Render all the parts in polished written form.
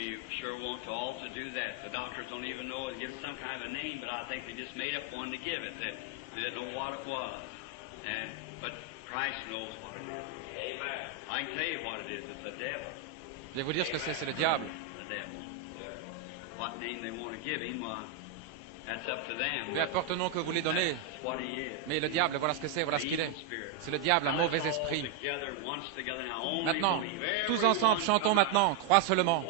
we sure want to also do that. The doctors don't even know it gives some kind of a name, but I think they just made up one to give it. They didn't know what it was. But Christ knows what it is. Amen. I can tell you what it is. It's the devil. Je vais vous dire ce que c'est le diable. The devil. What name they want to give him, that's up to them. Peu importe le nom que vous lui donnez, That's what he is. mais le diable, voilà ce que c'est, voilà ce qu'il est. Evil spirit. C'est le diable, un mauvais esprit. Together, once together, now only Maintenant, believe. tous ensemble, chantons maintenant, crois seulement.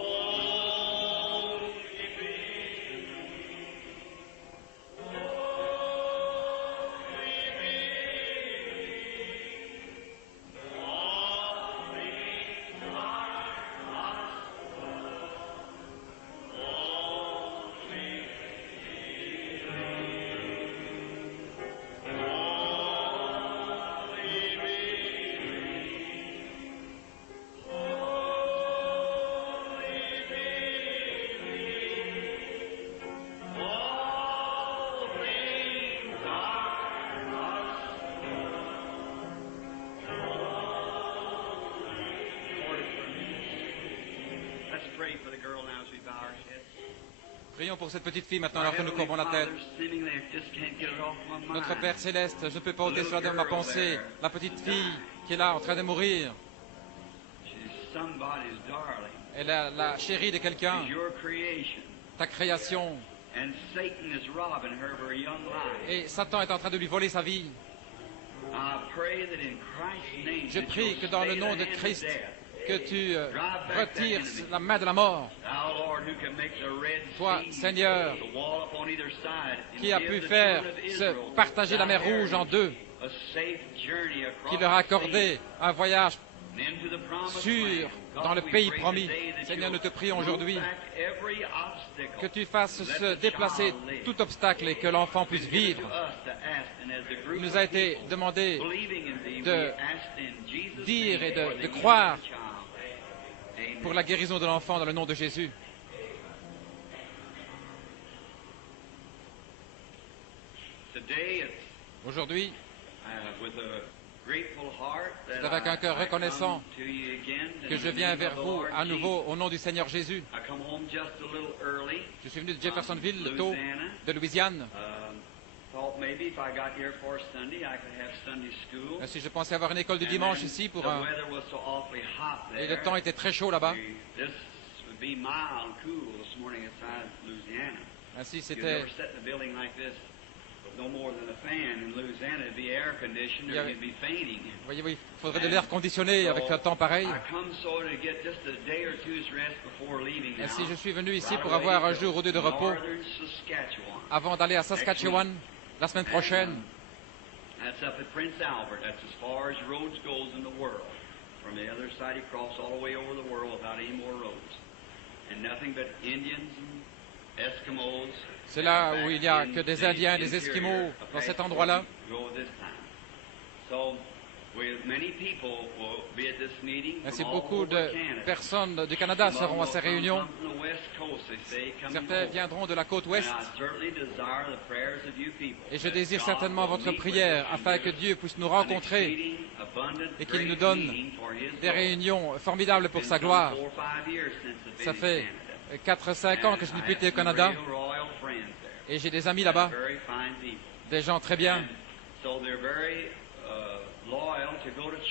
Let's pray for the girl now as we bow our heads. Prions pour cette petite fille maintenant alors que nous courbons la tête. Notre Père Céleste, je ne peux pas ôter cela de ma pensée. La petite fille qui est là en train de mourir, elle est la chérie de quelqu'un, ta création. Et Satan est en train de lui voler sa vie. Je prie que dans le nom de Christ, que tu retires la main de la mort. Toi, Seigneur, qui a pu faire se partager la mer Rouge en deux, qui leur a accordé un voyage sûr dans le pays promis. Seigneur, nous te prions aujourd'hui que tu fasses se déplacer tout obstacle et que l'enfant puisse vivre. Il nous a été demandé de dire et de croire pour la guérison de l'enfant dans le nom de Jésus. Aujourd'hui, c'est avec un cœur reconnaissant que je viens vers vous à nouveau au nom du Seigneur Jésus. Je suis venu de Jeffersonville, tôt, de Louisiane. Si je pensais avoir une école du dimanche ici pour un... Et le temps était très chaud là-bas. Ainsi c'était... Voyez-vous, il faudrait de l'air conditionné avec un temps pareil. Ainsi je suis venu ici pour avoir un jour ou deux de repos avant d'aller à Saskatchewan la semaine prochaine. C'est là où il n'y a que des Indiens et des Esquimaux dans cet endroit-là. Ainsi, beaucoup de personnes du Canada seront à ces réunions. Certains viendront de la côte ouest. Et je désire certainement votre prière afin que Dieu puisse nous rencontrer et qu'il nous donne des réunions formidables pour sa gloire. Ça fait 4-5 ans que je n'ai plus été au Canada et j'ai des amis là-bas, des gens très bien.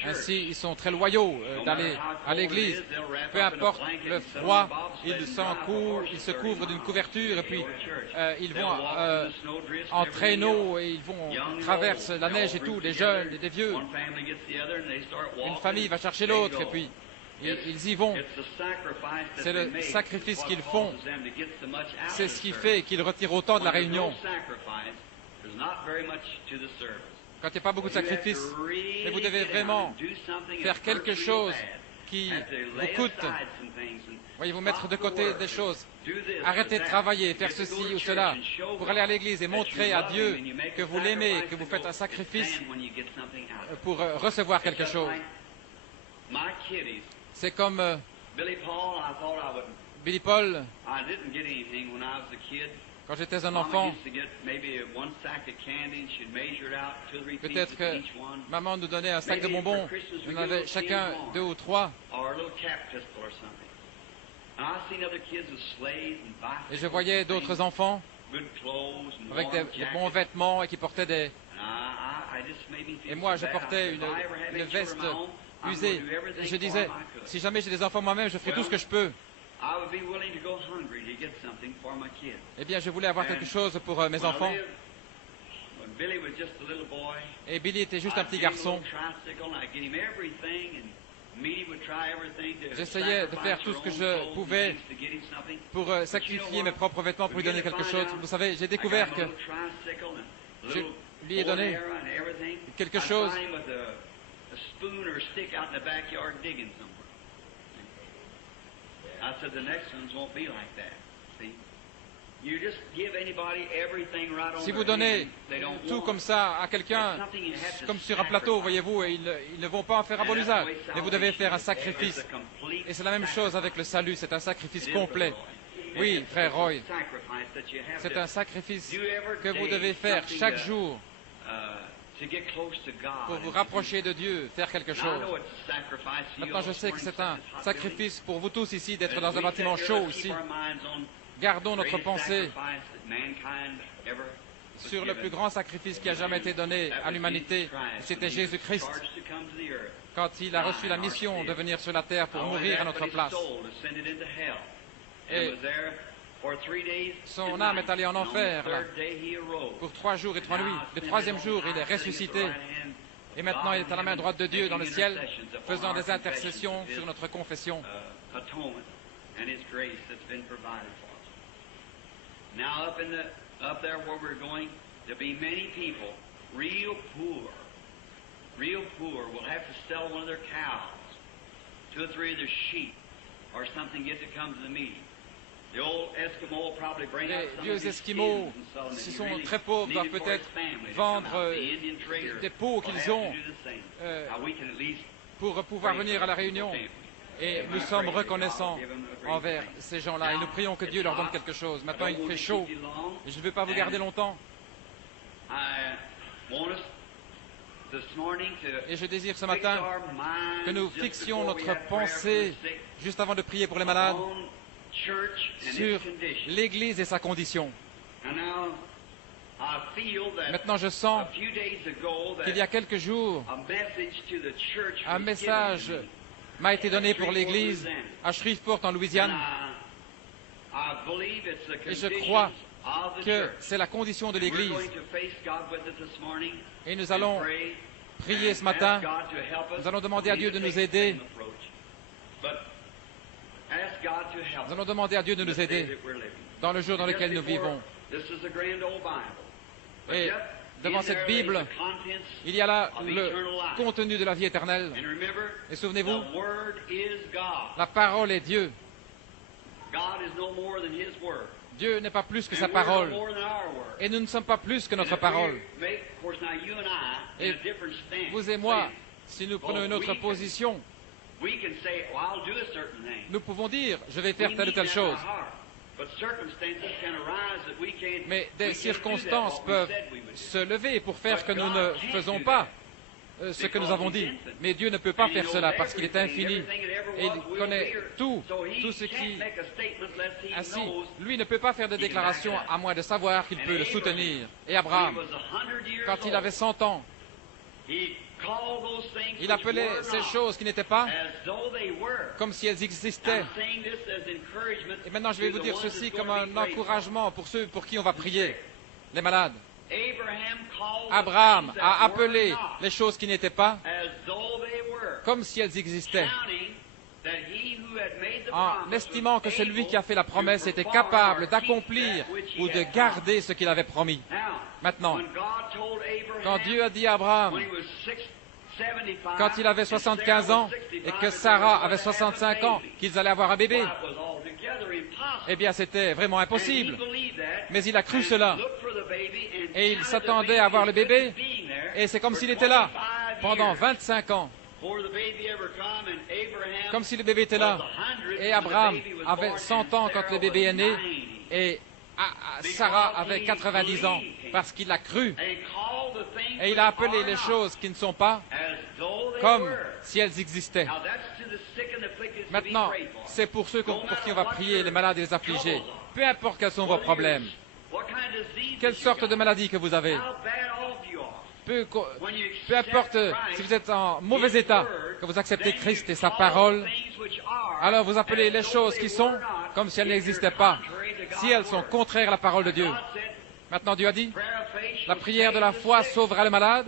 Ainsi, ils sont très loyaux d'aller à l'église. Peu importe le froid, ils se couvrent d'une couverture et puis ils vont en traîneau et ils vont traverser la neige et tout, des jeunes et des vieux. Une famille va chercher l'autre et puis ils y vont. C'est le sacrifice qu'ils font. C'est ce qui fait qu'ils retirent autant de la réunion. Quand il n'y a pas beaucoup de sacrifices, mais vous devez vraiment faire quelque chose qui vous coûte. Voyez, vous mettre de côté des choses. Arrêtez de travailler, faire ceci ou cela, pour aller à l'église et montrer à Dieu que vous l'aimez, que vous faites un sacrifice pour recevoir quelque chose. C'est comme Billy Paul. Quand j'étais un enfant, peut-être que maman nous donnait un sac de bonbons, on avait chacun 2 ou 3. Et je voyais d'autres enfants avec des bons vêtements et qui portaient des... Et moi, je portais une veste usée. Et je disais, si jamais j'ai des enfants moi-même, je ferai tout ce que je peux. Eh bien, je voulais avoir quelque chose pour mes enfants. Et Billy était juste un petit garçon. J'essayais de faire tout ce que je pouvais pour sacrifier mes propres vêtements pour lui donner quelque chose. Vous savez, j'ai découvert que je lui ai donné quelque chose. Si vous donnez tout comme ça à quelqu'un, comme sur un plateau, voyez-vous, et ils ne vont pas en faire un bon usage. Mais vous devez faire un sacrifice. Et c'est la même chose avec le salut, c'est un sacrifice complet. Oui, frère Roy, c'est un sacrifice que vous devez faire chaque jour pour vous rapprocher de Dieu, faire quelque chose. Maintenant, je sais que c'est un sacrifice pour vous tous ici d'être dans un bâtiment chaud ici. Gardons notre pensée sur le plus grand sacrifice qui a jamais été donné à l'humanité. C'était Jésus-Christ, quand il a reçu la mission de venir sur la terre pour mourir à notre place. Et son âme est allée en enfer, là, pour 3 jours et 3 nuits. Le 3e jour, il est ressuscité. Et maintenant, il est à la main droite de Dieu dans le ciel, faisant des intercessions sur notre confession. Now up there where we're going, there'll be many people, real poor, will have to sell one of their cows, 2 or 3 of their sheep, or something get to come to the meeting. The old Eskimo will probably bring out some Les vieux Esquimaux, s'ils sont très pauvres, doivent peut-être vendre des pots qu'ils ont pour pouvoir venir à la réunion. Et nous sommes reconnaissants envers ces gens-là et nous prions que Dieu leur donne quelque chose. Maintenant, il fait chaud et je ne veux pas vous garder longtemps. Et je désire ce matin que nous fixions notre pensée, juste avant de prier pour les malades, sur l'Église et sa condition. Maintenant, je sens qu'il y a quelques jours, un message m'a été donné pour l'Église à Shreveport en Louisiane. Et je crois que c'est la condition de l'Église. Et nous allons prier ce matin. Nous allons demander à Dieu de nous aider. Nous allons demander à Dieu de nous aider dans le jour dans lequel nous vivons. Et devant cette Bible, il y a là le contenu de la vie éternelle. Et souvenez-vous, la parole est Dieu. Dieu n'est pas plus que sa parole. Et nous ne sommes pas plus que notre parole. Et vous et moi, si nous prenons une autre position, nous pouvons dire, je vais faire telle ou telle chose. Mais des circonstances peuvent se lever pour faire que nous ne faisons pas ce que nous avons dit. Mais Dieu ne peut pas faire cela parce qu'il est infini. Et il connaît tout ce qui... Ainsi, lui ne peut pas faire de déclaration à moins de savoir qu'il peut le soutenir. Et Abraham, quand il avait 100 ans, il appelait ces choses qui n'étaient pas comme si elles existaient. Et maintenant, je vais vous dire ceci comme un encouragement pour ceux pour qui on va prier, les malades. Abraham a appelé les choses qui n'étaient pas comme si elles existaient, en estimant que celui qui a fait la promesse était capable d'accomplir ou de garder ce qu'il avait promis. Maintenant, quand Dieu a dit à Abraham, quand il avait 75 ans et que Sarah avait 65 ans, qu'ils allaient avoir un bébé, eh bien c'était vraiment impossible. Mais il a cru cela. Et il s'attendait à avoir le bébé, et c'est comme s'il était là pendant 25 ans. Comme si le bébé était là. Et Abraham avait 100 ans quand le bébé est né, et Sarah avait 90 ans, parce qu'il a cru. Et il a appelé les choses qui ne sont pas comme si elles existaient. Maintenant, c'est pour ceux pour qui on va prier, les malades et les affligés. Peu importe quels sont vos problèmes, quelle sorte de maladie que vous avez, peu importe si vous êtes en mauvais état, que vous acceptez Christ et sa parole, alors vous appelez les choses qui sont comme si elles n'existaient pas, si elles sont contraires à la parole de Dieu. Maintenant, Dieu a dit, la prière de la foi sauvera le malade.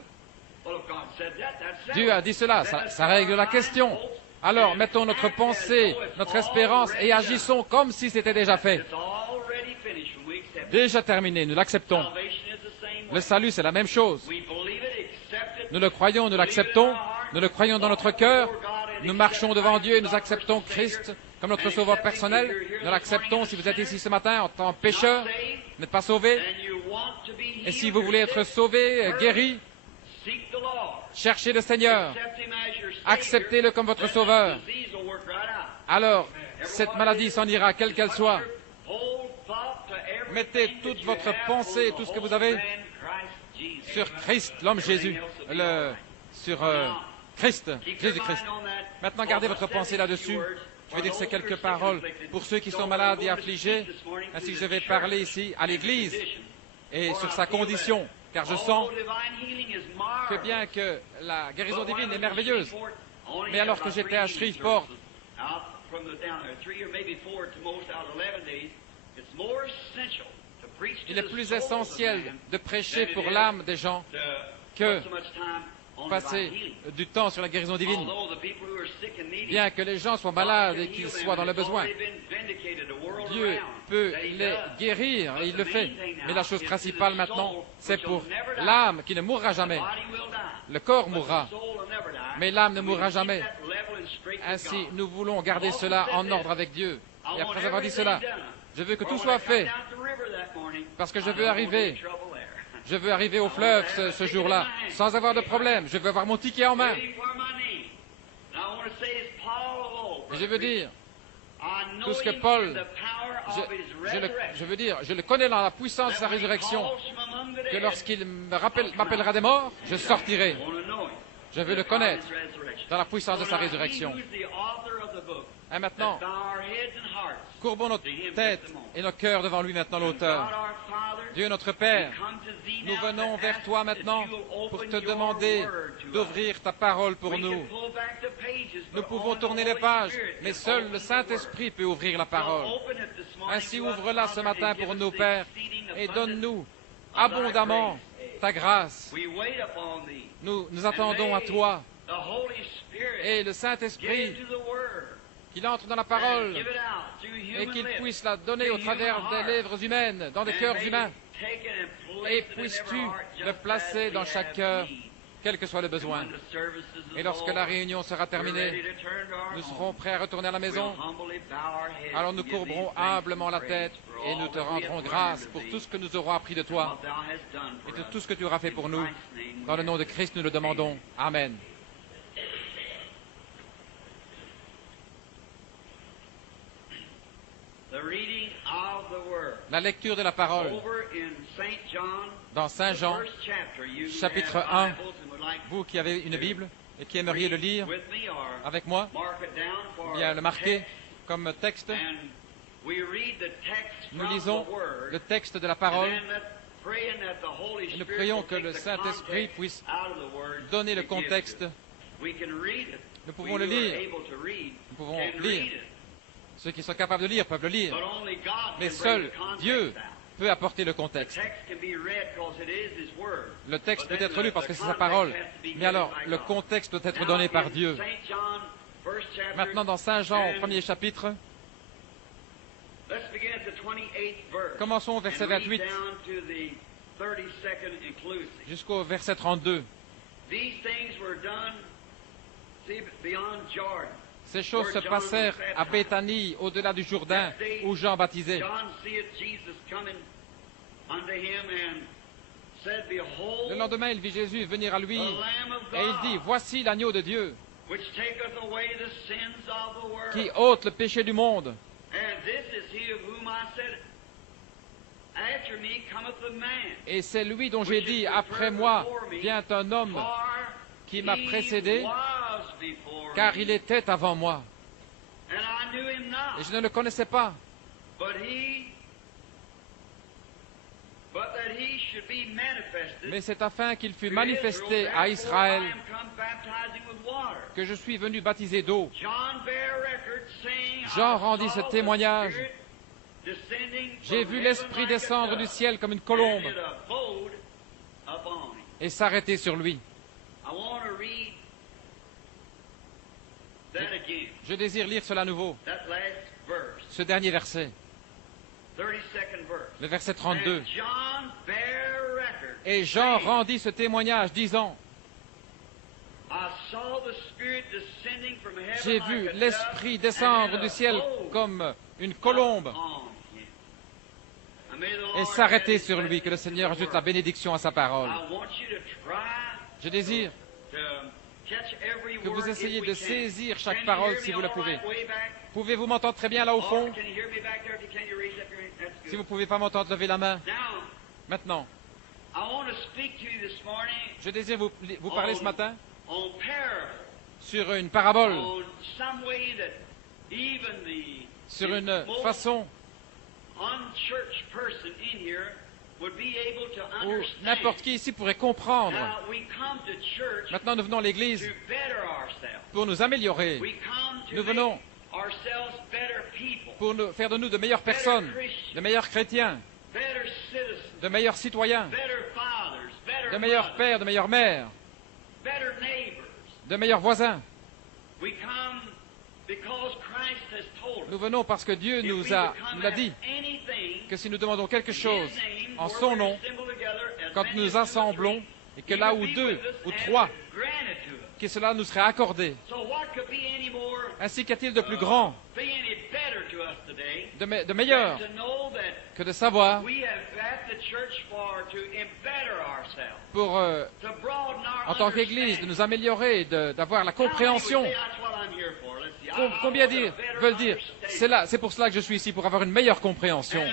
Dieu a dit cela, ça règle la question. Alors, mettons notre pensée, notre espérance et agissons comme si c'était déjà fait. Déjà terminé, nous l'acceptons. Le salut, c'est la même chose. Nous le croyons, nous l'acceptons, nous le croyons dans notre cœur, nous marchons devant Dieu et nous acceptons Christ comme notre sauveur personnel. Nous l'acceptons. Si vous êtes ici ce matin en tant que pécheur, vous n'êtes pas sauvé. Et si vous voulez être sauvé, guéri, cherchez le Seigneur. Acceptez-le comme votre sauveur. Alors, cette maladie s'en ira, quelle qu'elle soit. Mettez toute votre pensée, tout ce que vous avez, sur Christ, l'homme Jésus, sur Christ, Jésus-Christ. Maintenant, gardez votre pensée là-dessus. Je vais dire ces quelques paroles pour ceux qui sont malades et affligés, ainsi que je vais parler ici à l'Église et sur sa condition, car je sens que bien que la guérison divine est merveilleuse, mais alors que j'étais à Shreveport, il est plus essentiel de prêcher pour l'âme des gens que passer du temps sur la guérison divine. Bien que les gens soient malades et qu'ils soient dans le besoin, Dieu peut les guérir et il le fait. Mais la chose principale maintenant, c'est pour l'âme qui ne mourra jamais. Le corps mourra, mais l'âme ne mourra jamais. Ainsi, nous voulons garder cela en ordre avec Dieu. Et après avoir dit cela, je veux que tout soit fait, parce que je veux arriver au fleuve ce jour-là, sans avoir de problème. Je veux avoir mon ticket en main. Et je veux dire, tout ce que Paul, je le connais dans la puissance de sa résurrection, que lorsqu'il m'appellera des morts, je sortirai. Je veux le connaître dans la puissance de sa résurrection. Et maintenant, courbons notre tête et nos cœurs devant lui maintenant, l'auteur. Dieu notre Père, nous venons vers toi maintenant pour te demander d'ouvrir ta parole pour nous. Nous pouvons tourner les pages, mais seul le Saint-Esprit peut ouvrir la parole. Ainsi, ouvre-la ce matin pour nous, Père, et donne-nous abondamment ta grâce. Nous attendons à toi et le Saint-Esprit qu'il entre dans la parole et qu'il puisse la donner au travers des lèvres humaines, dans des cœurs humains. Et puisses-tu le placer dans chaque cœur, quel que soit le besoin. Et lorsque la réunion sera terminée, nous serons prêts à retourner à la maison. Alors nous courberons humblement la tête et nous te rendrons grâce pour tout ce que nous aurons appris de toi et de tout ce que tu auras fait pour nous. Dans le nom de Christ, nous le demandons. Amen. La lecture de la parole dans Saint Jean, chapitre 1. Vous qui avez une Bible et qui aimeriez le lire avec moi, bien le marquer comme texte. Nous lisons le texte de la parole et nous prions que le Saint-Esprit puisse donner le contexte. Nous pouvons le lire. Nous pouvons lire. Ceux qui sont capables de lire peuvent le lire. Mais seul Dieu peut apporter le contexte. Le texte peut être lu parce que c'est sa parole. Mais alors, le contexte doit être donné par Dieu. Maintenant, dans Saint Jean, au premier chapitre, commençons au verset 28 jusqu'au verset 32. Ces choses se passèrent à Béthanie, au-delà du Jourdain, où Jean baptisait. Le lendemain, il vit Jésus venir à lui, et il dit, « Voici l'agneau de Dieu, qui ôte le péché du monde. Et c'est lui dont j'ai dit, après moi vient un homme qui m'a précédé, car il était avant moi. Et je ne le connaissais pas. Mais c'est afin qu'il fût manifesté à Israël que je suis venu baptiser d'eau. Jean rendit ce témoignage. J'ai vu l'Esprit descendre du ciel comme une colombe et s'arrêter sur lui. Je désire lire cela à nouveau, ce dernier verset, le verset 32. Et Jean rendit ce témoignage, disant, j'ai vu l'Esprit descendre du ciel comme une colombe et s'arrêter sur lui. Que le Seigneur ajoute la bénédiction à sa parole. Je désire que vous essayiez de saisir chaque parole si vous le pouvez. Pouvez-vous m'entendre très bien là au fond? Si vous ne pouvez pas m'entendre, levez la main. Maintenant, je désire vous parler ce matin sur une parabole, sur une façon où n'importe qui ici pourrait comprendre. Maintenant, nous venons à l'église pour nous améliorer. Nous venons pour faire de nous de meilleures personnes, de meilleurs chrétiens, de meilleurs citoyens, de meilleurs pères, de meilleures mères, de meilleurs voisins. Nous venons parce que Dieu nous l'a dit, que si nous demandons quelque chose en son nom, quand nous nous assemblons, et que là où 2 ou 3, que cela nous serait accordé. Ainsi qu'y a-t-il de plus grand, de meilleur, que de savoir, pour, en tant qu'Église, de nous améliorer, d'avoir la compréhension. Combien veulent dire, c'est pour cela que je suis ici, pour avoir une meilleure compréhension.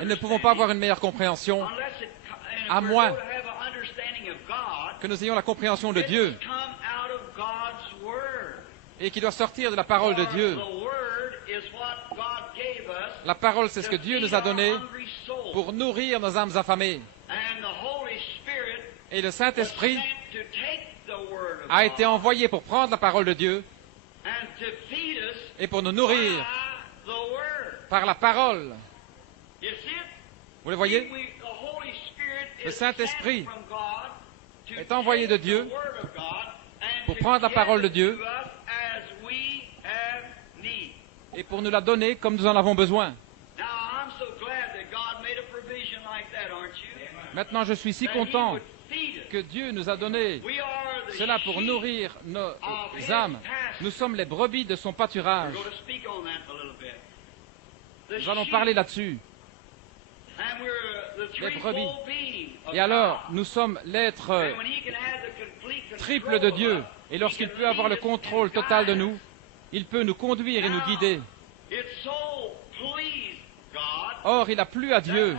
Et ne pouvons pas avoir une meilleure compréhension, à moins que nous ayons la compréhension de Dieu, et qui doit sortir de la parole de Dieu. La parole, c'est ce que Dieu nous a donné pour nourrir nos âmes affamées. Et le Saint-Esprit a été envoyé pour prendre la parole de Dieu et pour nous nourrir par la parole. Vous le voyez? Le Saint-Esprit est envoyé de Dieu pour prendre la parole de Dieu et pour nous la donner comme nous en avons besoin. Maintenant, je suis si content que Dieu nous a donné cela pour nourrir nos âmes. Nous sommes les brebis de son pâturage. Nous allons parler là-dessus. Les brebis. Et alors, nous sommes l'être triple de Dieu. Et lorsqu'il peut avoir le contrôle total de nous, il peut nous conduire et nous guider. Or, il a plu à Dieu,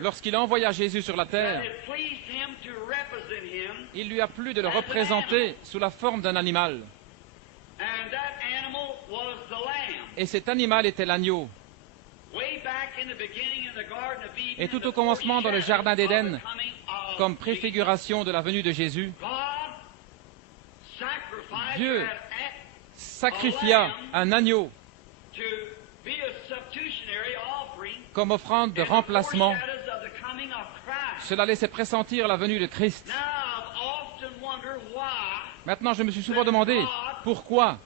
lorsqu'il a envoyé Jésus sur la terre, il lui a plu de le représenter sous la forme d'un animal. Et cet animal était l'agneau. Et tout au commencement dans le jardin d'Éden, comme préfiguration de la venue de Jésus, Dieu sacrifia un agneau comme offrande de remplacement. Cela laissait pressentir la venue de Christ. Maintenant, je me suis souvent demandé pourquoi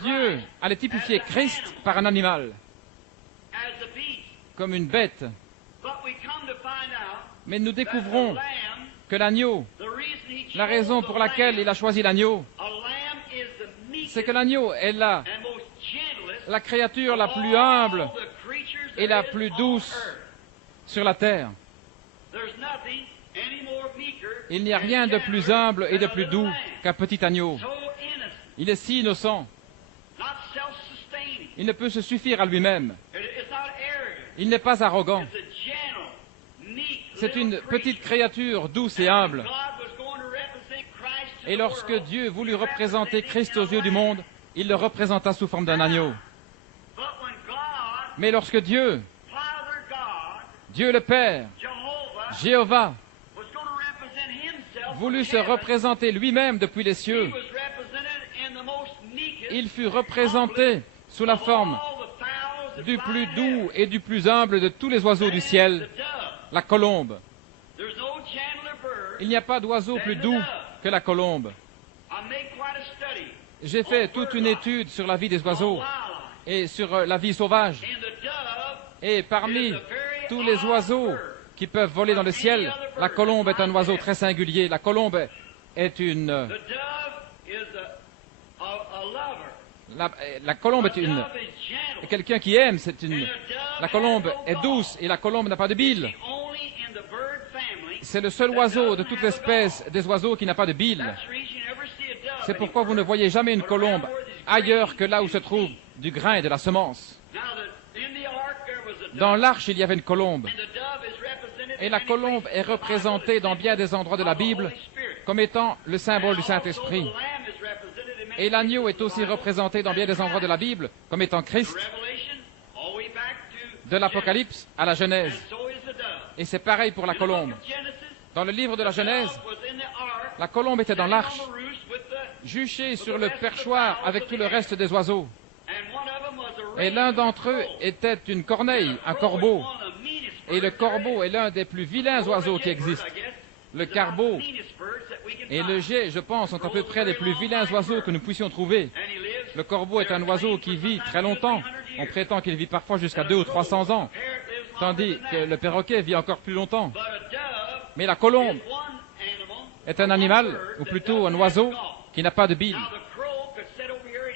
Dieu allait typifier Christ par un animal, comme une bête. Mais nous découvrons que l'agneau, la raison pour laquelle il a choisi l'agneau, c'est que l'agneau est la créature la plus humble et la plus douce sur la terre. Il n'y a rien de plus humble et de plus doux qu'un petit agneau. Il est si innocent. Il ne peut se suffire à lui-même. Il n'est pas arrogant. C'est une petite créature douce et humble. Et lorsque Dieu voulut représenter Christ aux yeux du monde, il le représenta sous forme d'un agneau. Mais lorsque Dieu le Père, Jéhovah, voulut se représenter lui-même depuis les cieux, il fut représenté sous la forme du plus doux et du plus humble de tous les oiseaux du ciel, la colombe. Il n'y a pas d'oiseau plus doux que la colombe. J'ai fait toute une étude sur la vie des oiseaux et sur la vie sauvage. Et parmi tous les oiseaux qui peuvent voler dans le ciel, la colombe est un oiseau très singulier. La colombe est la colombe est quelqu'un qui aime. La colombe est douce et la colombe n'a pas de bile. C'est le seul oiseau de toute l'espèce des oiseaux qui n'a pas de bile. C'est pourquoi vous ne voyez jamais une colombe ailleurs que là où se trouve du grain et de la semence. Dans l'arche, il y avait une colombe. Et la colombe est représentée dans bien des endroits de la Bible comme étant le symbole du Saint-Esprit. Et l'agneau est aussi représenté dans bien des endroits de la Bible comme étant Christ, de l'Apocalypse à la Genèse. Et c'est pareil pour la colombe. Dans le livre de la Genèse, la colombe était dans l'arche, juchée sur le perchoir avec tout le reste des oiseaux. Et l'un d'entre eux était une corneille, un corbeau. Et le corbeau est l'un des plus vilains oiseaux qui existent. Le carbeau et le geai, je pense, sont à peu près les plus vilains oiseaux que nous puissions trouver. Le corbeau est un oiseau qui vit très longtemps. On prétend qu'il vit parfois jusqu'à 200 ou 300 ans, tandis que le perroquet vit encore plus longtemps. Mais la colombe est un animal, ou plutôt un oiseau, qui n'a pas de bile.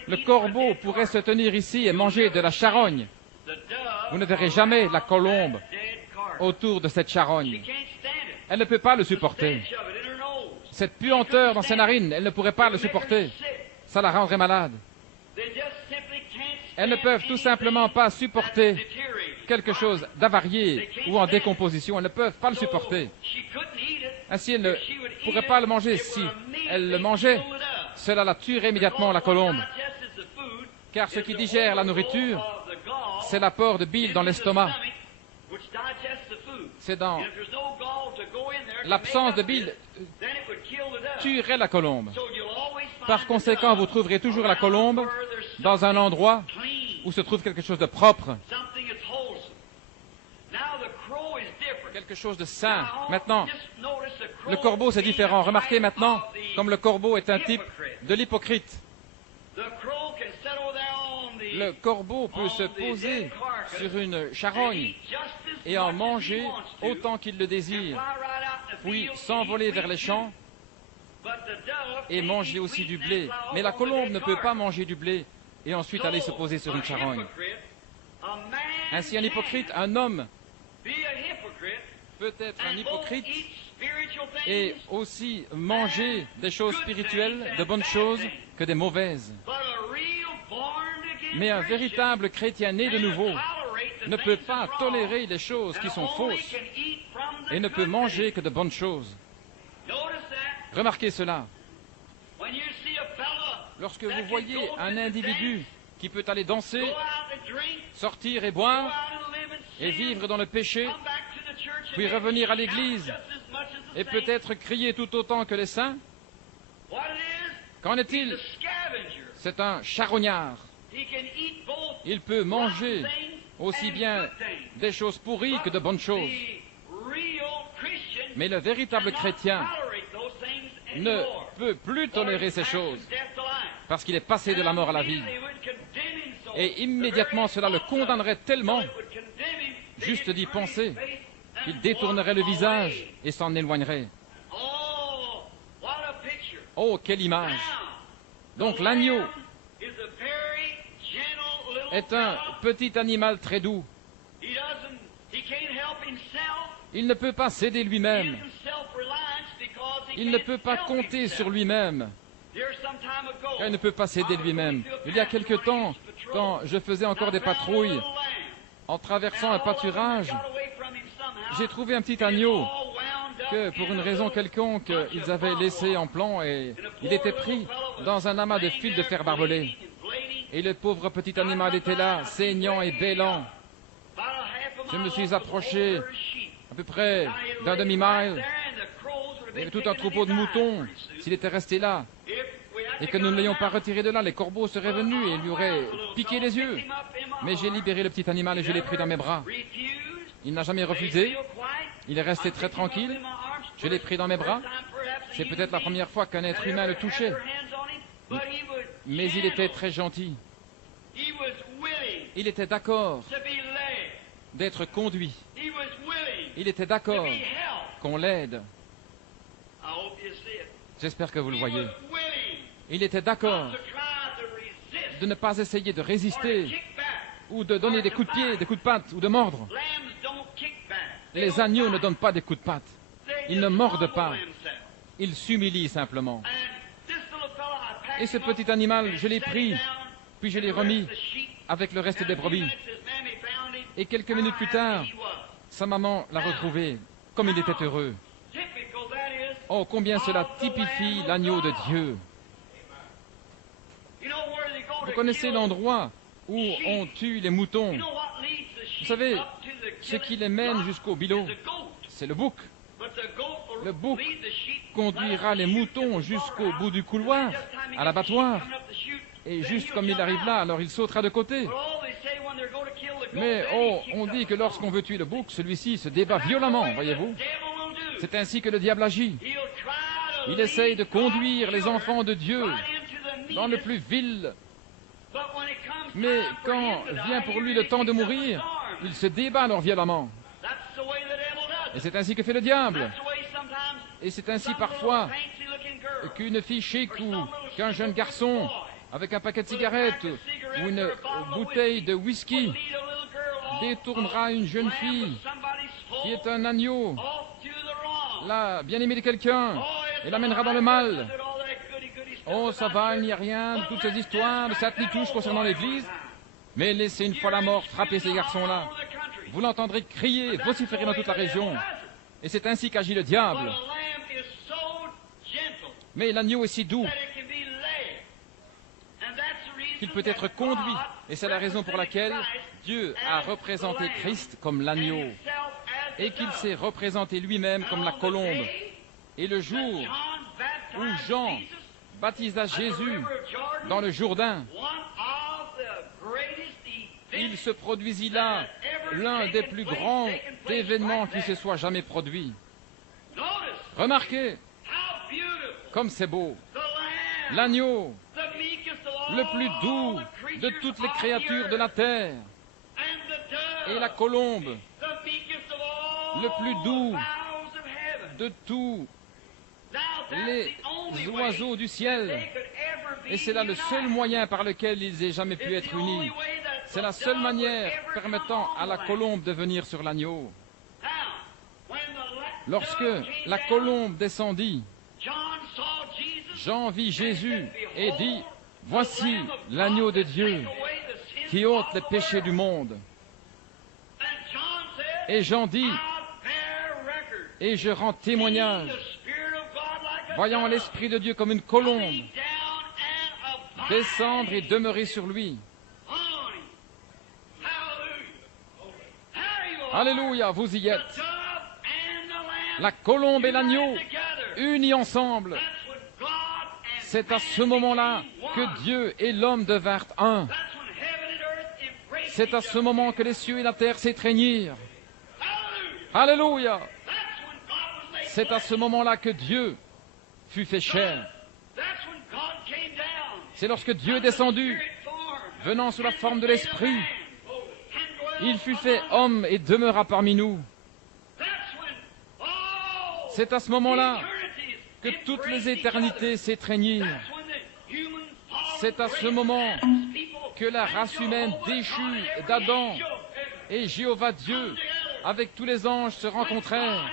Le corbeau pourrait se tenir ici et manger de la charogne. Vous ne verrez jamais la colombe autour de cette charogne. Elle ne peut pas le supporter. Cette puanteur dans ses narines, elle ne pourrait pas le supporter. Ça la rendrait malade. Elles ne peuvent tout simplement pas supporter quelque chose d'avarié ou en décomposition. Elles ne peuvent pas le supporter. Ainsi, elle ne pourrait pas le manger. Si elle le mangeait, cela la tuerait immédiatement, la colombe. Car ce qui digère la nourriture, c'est l'apport de bile dans l'estomac. C'est dans l'absence de bile tuerait la colombe. Par conséquent, vous trouverez toujours la colombe dans un endroit où se trouve quelque chose de propre, quelque chose de sain. Maintenant, le corbeau, c'est différent. Remarquez maintenant, comme le corbeau est un type de l'hypocrite. Le corbeau peut se poser sur une charogne et en manger autant qu'il le désire, puis s'envoler vers les champs et manger aussi du blé. Mais la colombe ne peut pas manger du blé et ensuite aller se poser sur une charogne. Ainsi, un hypocrite, un homme, peut être un hypocrite et aussi manger des choses spirituelles, de bonnes choses, que des mauvaises. Mais un véritable chrétien né de nouveau ne peut pas tolérer les choses qui sont fausses et ne peut manger que de bonnes choses. Remarquez cela. Lorsque vous voyez un individu qui peut aller danser, sortir et boire, et vivre dans le péché, puis revenir à l'église, et peut-être crier tout autant que les saints, qu'en est-il? C'est un charognard. Il peut manger aussi bien des choses pourries que de bonnes choses. Mais le véritable chrétien ne peut plus tolérer ces choses parce qu'il est passé de la mort à la vie. Et immédiatement cela le condamnerait tellement, juste d'y penser, qu'il détournerait le visage et s'en éloignerait. Oh, quelle image! Donc l'agneau est un petit animal très doux. Il ne peut pas s'aider lui-même. Il ne peut pas compter sur lui-même. Il ne peut pas s'aider lui-même. Il y a quelque temps, quand je faisais encore des patrouilles, en traversant un pâturage, j'ai trouvé un petit agneau que pour une raison quelconque, ils avaient laissé en plan et il était pris dans un amas de fils de fer barbelé. Et le pauvre petit animal était là, saignant et bêlant. Je me suis approché à peu près d'un demi-mile. Il y avait tout un troupeau de moutons. S'il était resté là et que nous ne l'ayons pas retiré de là, les corbeaux seraient venus et lui auraient piqué les yeux. Mais j'ai libéré le petit animal et je l'ai pris dans mes bras. Il n'a jamais refusé. Il est resté très tranquille. Je l'ai pris dans mes bras. C'est peut-être la première fois qu'un être humain le touchait. Mais il était très gentil. Il était d'accord d'être conduit. Il était d'accord qu'on l'aide. J'espère que vous le voyez. Il était d'accord de ne pas essayer de résister ou de donner des coups de pied, des coups de patte ou de mordre. Les agneaux ne donnent pas des coups de patte. Ils ne mordent pas. Ils s'humilient simplement. Et ce petit animal, je l'ai pris, puis je l'ai remis avec le reste des brebis. Et quelques minutes plus tard, sa maman l'a retrouvé, comme il était heureux. Oh, combien cela typifie l'agneau de Dieu. Vous connaissez l'endroit où on tue les moutons. Vous savez, ce qui les mène jusqu'au bilot, c'est le bouc. Le bouc conduira les moutons jusqu'au bout du couloir, à l'abattoir. Et juste comme il arrive là, alors il sautera de côté. Mais oh, on dit que lorsqu'on veut tuer le bouc, celui-ci se débat violemment, voyez-vous. C'est ainsi que le diable agit. Il essaye de conduire les enfants de Dieu dans le plus vil. Mais quand vient pour lui le temps de mourir, il se débat alors violemment. Et c'est ainsi que fait le diable. Et c'est ainsi parfois qu'une fille chic ou qu'un jeune garçon avec un paquet de cigarettes ou une bouteille de whisky détournera une jeune fille qui est un agneau, la bien-aimée de quelqu'un, et l'amènera dans le mal. Oh, ça va, il n'y a rien de toutes ces histoires de sainte touche concernant l'Église. Mais laissez une fois la mort frapper ces garçons-là. Vous l'entendrez crier, vociférer dans toute la région. Et c'est ainsi qu'agit le diable. Mais l'agneau est si doux qu'il peut être conduit. Et c'est la raison pour laquelle Dieu a représenté Christ comme l'agneau. Et qu'il s'est représenté lui-même comme la colombe. Et le jour où Jean baptisa Jésus dans le Jourdain, il se produisit là l'un des plus grands événements qui se soit jamais produit. Remarquez comme c'est beau. L'agneau, le plus doux de toutes les créatures de la terre, et la colombe, le plus doux de tous les oiseaux du ciel. Et c'est là le seul moyen par lequel ils aient jamais pu être unis. C'est la seule manière permettant à la colombe de venir sur l'agneau. Lorsque la colombe descendit, Jean vit Jésus et dit, « Voici l'agneau de Dieu qui ôte les péchés du monde. » Et Jean dit, « Et je rends témoignage, voyant l'Esprit de Dieu comme une colombe descendre et demeurer sur lui. » Alléluia, vous y êtes. La colombe et l'agneau unis ensemble. C'est à ce moment-là que Dieu et l'homme devinrent un. C'est à ce moment que les cieux et la terre s'étreignirent. Alléluia. C'est à ce moment-là que Dieu fut fait chair. C'est lorsque Dieu est descendu, venant sous la forme de l'Esprit, il fut fait homme et demeura parmi nous. C'est à ce moment-là que toutes les éternités s'étreignirent. C'est à ce moment que la race humaine déchue d'Adam et Jéhovah Dieu, avec tous les anges, se rencontrèrent.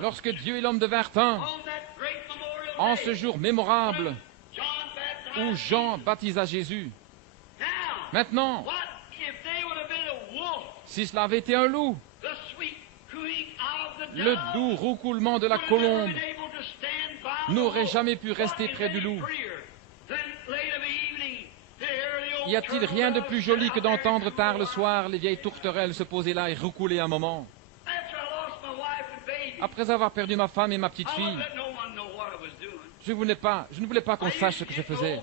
Lorsque Dieu et l'homme devinrent un, en ce jour mémorable où Jean baptisa Jésus. Maintenant, si cela avait été un loup, le doux roucoulement de la colombe n'aurait jamais pu rester près du loup. Y a-t-il rien de plus joli que d'entendre tard le soir les vieilles tourterelles se poser là et roucouler un moment? Après avoir perdu ma femme et ma petite fille, je ne voulais pas qu'on sache ce que je faisais.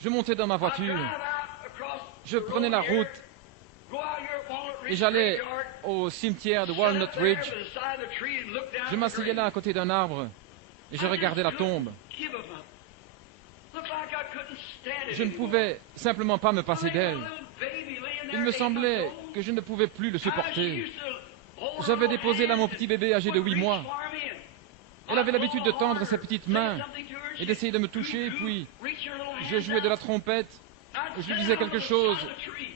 Je montais dans ma voiture, je prenais la route et j'allais au cimetière de Walnut Ridge. Je m'asseyais là à côté d'un arbre et je regardais la tombe. Je ne pouvais simplement pas me passer d'elle. Il me semblait que je ne pouvais plus le supporter. J'avais déposé là mon petit bébé âgé de 8 mois. Elle avait l'habitude de tendre ses petites mains et d'essayer de me toucher, puis je jouais de la trompette, je lui disais quelque chose,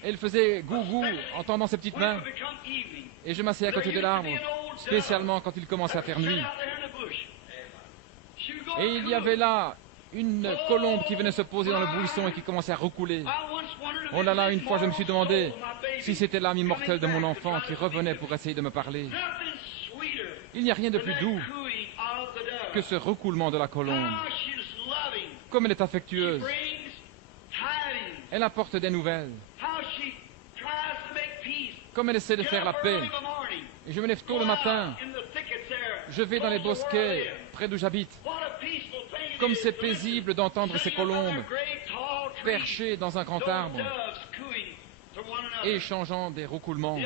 et elle faisait gougou en tendant ses petites mains. Et je m'asseyais à côté de l'arbre, spécialement quand il commençait à faire nuit. Et il y avait là une colombe qui venait se poser dans le buisson et qui commençait à roucouler. Oh là là, une fois je me suis demandé si c'était l'âme immortelle de mon enfant qui revenait pour essayer de me parler. Il n'y a rien de plus doux que ce roucoulement de la colombe. Comme elle est affectueuse. Elle apporte des nouvelles. Comme elle essaie de faire la paix. Et je me lève tôt le matin. Je vais dans les bosquets près d'où j'habite. Comme c'est paisible d'entendre ces colombes perchées dans un grand arbre et échangeant des roucoulements.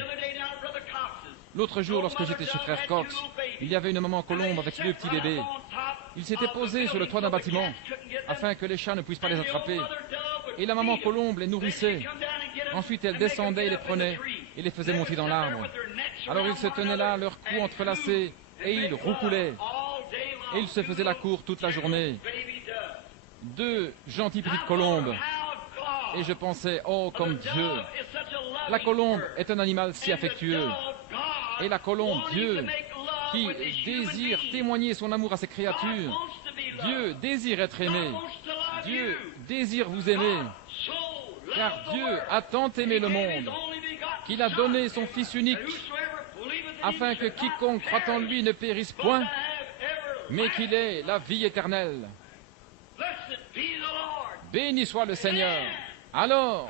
L'autre jour, lorsque j'étais chez Frère Cox, il y avait une maman colombe avec deux petits bébés. Ils s'étaient posés sur le toit d'un bâtiment afin que les chats ne puissent pas les attraper. Et la maman colombe les nourrissait. Ensuite, elle descendait et les prenait et les faisait monter dans l'arbre. Alors ils se tenaient là, leurs cous entrelacés, et ils roucoulaient. Et ils se faisaient la cour toute la journée. Deux gentilles petites colombes. Et je pensais, oh, comme Dieu. La colombe est un animal si affectueux. Et la colombe, Dieu, qui désire témoigner son amour à ses créatures. Dieu désire être aimé. Dieu désire vous aimer. Car Dieu a tant aimé le monde qu'il a donné son Fils unique afin que quiconque croit en lui ne périsse point, mais qu'il ait la vie éternelle. Béni soit le Seigneur. Alors,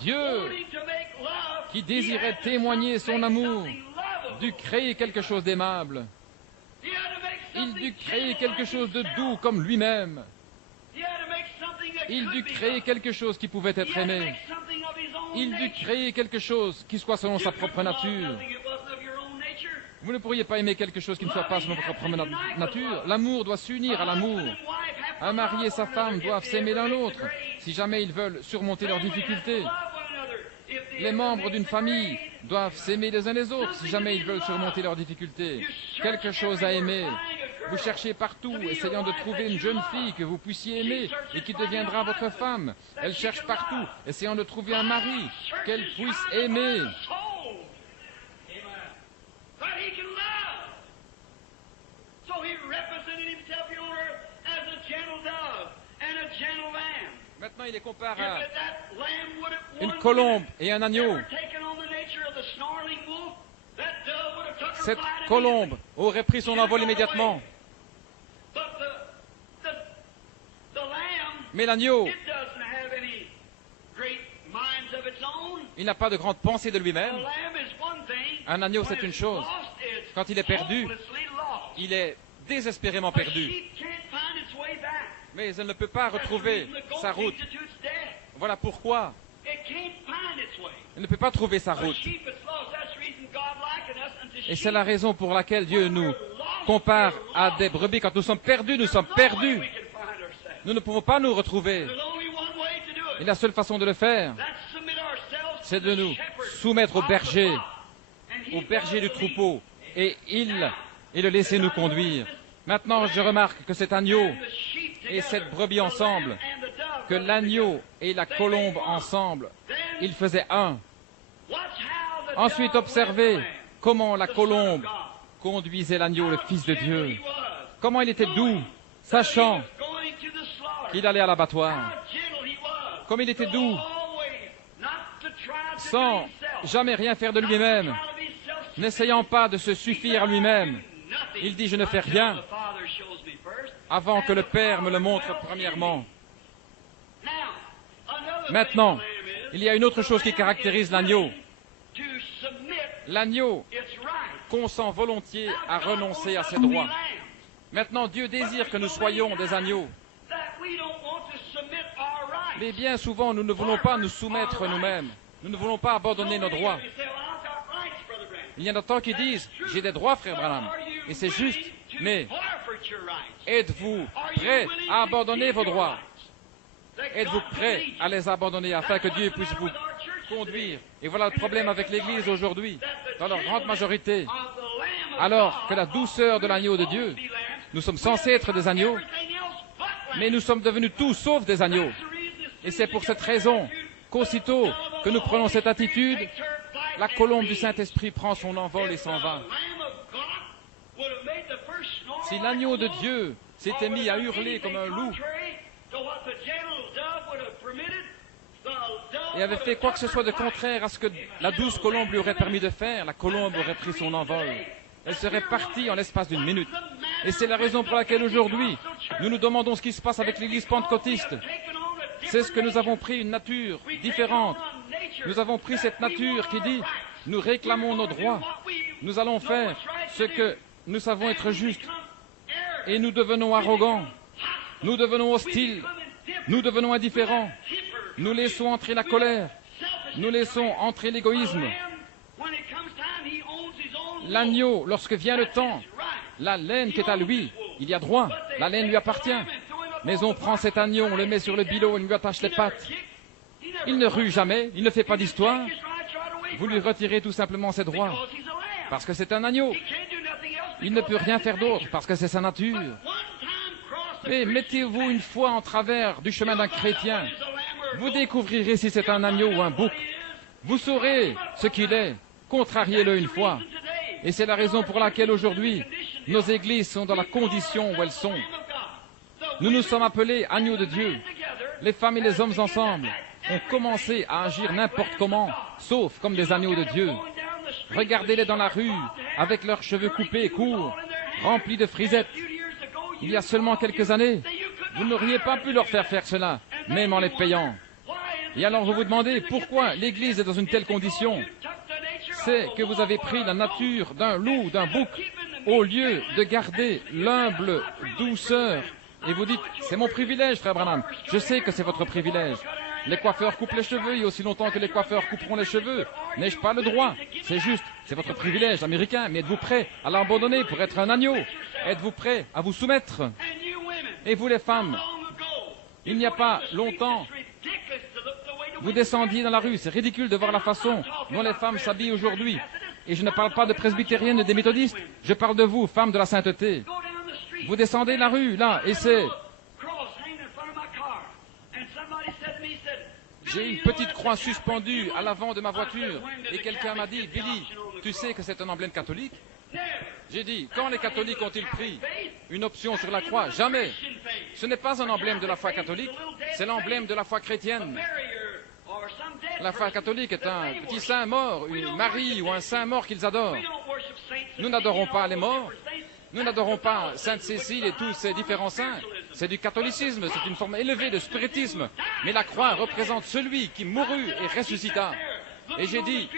Dieu, qui désirait témoigner son amour, dut créer quelque chose d'aimable. Il dut créer quelque chose de doux comme lui-même. Il dut créer quelque chose qui pouvait être aimé. Il dut créer quelque chose qui soit selon sa propre nature. Vous ne pourriez pas aimer quelque chose qui ne soit pas selon votre propre nature. L'amour doit s'unir à l'amour. Un mari et sa femme doivent s'aimer l'un l'autre si jamais ils veulent surmonter leurs difficultés. Les membres d'une famille doivent s'aimer les uns les autres si jamais ils veulent surmonter leurs difficultés. Quelque chose à aimer. Vous cherchez partout, essayant de trouver une jeune fille que vous puissiez aimer et qui deviendra votre femme. Elle cherche partout, essayant de trouver un mari qu'elle puisse aimer. Maintenant, il les compare à une colombe et un agneau. Cette colombe aurait pris son envol immédiatement. Mais l'agneau, il n'a pas de grande pensée de lui-même. Un agneau, c'est une chose. Quand il est perdu, il est désespérément perdu. Mais elle ne peut pas retrouver sa route. Voilà pourquoi elle ne peut pas trouver sa route. Et c'est la raison pour laquelle Dieu nous compare à des brebis. Quand nous sommes perdus, nous sommes perdus. Nous ne pouvons pas nous retrouver. Et la seule façon de le faire, c'est de nous soumettre au berger du troupeau, et le laisser nous conduire. Maintenant, je remarque que cet agneau et cette brebis ensemble, que l'agneau et la colombe ensemble, ils faisaient un. Ensuite, observez comment la colombe conduisait l'agneau, le Fils de Dieu. Comment il était doux, sachant qu'il allait à l'abattoir. Comme il était doux, sans jamais rien faire de lui-même, n'essayant pas de se suffire à lui-même. Il dit, je ne fais rien avant que le Père me le montre premièrement. Maintenant, il y a une autre chose qui caractérise l'agneau. L'agneau consent volontiers à renoncer à ses droits. Maintenant, Dieu désire que nous soyons des agneaux. Mais bien souvent, nous ne voulons pas nous soumettre nous-mêmes. Nous ne voulons pas abandonner nos droits. Il y en a tant qui disent, j'ai des droits, frère Branham. Et c'est juste. Mais êtes-vous prêt à abandonner vos droits? Êtes-vous prêt à les abandonner afin que Dieu puisse vous conduire? Et voilà le problème avec l'Église aujourd'hui, dans leur grande majorité. Alors que la douceur de l'agneau de Dieu, nous sommes censés être des agneaux, mais nous sommes devenus tous sauf des agneaux. Et c'est pour cette raison qu'aussitôt que nous prenons cette attitude, la colombe du Saint-Esprit prend son envol et s'en va. Si l'agneau de Dieu s'était mis à hurler comme un loup et avait fait quoi que ce soit de contraire à ce que la douce colombe lui aurait permis de faire, la colombe aurait pris son envol. Elle serait partie en l'espace d'une minute. Et c'est la raison pour laquelle aujourd'hui, nous nous demandons ce qui se passe avec l'Église pentecôtiste. C'est ce que nous avons pris une nature différente. Nous avons pris cette nature qui dit, nous réclamons nos droits. Nous allons faire ce que nous savons être juste. Et nous devenons arrogants. Nous devenons hostiles. Nous devenons indifférents. Nous laissons entrer la colère. Nous laissons entrer l'égoïsme. L'agneau, lorsque vient le temps, la laine qui est à lui, il y a droit. La laine lui appartient. Mais on prend cet agneau, on le met sur le billot, on lui attache les pattes. Il ne rue jamais, il ne fait pas d'histoire. Vous lui retirez tout simplement ses droits. Parce que c'est un agneau. Il ne peut rien faire d'autre, parce que c'est sa nature. Mais mettez-vous une fois en travers du chemin d'un chrétien. Vous découvrirez si c'est un agneau ou un bouc. Vous saurez ce qu'il est. Contrariez-le une fois. Et c'est la raison pour laquelle aujourd'hui, nos églises sont dans la condition où elles sont. Nous nous sommes appelés agneaux de Dieu. Les femmes et les hommes ensemble ont commencé à agir n'importe comment, sauf comme des agneaux de Dieu. Regardez-les dans la rue, avec leurs cheveux coupés courts, remplis de frisettes. Il y a seulement quelques années, vous n'auriez pas pu leur faire faire cela, même en les payant. Et alors vous vous demandez pourquoi l'Église est dans une telle condition. C'est que vous avez pris la nature d'un loup, d'un bouc, au lieu de garder l'humble douceur. Et vous dites, c'est mon privilège, frère Branham. Je sais que c'est votre privilège. Les coiffeurs coupent les cheveux, et aussi longtemps que les coiffeurs couperont les cheveux, n'ai-je pas le droit? C'est juste, c'est votre privilège américain, mais êtes-vous prêt à l'abandonner pour être un agneau? Êtes-vous prêt à vous soumettre? Et vous les femmes, il n'y a pas longtemps, vous descendiez dans la rue, c'est ridicule de voir la façon dont les femmes s'habillent aujourd'hui. Et je ne parle pas de presbytériennes et des méthodistes, je parle de vous, femmes de la sainteté. Vous descendez la rue, là, et c'est... J'ai une petite croix suspendue à l'avant de ma voiture, et quelqu'un m'a dit, Billy, tu sais que c'est un emblème catholique? J'ai dit, quand les catholiques ont-ils pris une option sur la croix? Jamais. Ce n'est pas un emblème de la foi catholique, c'est l'emblème de la foi chrétienne. La foi catholique est un petit saint mort, une Marie ou un saint mort qu'ils adorent. Nous n'adorons pas les morts. Nous n'adorons pas Sainte Cécile et tous ces différents saints. C'est du catholicisme, c'est une forme élevée de spiritisme. Mais la croix représente celui qui mourut et ressuscita. Et j'ai dit,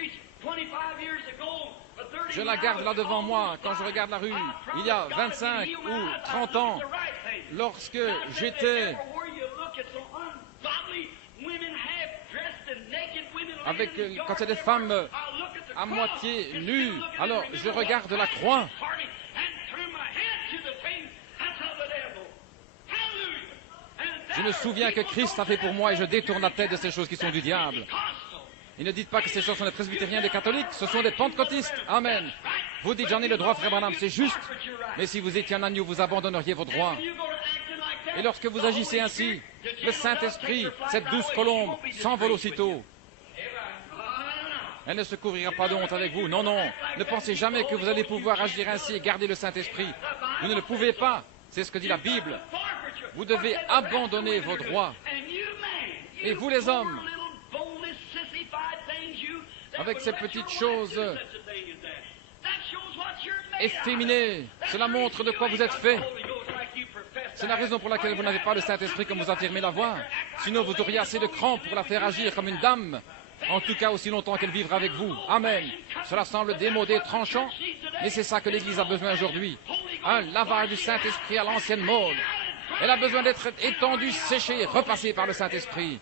je la garde là devant moi quand je regarde la rue. Il y a 25 ou 30 ans, lorsque j'étais avec, quand il y a des femmes à moitié nues, alors je regarde la croix. Je me souviens que Christ a fait pour moi et je détourne la tête de ces choses qui sont du diable. Et ne dites pas que ces choses sont des presbytériens, des catholiques, ce sont des pentecôtistes. Amen. Vous dites, j'en ai le droit, frère Branham, c'est juste. Mais si vous étiez un agneau, vous abandonneriez vos droits. Et lorsque vous agissez ainsi, le Saint-Esprit, cette douce colombe, s'envole aussitôt. Elle ne se couvrira pas de honte avec vous. Non, non. Ne pensez jamais que vous allez pouvoir agir ainsi et garder le Saint-Esprit. Vous ne le pouvez pas. C'est ce que dit la Bible. Vous devez abandonner vos droits. Et vous les hommes, avec ces petites choses efféminé. Cela montre de quoi vous êtes fait. C'est la raison pour laquelle vous n'avez pas le Saint-Esprit comme vous affirmez l'avoir. Sinon, vous auriez assez de crampes pour la faire agir comme une dame. En tout cas, aussi longtemps qu'elle vivra avec vous. Amen. Cela semble démodé, tranchant, mais c'est ça que l'Église a besoin aujourd'hui. Un lavage du Saint-Esprit à l'ancienne mode. Elle a besoin d'être étendue, séchée, repassée par le Saint-Esprit.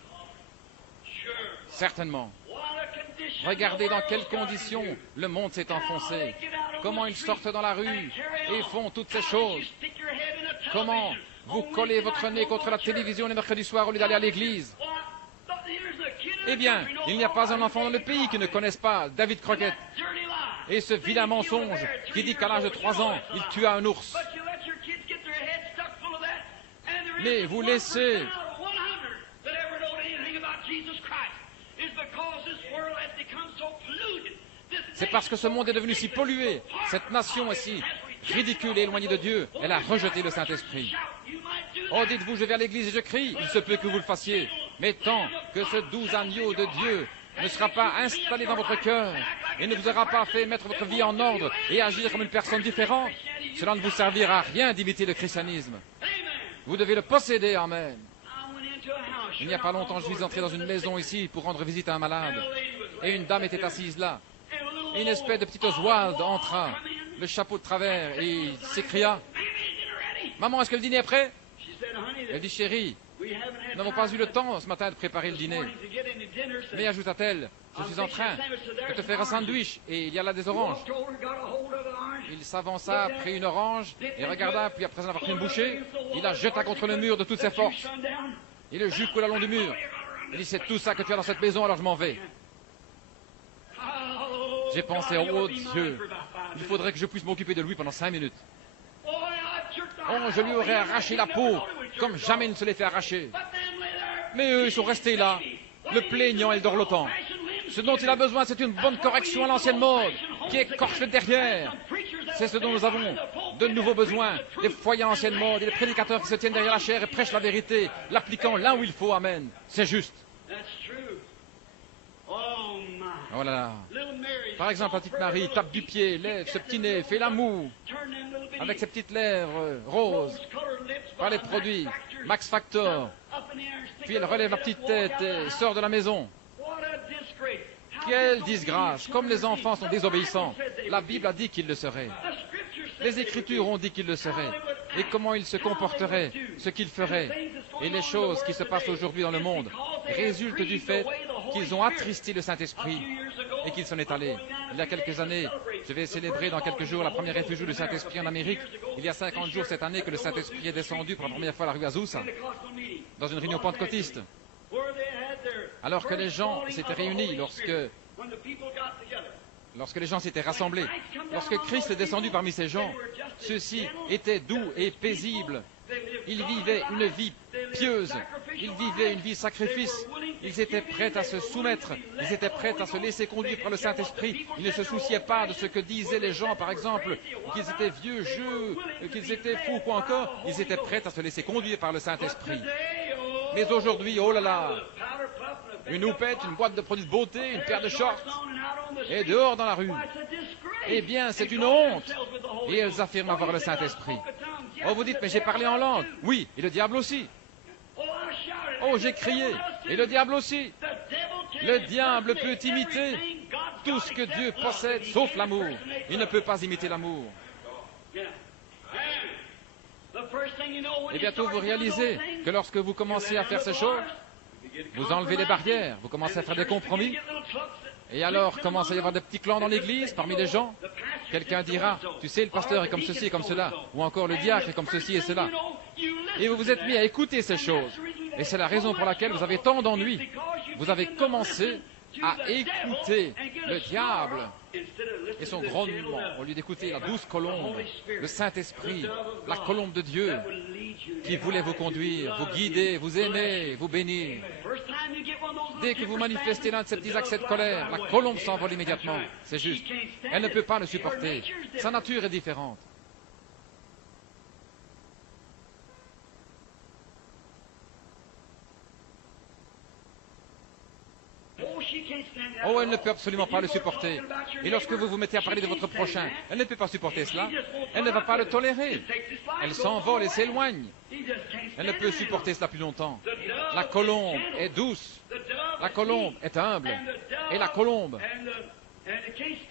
Certainement. Regardez dans quelles conditions le monde s'est enfoncé. Comment ils sortent dans la rue et font toutes ces choses. Comment vous collez votre nez contre la télévision le mercredi soir au lieu d'aller à l'église. Eh bien, il n'y a pas un enfant dans le pays qui ne connaisse pas David Crockett. Et ce vilain mensonge qui dit qu'à l'âge de 3 ans, il tua un ours. Mais vous laissez... C'est parce que ce monde est devenu si pollué, cette nation est si ridicule et éloignée de Dieu, elle a rejeté le Saint-Esprit. Oh, dites-vous, je vais à l'église et je crie, il se peut que vous le fassiez. Mais tant que ce doux agneau de Dieu ne sera pas installé dans votre cœur et ne vous aura pas fait mettre votre vie en ordre et agir comme une personne différente, cela ne vous servira à rien d'imiter le christianisme. Vous devez le posséder, amen. Il n'y a pas longtemps, je suis entré dans une maison ici pour rendre visite à un malade. Et une dame était assise là. Et une espèce de petit Oswald entra, le chapeau de travers, et il s'écria « Maman, est-ce que le dîner est prêt ?» Elle dit « Chérie, nous n'avons pas eu le temps ce matin de préparer le dîner. » Mais ajouta-t-elle « Je suis en train de te faire un sandwich, et il y a là des oranges. » Il s'avança, prit une orange, et regarda, puis après en avoir pris une bouchée, il la jeta contre le mur de toutes ses forces. Et le jus coula le long du mur. Il dit « C'est tout ça que tu as dans cette maison, alors je m'en vais. » J'ai pensé, oh Dieu, il faudrait que je puisse m'occuper de lui pendant 5 minutes. Oh, je lui aurais arraché la peau, comme jamais il ne se l'est fait arracher. Mais eux, ils sont restés là, le plaignant et le dorlotant. Ce dont il a besoin, c'est une bonne correction à l'ancienne mode, qui écorche le derrière. C'est ce dont nous avons de nouveaux besoins, des foyers à l'ancienne mode et des prédicateurs qui se tiennent derrière la chair et prêchent la vérité, l'appliquant là où il faut, amen. C'est juste. Oh là là. Par exemple, la petite Marie tape du pied, lève ce petit nez, fait l'amour avec ses petites lèvres roses par les produits Max Factor. Puis elle relève la petite tête et sort de la maison. Quelle disgrâce! Comme les enfants sont désobéissants, la Bible a dit qu'ils le seraient. Les Écritures ont dit qu'ils le seraient. Et comment ils se comporteraient, ce qu'ils feraient. Et les choses qui se passent aujourd'hui dans le monde résultent du fait qu'ils ont attristé le Saint-Esprit et qu'il s'en est allé. Il y a quelques années, je vais célébrer dans quelques jours la première effugie du Saint-Esprit en Amérique. Il y a 50 jours cette année que le Saint-Esprit est descendu pour la première fois à la rue Azusa, dans une réunion pentecôtiste. Alors que les gens s'étaient réunis, lorsque les gens s'étaient rassemblés, lorsque Christ est descendu parmi ces gens, ceux-ci étaient doux et paisibles. Ils vivaient une vie pieuse, ils vivaient une vie sacrifice, ils étaient prêts à se soumettre, ils étaient prêts à se laisser conduire par le Saint-Esprit. Ils ne se souciaient pas de ce que disaient les gens, par exemple, qu'ils étaient vieux jeux, qu'ils étaient fous ou quoi encore. Ils étaient prêts à se laisser conduire par le Saint-Esprit. Mais aujourd'hui, oh là là, une houppette, une boîte de produits de beauté, une paire de shorts, et dehors dans la rue. Eh bien, c'est une honte. Et elles affirment avoir le Saint-Esprit. Oh, vous dites, mais j'ai parlé en langue. Oui, et le diable aussi. Oh, j'ai crié. Et le diable aussi. Le diable peut imiter tout ce que Dieu possède, sauf l'amour. Il ne peut pas imiter l'amour. Et bientôt, vous réalisez que lorsque vous commencez à faire ces choses, vous enlevez les barrières, vous commencez à faire des compromis. Et alors, commence à y avoir des petits clans dans l'église, parmi les gens. Quelqu'un dira, tu sais, le pasteur est comme ceci et comme cela. Ou encore, le diacre est comme ceci et cela. Et vous vous êtes mis à écouter ces choses. Et c'est la raison pour laquelle vous avez tant d'ennuis. Vous avez commencé à écouter le diable et son grondement, au lieu d'écouter la douce colombe, le Saint-Esprit, la colombe de Dieu, qui voulait vous conduire, vous guider, vous aimer, vous bénir. Dès que vous manifestez l'un de ces petits accès de colère, la colombe s'envole immédiatement. C'est juste. Elle ne peut pas le supporter. Sa nature est différente. Oh, elle ne peut absolument pas le supporter. Et lorsque vous vous mettez à parler de votre prochain, elle ne peut pas supporter cela. Elle ne va pas le tolérer. Elle s'envole et s'éloigne. Elle ne peut supporter cela plus longtemps. La colombe est douce. La colombe est humble. Et la colombe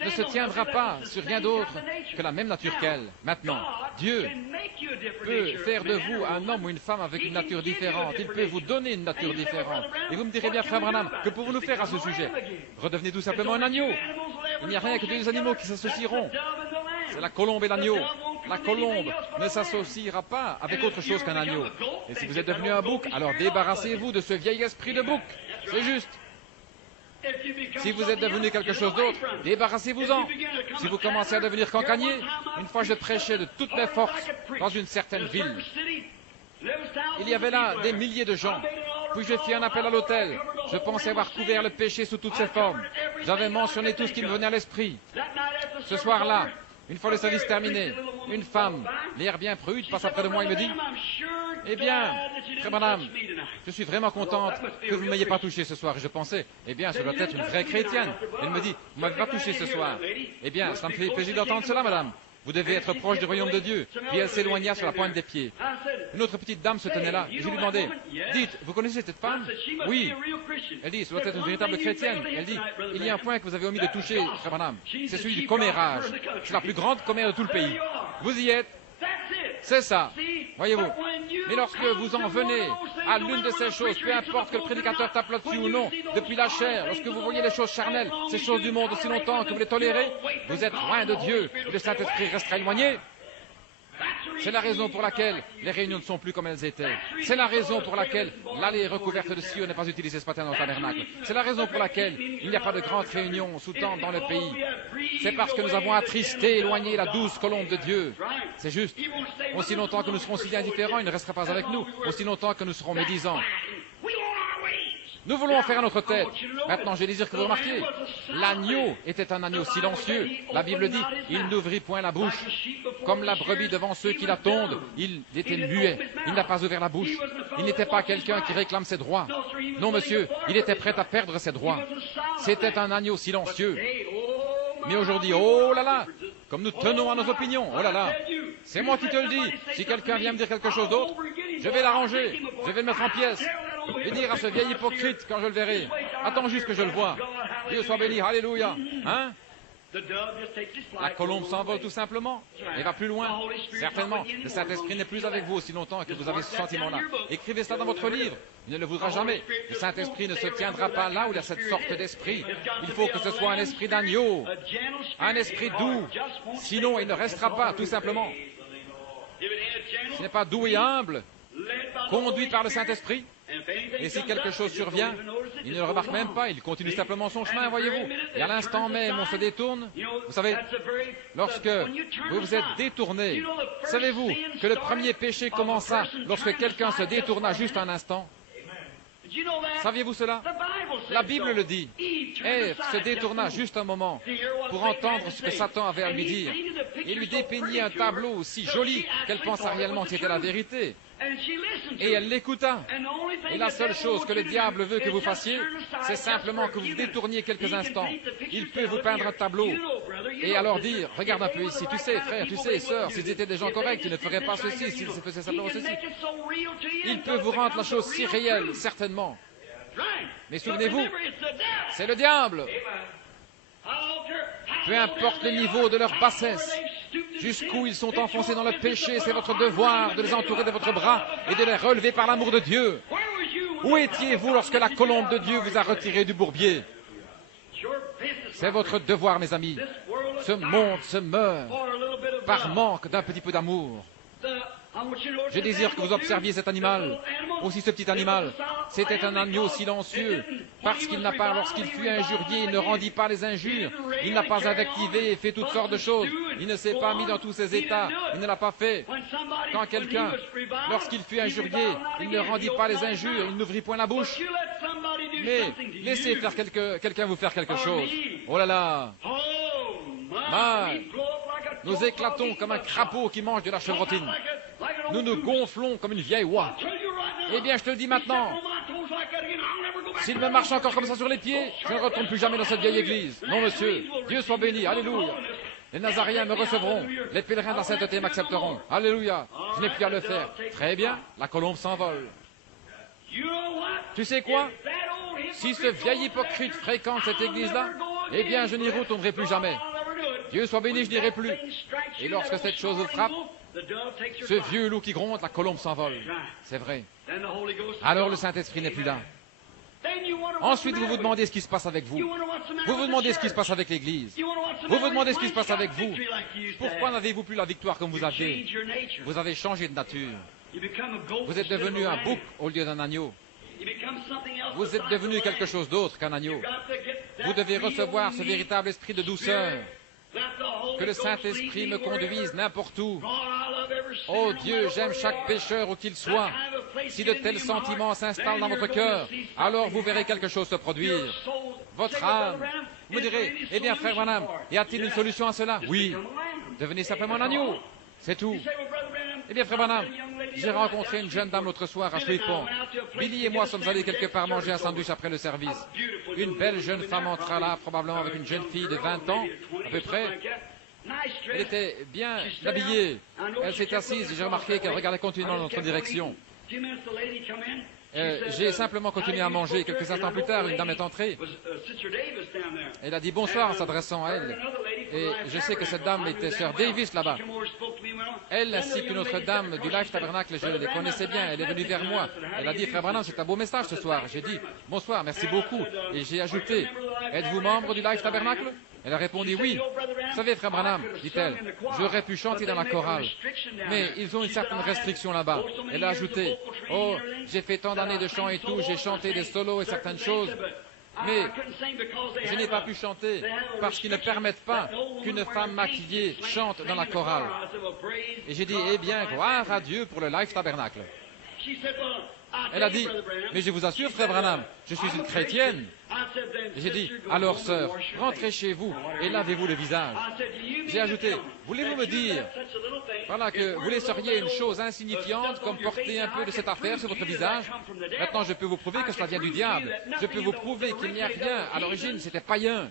ne se tiendra pas sur rien d'autre que la même nature qu'elle. Maintenant, Dieu peut faire de vous un homme ou une femme avec une nature différente. Il peut vous donner une nature différente. Et vous me direz bien, frère Branham, que pouvons-nous faire à ce sujet? Redevenez tout simplement un agneau. Il n'y a rien que deux animaux qui s'associeront. C'est la colombe et l'agneau. La colombe ne s'associera pas avec autre chose qu'un agneau. Et si vous êtes devenu un bouc, alors débarrassez-vous de ce vieil esprit de bouc. C'est juste. Si vous êtes devenu quelque chose d'autre, débarrassez-vous-en. Si vous commencez à devenir cancanier, une fois je prêchais de toutes mes forces dans une certaine ville. Il y avait là des milliers de gens. Puis je fis un appel à l'autel. Je pensais avoir couvert le péché sous toutes ses formes. J'avais mentionné tout ce qui me venait à l'esprit. Ce soir-là, une fois le service terminé, une femme, l'air bien prude, passe après de moi et me dit « Eh bien, frère Branham, je suis vraiment contente que vous ne m'ayez pas touché ce soir. » Et je pensais « Eh bien, ça doit être une vraie chrétienne. » Elle me dit « Vous ne m'avez pas touché ce soir. » Eh bien, ça me fait plaisir d'entendre cela, madame. Vous devez être proche du royaume de Dieu. Puis elle s'éloigna sur la pointe des pieds. Une autre petite dame se tenait là. Et je lui demandais, dites, vous connaissez cette femme? Oui. Elle dit, ça doit être une véritable chrétienne. Elle dit, il y a un point que vous avez omis de toucher, frère Branham. C'est celui du commérage. C'est la plus grande commère de tout le pays. Vous y êtes. C'est ça. Voyez-vous. Mais lorsque vous en venez à l'une de ces choses, peu importe que le prédicateur tape là-dessus ou non, depuis la chair, lorsque vous voyez les choses charnelles, ces choses du monde aussi longtemps que vous les tolérez, vous êtes loin de Dieu et le Saint-Esprit restera éloigné. C'est la raison pour laquelle les réunions ne sont plus comme elles étaient. C'est la raison pour laquelle l'allée recouverte de cieux n'est pas utilisée ce matin dans le tabernacle. C'est la raison pour laquelle il n'y a pas de grandes réunions sous tente dans le pays. C'est parce que nous avons attristé, éloigné la douce colombe de Dieu. C'est juste. Aussi longtemps que nous serons si indifférents, il ne restera pas avec nous. Aussi longtemps que nous serons médisants. Nous voulons faire à notre tête. Maintenant, je désire que vous remarquiez. L'agneau était un agneau silencieux. La Bible dit, il n'ouvrit point la bouche. Comme la brebis devant ceux qui la tondent, il était muet. Il n'a pas ouvert la bouche. Il n'était pas quelqu'un qui réclame ses droits. Non, monsieur, il était prêt à perdre ses droits. C'était un agneau silencieux. Mais aujourd'hui, oh là là, comme nous tenons à nos opinions, oh là là, c'est moi qui te le dis. Si quelqu'un vient me dire quelque chose d'autre, je vais l'arranger, je vais le mettre en pièces. Et dire à ce vieil hypocrite quand je le verrai, attends juste que je le vois. Dieu soit béni, alléluia. Hein? La colombe s'envole tout simplement et va plus loin. Certainement, le Saint-Esprit n'est plus avec vous aussi longtemps que vous avez ce sentiment-là. Écrivez cela dans votre livre. Il ne le voudra jamais. Le Saint-Esprit ne se tiendra pas là où il y a cette sorte d'esprit. Il faut que ce soit un esprit d'agneau, un esprit doux. Sinon, il ne restera pas, tout simplement. Ce n'est pas doux et humble, conduit par le Saint-Esprit. Et si quelque chose survient, il ne le remarque même pas, il continue simplement son chemin, voyez-vous. Et à l'instant même, on se détourne. Vous savez, lorsque vous vous êtes détourné, savez-vous que le premier péché commença lorsque quelqu'un se détourna juste un instant? Saviez-vous cela? La Bible le dit. Ève se détourna juste un moment pour entendre ce que Satan avait à lui dire. Il lui dépeignit un tableau aussi joli qu'elle pensa réellement que c'était la vérité. Et elle l'écouta. Et la seule chose que le diable veut que vous fassiez, c'est simplement que vous détourniez quelques instants. Il peut vous peindre un tableau et alors dire, regarde un peu ici, tu sais frère, tu sais sœur, s'ils étaient des gens corrects, ils ne feraient pas ceci, s'ils faisaient simplement ceci. Il peut vous rendre la chose si réelle, certainement. Mais souvenez-vous, c'est le diable. Peu importe le niveau de leur bassesse, jusqu'où ils sont enfoncés dans le péché, c'est votre devoir de les entourer de votre bras et de les relever par l'amour de Dieu. Où étiez-vous lorsque la colombe de Dieu vous a retiré du bourbier? C'est votre devoir, mes amis. Ce monde se meurt par manque d'un petit peu d'amour. Je désire que vous observiez cet animal, aussi ce petit animal. C'était un agneau silencieux, parce qu'il n'a pas, lorsqu'il fut injurié, il ne rendit pas les injures, il n'a pas invectivé et fait toutes sortes de choses. Il ne s'est pas mis dans tous ses états, il ne l'a pas fait. Quand quelqu'un, lorsqu'il fut injurié, il ne rendit pas les injures, il n'ouvrit point la bouche. Mais laissez faire quelqu'un vous faire quelque chose. Oh là là! Mal. Nous éclatons comme un crapaud qui mange de la chevrotine. Nous nous gonflons comme une vieille oie. Eh bien, je te le dis maintenant, S'il me marche encore comme ça sur les pieds, je ne retourne plus jamais dans cette vieille église. Non, monsieur. Dieu soit béni. Alléluia. Les Nazaréens me recevront. Les pèlerins de la sainteté m'accepteront. Alléluia. Je n'ai plus à le faire. Très bien. La colombe s'envole. Tu sais quoi? Si ce vieil hypocrite fréquente cette église-là, eh bien, je n'y retournerai plus jamais. Dieu soit béni, je n'irai plus. Et lorsque cette chose vous frappe, ce vieux loup qui gronde, la colombe s'envole. C'est vrai. Alors le Saint-Esprit n'est plus là. Ensuite, vous vous demandez ce qui se passe avec vous. Vous vous demandez ce qui se passe avec l'Église. Vous vous demandez ce qui se passe avec vous. Pourquoi n'avez-vous plus la victoire comme vous aviez? Vous avez changé de nature. Vous êtes devenu un bouc au lieu d'un agneau. Vous êtes devenu quelque chose d'autre qu'un agneau. Vous devez recevoir ce véritable esprit de douceur. Que le Saint-Esprit me conduise n'importe où. Oh Dieu, j'aime chaque pécheur où qu'il soit. Si de tels sentiments s'installent dans votre cœur, alors vous verrez quelque chose se produire. Votre âme. Vous me direz, eh bien frère Branham, y a-t-il une solution à cela? Oui. Devenez simplement un agneau. C'est tout. Eh bien frère Branham, j'ai rencontré une jeune dame l'autre soir à Shreveport. Billy et moi sommes allés quelque part manger un sandwich après le service. Une belle jeune femme entra là, probablement avec une jeune fille de 20 ans, à peu près. Elle était bien habillée. Elle s'est assise et j'ai remarqué qu'elle regardait continuellement dans notre direction. J'ai simplement continué à manger. Quelques instants plus tard, une dame est entrée. Elle a dit bonsoir en s'adressant à elle. Et je sais que cette dame était sœur Davis là-bas. Elle ainsi qu'une autre dame du Life Tabernacle, je les connaissais bien. Elle est venue vers moi. Elle a dit, frère Branham, c'est un beau message ce soir. J'ai dit, bonsoir, merci beaucoup. Et j'ai ajouté, êtes-vous membre du Life Tabernacle? Elle a répondu oui. Vous savez, frère Branham, dit-elle, j'aurais pu chanter dans la chorale, mais ils ont une certaine restriction là-bas. Elle a ajouté, oh, j'ai fait tant d'années de chant et tout, j'ai chanté des solos et certaines choses, mais je n'ai pas pu chanter parce qu'ils ne permettent pas qu'une femme maquillée chante dans la chorale. Et j'ai dit, eh bien, gloire à Dieu pour le Life Tabernacle. Elle a dit, mais je vous assure, frère Branham, je suis une chrétienne. Et j'ai dit, alors sœur, rentrez chez vous et lavez-vous le visage. J'ai ajouté, voulez-vous me dire, voilà que vous laisseriez une chose insignifiante comme porter un peu de cette affaire sur votre visage? Maintenant, je peux vous prouver que cela vient du diable. Je peux vous prouver qu'il n'y a rien. À l'origine, c'était païen.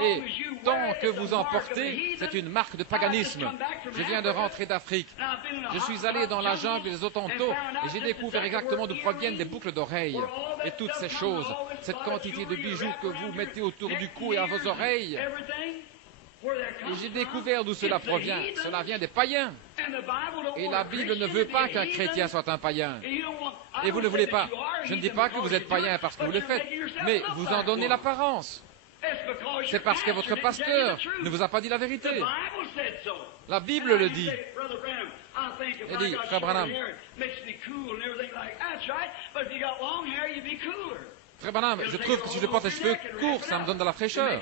Et tant que vous en portez, c'est une marque de paganisme. Je viens de rentrer d'Afrique. Je suis allé dans la jungle des Otontos et j'ai découvert exactement d'où proviennent des boucles d'oreilles. Et toutes ces choses, cette quantité de bijoux que vous mettez autour du cou et à vos oreilles. Et j'ai découvert d'où cela provient. Cela vient des païens. Et la Bible ne veut pas qu'un chrétien soit un païen. Et vous ne voulez pas. Je ne dis pas que vous êtes païen parce que vous le faites, mais vous en donnez l'apparence. C'est parce que votre pasteur ne vous a pas dit la vérité. La Bible le dit. Elle dit, frère Branham, frère Branham, je trouve que si je porte les cheveux courts, ça me donne de la fraîcheur.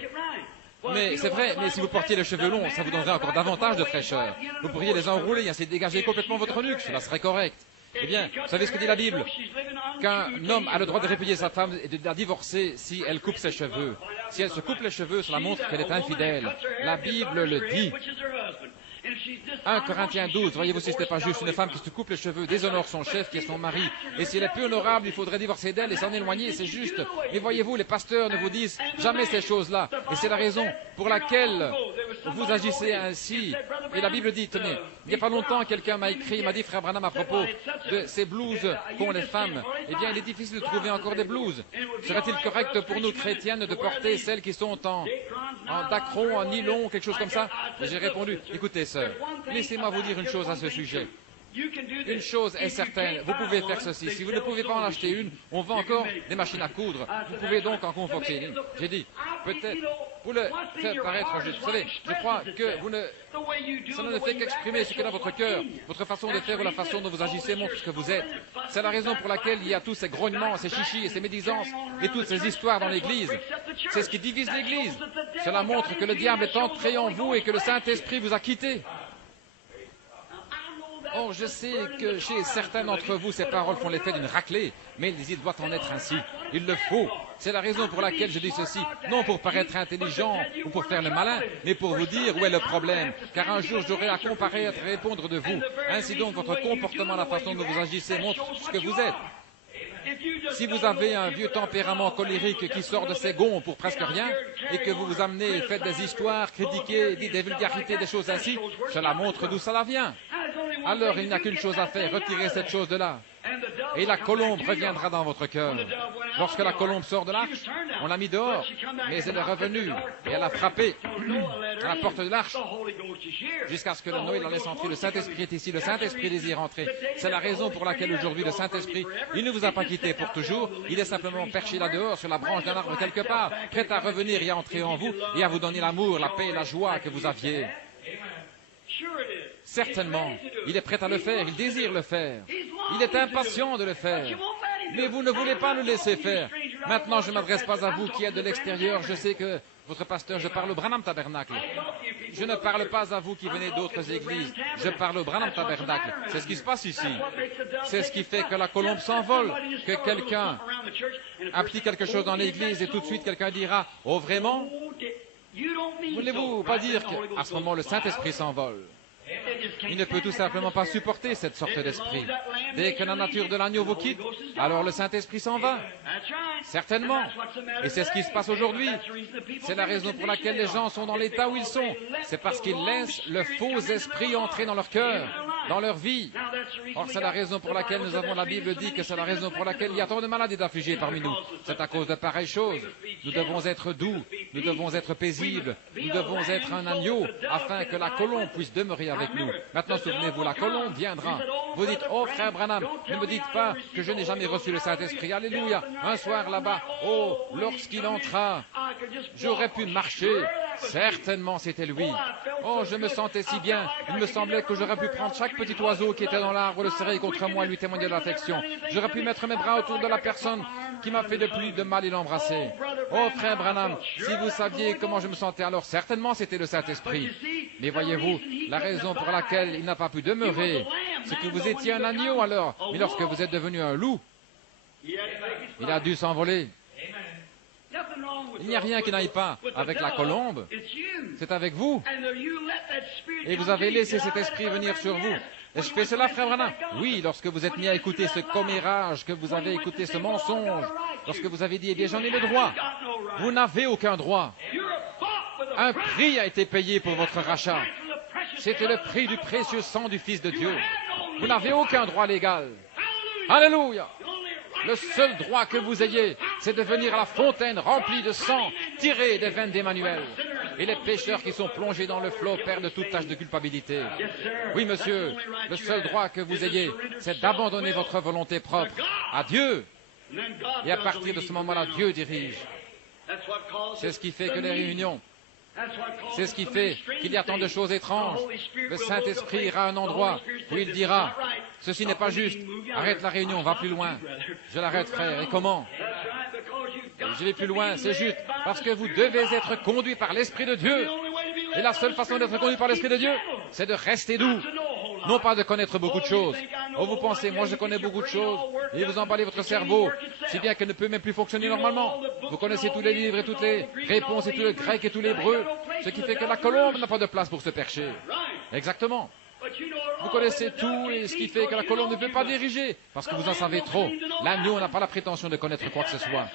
Mais c'est vrai, mais si vous portiez les cheveux longs, ça vous donnerait encore davantage de fraîcheur. Vous pourriez les enrouler et ainsi dégager complètement votre nuque, cela serait correct. Eh bien, vous savez ce que dit la Bible? Qu'un homme a le droit de répudier sa femme et de la divorcer si elle coupe ses cheveux. Si elle se coupe les cheveux, cela montre qu'elle est infidèle. La Bible le dit. 1 Corinthiens 12, voyez-vous si ce n'est pas juste, une femme qui se coupe les cheveux déshonore son chef qui est son mari, et si elle est peu honorable, il faudrait divorcer d'elle et s'en éloigner, c'est juste. Mais voyez-vous, les pasteurs ne vous disent jamais ces choses-là, et c'est la raison pour laquelle vous agissez ainsi. Et la Bible dit, tenez, il n'y a pas longtemps, quelqu'un m'a écrit, il m'a dit, frère Branham, à propos de ces blouses qu'ont les femmes, eh bien, il est difficile de trouver encore des blouses. Serait-il correct pour nous, chrétiennes, de porter celles qui sont en dacron, en nylon, quelque chose comme ça? Et j'ai répondu, écoutez, sœur, laissez-moi vous dire une chose à ce sujet. Une chose est certaine, vous pouvez faire ceci. Si vous ne pouvez pas en acheter une, on vend encore des machines à coudre. Vous pouvez donc en convoquer une. J'ai dit, peut-être, pour le faire paraître juste. Vous savez, je crois que ça ne fait qu'exprimer ce qu'il y a dans votre cœur. Votre façon de faire ou la façon dont vous agissez montre ce que vous êtes. C'est la raison pour laquelle il y a tous ces grognements, ces chichis et ces médisances et toutes ces histoires dans l'Église. C'est ce qui divise l'Église. Cela montre que le diable est entré en vous et que le Saint-Esprit vous a quitté. Oh, je sais que chez certains d'entre vous, ces paroles font l'effet d'une raclée, mais il doit en être ainsi. Il le faut. C'est la raison pour laquelle je dis ceci, non pour paraître intelligent ou pour faire le malin, mais pour vous dire où est le problème. Car un jour, j'aurai à comparaître et répondre de vous. Ainsi donc, votre comportement, la façon dont vous agissez montre ce que vous êtes. Si vous avez un vieux tempérament colérique qui sort de ses gonds pour presque rien, et que vous vous amenez, faites des histoires, critiquez, dites des vulgarités, des choses ainsi, cela montre d'où cela vient. Alors il n'y a qu'une chose à faire, retirez cette chose de là. Et la colombe reviendra dans votre cœur. Lorsque la colombe sort de l'arche, on l'a mis dehors, mais elle est revenue et elle a frappé à la porte de l'arche jusqu'à ce que Noé la laisse entrer. Le Saint-Esprit est ici, le Saint-Esprit désire entrer. C'est la raison pour laquelle aujourd'hui le Saint-Esprit, il ne vous a pas quitté pour toujours, il est simplement perché là dehors sur la branche d'un arbre quelque part, prêt à revenir et à entrer en vous et à vous donner l'amour, la paix et la joie que vous aviez. Certainement, il est prêt à le faire, il désire le faire. Il est impatient de le faire. Mais vous ne voulez pas le laisser faire. Maintenant, je ne m'adresse pas à vous qui êtes de l'extérieur. Je sais que votre pasteur, je parle au Branham Tabernacle. Je ne parle pas à vous qui venez d'autres églises. Je parle au Branham Tabernacle. C'est ce qui se passe ici. C'est ce qui fait que la colombe s'envole, que quelqu'un applique quelque chose dans l'église et tout de suite quelqu'un dira « Oh, vraiment ?» Voulez-vous pas dire qu'à ce moment le Saint-Esprit s'envole? Il ne peut tout simplement pas supporter cette sorte d'esprit. Dès que la nature de l'agneau vous quitte, alors le Saint-Esprit s'en va. Certainement. Et c'est ce qui se passe aujourd'hui. C'est la raison pour laquelle les gens sont dans l'état où ils sont. C'est parce qu'ils laissent le faux esprit entrer dans leur cœur, dans leur vie. Or, c'est la raison pour laquelle nous avons, la Bible dit que c'est la raison pour laquelle il y a tant de malades et d'affligés parmi nous. C'est à cause de pareilles choses. Nous devons être doux, nous devons être paisibles, nous devons être un agneau afin que la colombe puisse demeurer avec nous. Maintenant, souvenez-vous, la colombe viendra. Vous dites, oh frère Branham, ne me dites pas que je n'ai jamais reçu le Saint-Esprit. Alléluia. Un soir là-bas, oh, lorsqu'il entra, j'aurais pu marcher. Certainement, c'était lui. Oh, je me sentais si bien. Il me semblait que j'aurais pu prendre chaque petit oiseau qui était dans l'arbre, le serrer contre moi et lui témoigner de l'affection. J'aurais pu mettre mes bras autour de la personne qui m'a fait le plus de mal et l'embrasser. Oh, frère Branham, si vous saviez comment je me sentais alors, certainement c'était le Saint-Esprit. Mais voyez-vous, la raison pour laquelle il n'a pas pu demeurer, c'est que vous étiez un agneau alors. Mais lorsque vous êtes devenu un loup, il a dû s'envoler. Il n'y a rien qui n'aille pas avec la colombe, c'est avec vous. Et vous avez laissé cet esprit venir sur vous. Et je fais cela, frère Branham? Oui, lorsque vous êtes mis à écouter ce commérage, que vous avez écouté ce mensonge, lorsque vous avez dit, eh bien j'en ai le droit. Vous n'avez aucun droit. Un prix a été payé pour votre rachat. C'était le prix du précieux sang du Fils de Dieu. Vous n'avez aucun droit légal. Alléluia! Le seul droit que vous ayez, c'est de venir à la fontaine remplie de sang, tirée des veines d'Emmanuel. Et les pécheurs qui sont plongés dans le flot perdent toute tâche de culpabilité. Oui, monsieur, le seul droit que vous ayez, c'est d'abandonner votre volonté propre à Dieu. Et à partir de ce moment-là, Dieu dirige. C'est ce qui fait que les réunions, c'est ce qui fait qu'il y a tant de choses étranges. Le Saint-Esprit ira à un endroit où il dira, ceci n'est pas juste, arrête la réunion, va plus loin. Je l'arrête, frère, et comment? Je vais plus loin, c'est juste, parce que vous devez être conduit par l'Esprit de Dieu. Et la seule façon d'être conduit par l'Esprit de Dieu, c'est de rester doux. Non pas de connaître beaucoup de choses. Oh, vous pensez, moi je connais beaucoup de choses, et vous emballez votre cerveau, si bien qu'elle ne peut même plus fonctionner normalement. Vous connaissez tous les livres et toutes les réponses et tout le grec et tout l'hébreu, ce qui fait que la colombe n'a pas de place pour se percher. Exactement. Vous connaissez tout, et ce qui fait que la colombe ne peut pas diriger, parce que vous en savez trop. L'agneau n'a pas la prétention de connaître quoi que ce soit.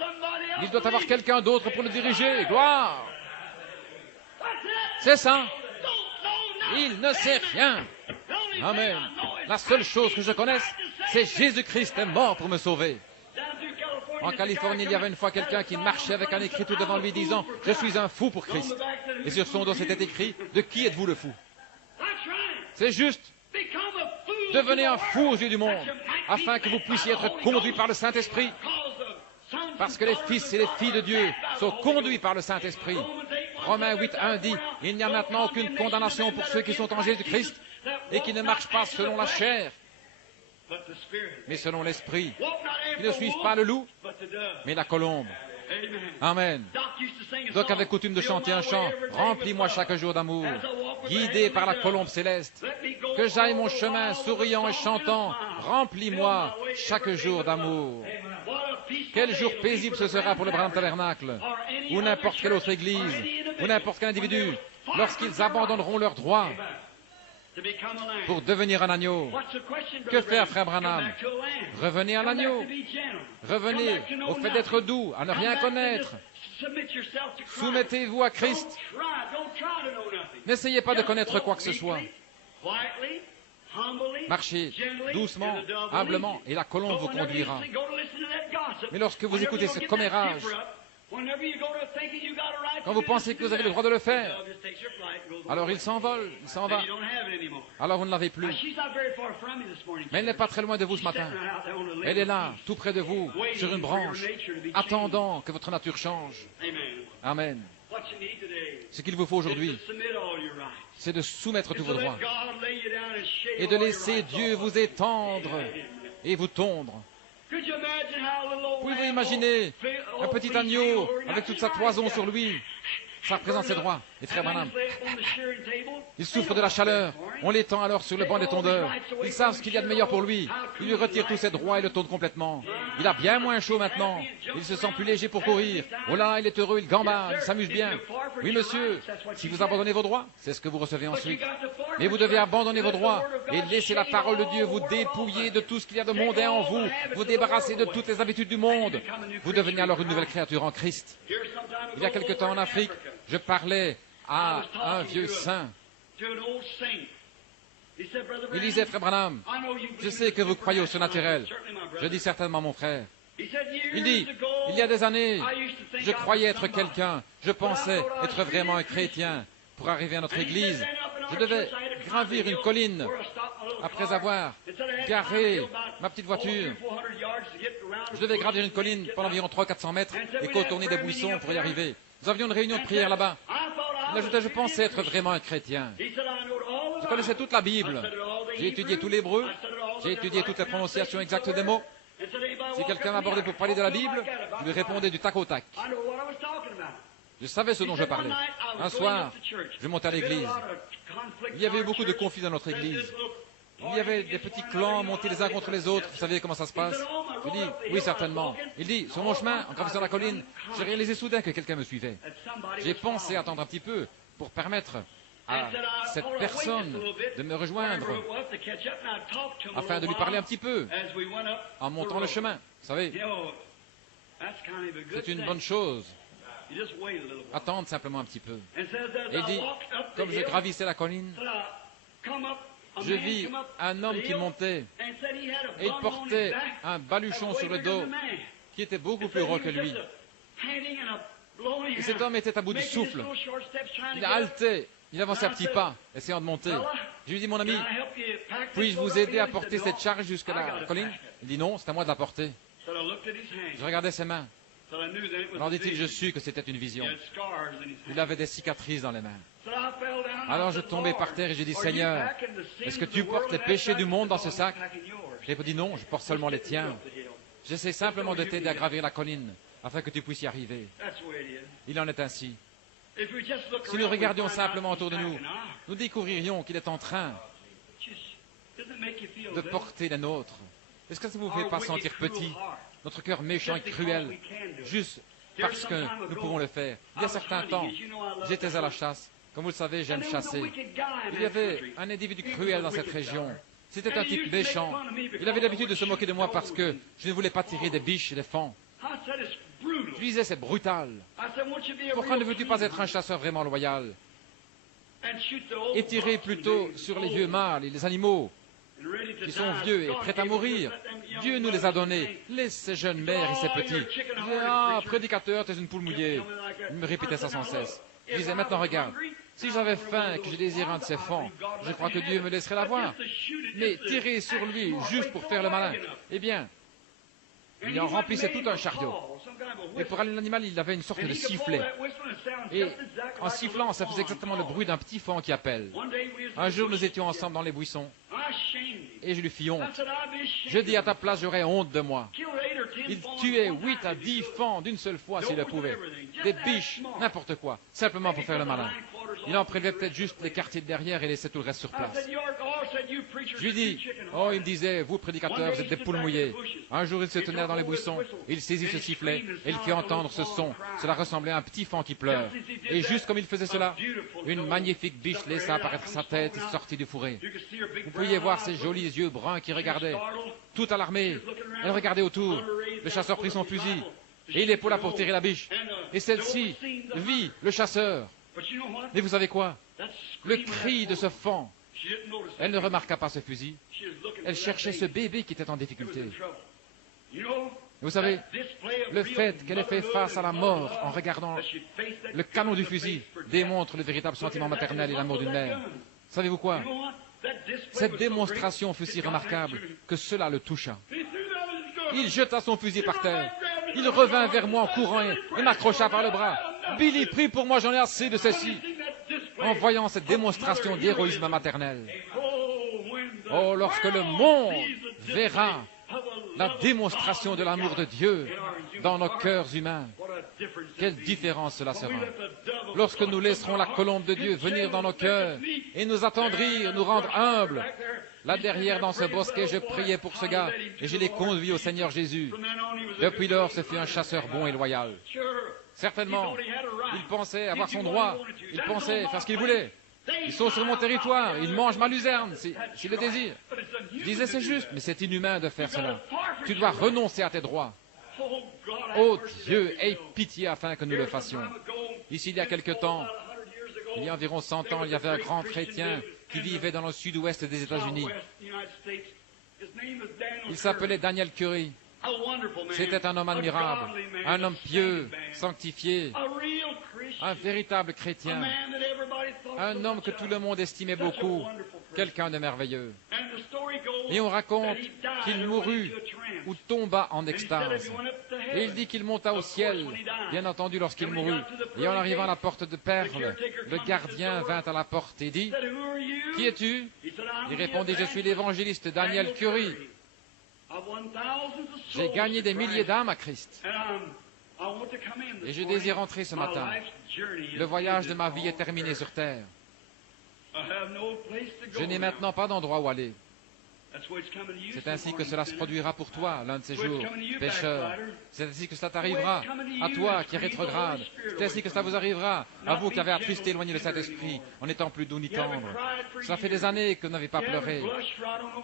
Il doit avoir quelqu'un d'autre pour le diriger. Gloire! C'est ça. Il ne sait rien. Amen. La seule chose que je connaisse, c'est Jésus-Christ est mort pour me sauver. En Californie, il y avait une fois quelqu'un qui marchait avec un écrit tout devant lui disant « Je suis un fou pour Christ ». Et sur son dos c'était écrit « De qui êtes-vous le fou ?» C'est juste. Devenez un fou aux yeux du monde, afin que vous puissiez être conduits par le Saint-Esprit. Parce que les fils et les filles de Dieu sont conduits par le Saint-Esprit. Romains 8:1 dit « Il n'y a maintenant aucune condamnation pour ceux qui sont en Jésus-Christ et qui ne marchent pas selon la chair, mais selon l'Esprit. Ils ne suivent pas le loup, mais la colombe. » Amen. Doc avait coutume de chanter un chant « Remplis-moi chaque jour d'amour, guidé par la colombe céleste. Que j'aille mon chemin souriant et chantant, remplis-moi chaque jour d'amour. » Quel jour paisible ce sera pour le Branham Tabernacle, ou n'importe quelle autre église, ou n'importe quel individu, lorsqu'ils abandonneront leurs droits. pour devenir un agneau. Que faire, frère Branham? Revenez à l'agneau. Revenez au fait d'être doux, à ne rien connaître. Soumettez-vous à Christ. N'essayez pas de connaître quoi que ce soit. Marchez doucement, humblement, et la colombe vous conduira. Mais lorsque vous écoutez ce commérage, quand vous pensez que vous avez le droit de le faire, alors il s'envole, il s'en va. Alors vous ne l'avez plus. Mais elle n'est pas très loin de vous ce matin. Elle est là, tout près de vous, sur une branche, attendant que votre nature change. Amen. Ce qu'il vous faut aujourd'hui, c'est de soumettre tous vos droits et de laisser Dieu vous étendre et vous tondre. Pouvez-vous imaginer un petit agneau avec toute sa toison sur lui? Ça représente ses droits. Les frères Branham, il souffre de la chaleur. On l'étend alors sur le banc des tondeurs. Ils savent ce qu'il y a de meilleur pour lui. Ils lui retirent tous ses droits et le tondent complètement. Il a bien moins chaud maintenant. Il se sent plus léger pour courir. Oh là, il est heureux, il gambade, il s'amuse bien. Oui, monsieur, si vous abandonnez vos droits, c'est ce que vous recevez ensuite. Mais vous devez abandonner vos droits et laisser la parole de Dieu vous dépouiller de tout ce qu'il y a de mondain en vous, vous débarrasser de toutes les habitudes du monde. Vous devenez alors une nouvelle créature en Christ. Il y a quelque temps en Afrique, je parlais à un vieux saint. Il disait, frère Branham, je sais que vous croyez au surnaturel. Je dis certainement, mon frère. Il dit, il y a des années, je croyais être quelqu'un, je pensais être vraiment un chrétien. Pour arriver à notre église, je devais gravir une colline après avoir garé ma petite voiture. Je devais gravir une colline pendant environ 300-400 mètres et contourner des buissons pour y arriver. Nous avions une réunion de prière là-bas. Il ajoutait, je pensais être vraiment un chrétien. Je connaissais toute la Bible. J'ai étudié tout l'hébreu. J'ai étudié toutes les prononciations exactes des mots. Si quelqu'un m'abordait pour parler de la Bible, je lui répondais du tac au tac. Je savais ce dont je parlais. Un soir, je montais à l'église. Il y avait eu beaucoup de conflits dans notre église. Il y avait des petits clans montés les uns contre les autres. Vous savez comment ça se passe? Je dis, oui, certainement. Il dit, sur mon chemin, en gravissant la colline, j'ai réalisé soudain que quelqu'un me suivait. J'ai pensé attendre un petit peu pour permettre à cette personne de me rejoindre afin de lui parler un petit peu en montant le chemin. Vous savez, c'est une bonne chose. Attendre simplement un petit peu. Et il dit, comme je gravissais la colline, je vis un homme qui montait et il portait un baluchon sur le dos qui était beaucoup plus gros que lui. Et cet homme était à bout de souffle. Il haletait, il avançait à petits pas, essayant de monter. Je lui dis, mon ami, puis-je vous aider à porter cette charge jusqu'à la colline? Il dit, non, c'est à moi de la porter. Je regardais ses mains. Alors dit-il, je sus que c'était une vision. Il avait des cicatrices dans les mains. Alors je tombais par terre et j'ai dit, Seigneur, est-ce que tu portes les péchés du monde dans ce sac? Il m'a dit, non, je porte seulement les tiens. J'essaie simplement de t'aider à gravir la colline, afin que tu puisses y arriver. Il en est ainsi. Si nous regardions simplement autour de nous, nous découvririons qu'il est en train de porter les nôtres. Est-ce que ça ne vous fait pas sentir petit, notre cœur méchant et cruel, juste parce que nous pouvons le faire? Il y a certains temps, j'étais à la chasse. Comme vous le savez, j'aime chasser. Il y avait un individu cruel dans cette région. C'était un type méchant. Il avait l'habitude de se moquer de moi parce que je ne voulais pas tirer des biches et des faons. Je disais, c'est brutal. Pourquoi ne veux-tu pas être un chasseur vraiment loyal et tirer plutôt sur les vieux mâles et les animaux qui sont vieux et prêts à mourir? Dieu nous les a donnés. Laisse ces jeunes mères et ces petits. Je disais, ah, prédicateur, tu es une poule mouillée. Il me répétait ça sans cesse. Je disais, maintenant regarde, si j'avais faim et que je désirais un de ces faons, je crois que Dieu me laisserait l'avoir. Mais tirer sur lui juste pour faire le malin, eh bien, il en remplissait tout un chariot. Et pour l'animal, il avait une sorte de sifflet. Et en sifflant, ça faisait exactement le bruit d'un petit faon qui appelle. Un jour, nous étions ensemble dans les buissons. Et je lui fis honte. Je dis, à ta place, j'aurais honte de moi. Il tuait 8 à 10 faons d'une seule fois s'il le pouvait. Des biches, n'importe quoi, simplement pour faire le malin. Il en prélevait peut-être juste les quartiers de derrière et laissait tout le reste sur place. Je lui dis, oh, il me disait, vous prédicateurs, vous êtes des poules mouillées. Un jour, il se tenait dans les buissons, il saisit ce sifflet, et il fit entendre ce son. Cela ressemblait à un petit enfant qui pleure. Et juste comme il faisait cela, une magnifique biche laissa apparaître sa tête et sortit du fourré. Vous pouviez voir ses jolis yeux bruns qui regardaient. Tout alarmée, elle regardait autour. Le chasseur prit son fusil, et il épaula pour tirer la biche. Et celle-ci vit le chasseur. Mais vous savez quoi? Le cri de ce fan. Elle ne remarqua pas ce fusil. Elle cherchait ce bébé qui était en difficulté. Et vous savez, le fait qu'elle ait fait face à la mort en regardant le canon du fusil démontre le véritable sentiment maternel et l'amour d'une mère. Savez-vous quoi? Cette démonstration fut si remarquable que cela le toucha. Il jeta son fusil par terre. Il revint vers moi en courant et m'accrocha par le bras. « Billy, prie pour moi, j'en ai assez de ceci. » En voyant cette démonstration d'héroïsme maternel. Oh, lorsque le monde verra la démonstration de l'amour de Dieu dans nos cœurs humains, quelle différence cela sera. Lorsque nous laisserons la colombe de Dieu venir dans nos cœurs et nous attendrir, nous rendre humbles. Là derrière, dans ce bosquet, je priais pour ce gars et je l'ai conduit au Seigneur Jésus. Depuis lors, ce fut un chasseur bon et loyal. Certainement, il pensait avoir son droit, il pensait faire ce qu'il voulait. Ils sont sur mon territoire, ils mangent ma luzerne, s'il le désire. Je disais, c'est juste, mais c'est inhumain de faire cela. Tu dois renoncer à tes droits. Oh Dieu, aie pitié afin que nous le fassions. Ici, il y a quelque temps, il y a environ 100 ans, il y avait un grand chrétien qui vivait dans le sud-ouest des États-Unis. Il s'appelait Daniel Curry. C'était un homme admirable, un homme pieux, sanctifié, un véritable chrétien, un homme que tout le monde estimait beaucoup, quelqu'un de merveilleux. Et on raconte qu'il mourut ou tomba en extase. Et il dit qu'il monta au ciel, bien entendu lorsqu'il mourut. Et en arrivant à la porte de perles, le gardien vint à la porte et dit, « Qui es-tu » Il répondit, « Je suis l'évangéliste Daniel Curry. J'ai gagné des milliers d'âmes à Christ. Et je désire entrer ce matin. Le voyage de ma vie est terminé sur terre. Je n'ai maintenant pas d'endroit où aller. C'est ainsi que cela se produira pour toi, l'un de ces jours, pécheur. C'est ainsi que cela t'arrivera, à toi qui es rétrograde. C'est ainsi que cela vous arrivera, à vous qui avez attristé, éloigné le Saint-Esprit, en n'étant plus doux ni tendre. Cela fait des années que vous n'avez pas pleuré.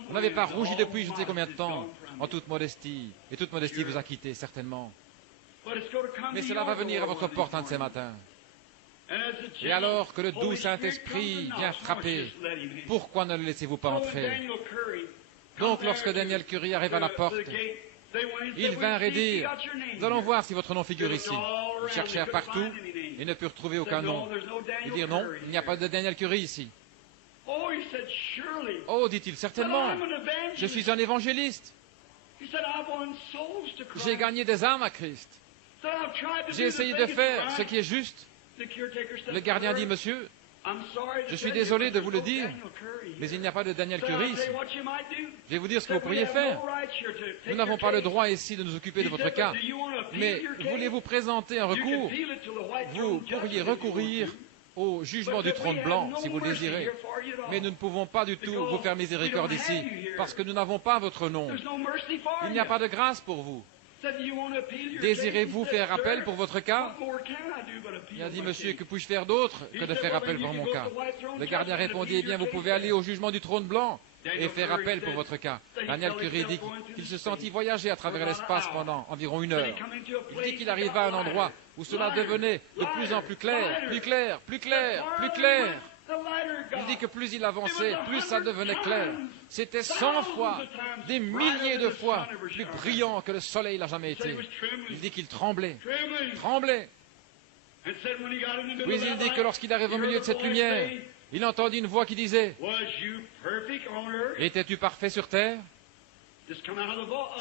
Vous n'avez pas rougi depuis je ne sais combien de temps, en toute modestie. Et toute modestie vous a quitté, certainement. Mais cela va venir à votre porte un de ces matins. Et alors que le doux Saint-Esprit vient frapper, pourquoi ne le laissez-vous pas entrer? Donc, lorsque Daniel Curry arrive à la porte, ils vinrent et dirent, nous allons voir si votre nom figure ici. Ils cherchèrent partout et ne purent trouver aucun nom. Ils dirent, non, il n'y a pas de Daniel Curry ici. Oh, dit-il, certainement, je suis un évangéliste. J'ai gagné des âmes à Christ. J'ai essayé de faire ce qui est juste. Le gardien dit, monsieur, je suis désolé de vous le dire, mais il n'y a pas de Daniel Curry ici. Je vais vous dire ce que vous pourriez faire. Nous n'avons pas le droit ici de nous occuper de votre cas, mais voulez-vous présenter un recours? Vous pourriez recourir au jugement du trône blanc, si vous le désirez. Mais nous ne pouvons pas du tout vous faire miséricorde ici, parce que nous n'avons pas votre nom. Il n'y a pas de grâce pour vous. Désirez-vous faire appel pour votre cas? Il a dit, monsieur, que puis-je faire d'autre que de faire appel pour mon cas? Le gardien répondit, eh bien, vous pouvez aller au jugement du trône blanc et faire appel pour votre cas. Daniel Curry dit qu'il se sentit voyager à travers l'espace pendant environ 1 heure. Il dit qu'il arriva à un endroit où cela devenait de plus en plus clair, plus clair, plus clair, plus clair. Il dit que plus il avançait, plus ça devenait clair. C'était 100 fois, des milliers de fois plus brillant que le soleil n'a jamais été. Il dit qu'il tremblait, tremblait. Puis il dit que lorsqu'il arrive au milieu de cette lumière, il entendit une voix qui disait, « Étais-tu parfait sur terre ?»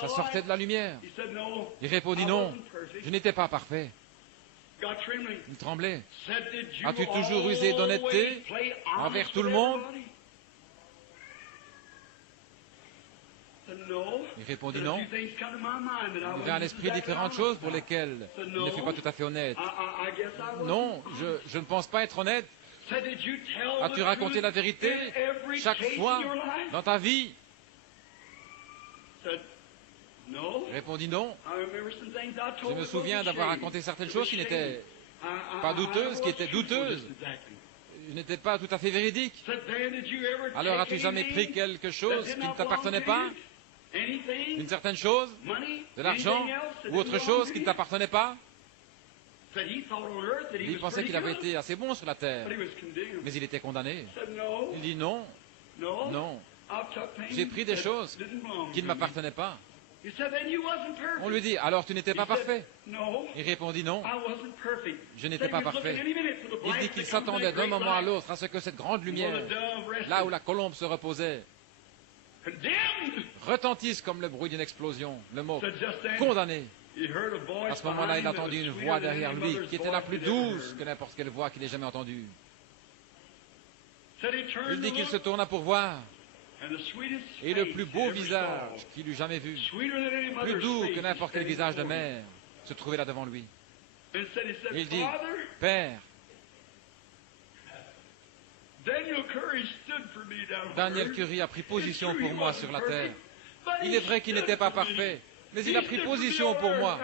Ça sortait de la lumière. Il répondit, « Non, je n'étais pas parfait. » Il tremblait. « As-tu toujours usé d'honnêteté envers tout le monde ?» Il répondit non. Il vient à l'esprit différentes choses pour lesquelles il ne fut pas tout à fait honnête. Non, je ne pense pas être honnête. As-tu raconté la vérité chaque fois dans ta vie? Il répondit non. Je me souviens d'avoir raconté certaines choses qui n'étaient pas douteuses, qui étaient douteuses. N'étaient pas tout à fait véridiques. Alors as-tu jamais pris quelque chose qui ne t'appartenait pas? Une certaine chose? De l'argent? Ou autre chose qui ne t'appartenait pas? Il pensait qu'il avait été assez bon sur la terre, mais il était condamné. Il dit non, non, j'ai pris des choses qui ne m'appartenaient pas. On lui dit, alors tu n'étais pas parfait? Il répondit non, je n'étais pas parfait. Il dit qu'il s'attendait d'un moment à l'autre à ce que cette grande lumière, là où la colombe se reposait, retentisse comme le bruit d'une explosion, le mot condamné. À ce moment-là, il a entendu une voix derrière lui qui était la plus douce que n'importe quelle voix qu'il ait jamais entendue. Il dit qu'il se tourna pour voir, et le plus beau visage qu'il eût jamais vu, plus doux que n'importe quel visage de mère, se trouvait là devant lui. Il dit, Père, Daniel Curry a pris position pour moi sur la terre. Il est vrai qu'il n'était pas parfait, mais il a pris position pour moi.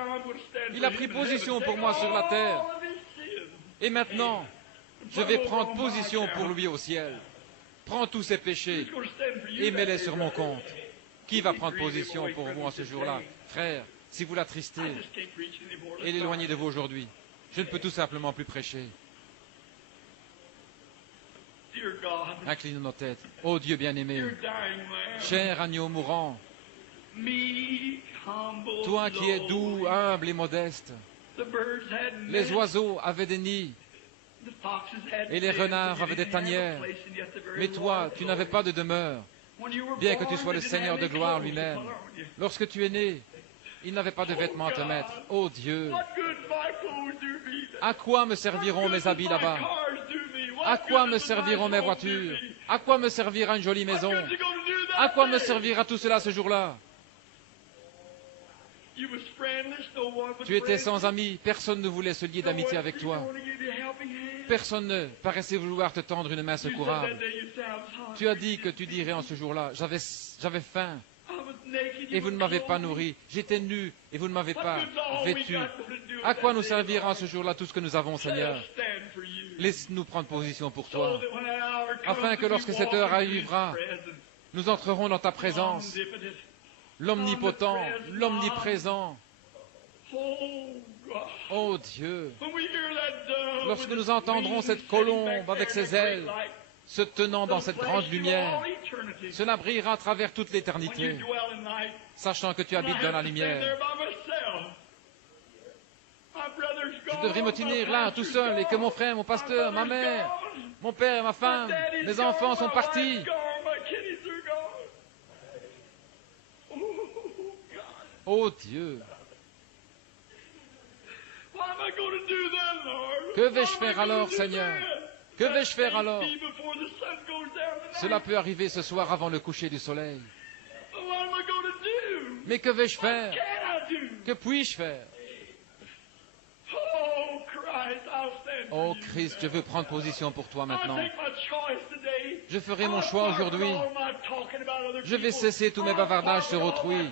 Il a pris position pour moi sur la terre. Et maintenant, je vais prendre position pour lui au ciel. Prends tous ses péchés et mets-les sur mon compte. Qui va prendre position pour vous en ce jour-là? Frère, si vous l'attristez et l'éloignez de vous aujourd'hui, je ne peux tout simplement plus prêcher. Inclinons nos têtes. Ô Dieu bien-aimé, cher agneau mourant, toi qui es doux, humble et modeste, les oiseaux avaient des nids et les renards avaient des tanières, mais toi, tu n'avais pas de demeure, bien que tu sois le Seigneur de gloire lui-même. Lorsque tu es né, il n'avait pas de vêtements à te mettre. Ô Dieu, à quoi me serviront mes habits là-bas? À quoi me serviront mes voitures? À quoi me servira une jolie maison? À quoi me servira tout cela ce jour-là? Tu étais sans amis, personne ne voulait se lier d'amitié avec toi. Personne ne paraissait vouloir te tendre une main secourable. Tu as dit que tu dirais en ce jour-là, j'avais faim et vous ne m'avez pas nourri. J'étais nu et vous ne m'avez pas vêtu. À quoi nous servira en ce jour-là tout ce que nous avons, Seigneur? Laisse-nous prendre position pour toi, afin que lorsque cette heure arrivera, nous entrerons dans ta présence, l'omnipotent, l'omniprésent. Oh Dieu, lorsque nous entendrons cette colombe avec ses ailes se tenant dans cette grande lumière, cela brillera à travers toute l'éternité, sachant que tu habites dans la lumière. Je devrais me tenir là, tout seul, et que mon frère, mon pasteur, ma mère, mon père, ma femme, mes enfants sont partis. Oh Dieu, que vais-je faire alors, Seigneur? Que vais-je faire alors? Cela peut arriver ce soir avant le coucher du soleil. Mais que vais-je faire? Que puis-je faire? Oh Christ, je veux prendre position pour toi maintenant. Je ferai mon choix aujourd'hui. Je vais cesser tous mes bavardages sur autrui.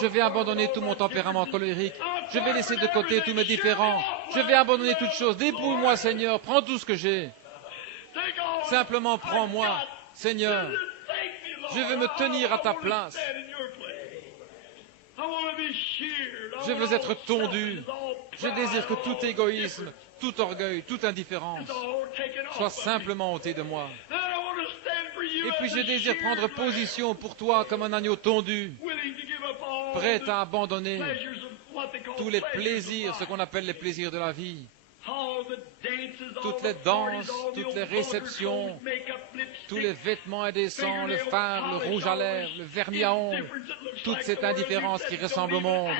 Je vais abandonner tout mon tempérament colérique. Je vais laisser de côté tous mes différends. Je vais abandonner toutes choses. Dépouille-moi, Seigneur. Prends tout ce que j'ai. Simplement prends-moi, Seigneur. Je veux me tenir à ta place. Je veux être tondu. Je désire que tout égoïsme, tout orgueil, toute indifférence soit simplement ôté de moi. Et puis je désire prendre position pour toi comme un agneau tondu, prêt à abandonner tous les plaisirs, ce qu'on appelle les plaisirs de la vie. Toutes les danses, toutes les réceptions, tous les vêtements indécents, le fard, le rouge à lèvres, le vernis à ongles, toute cette indifférence qui ressemble au monde.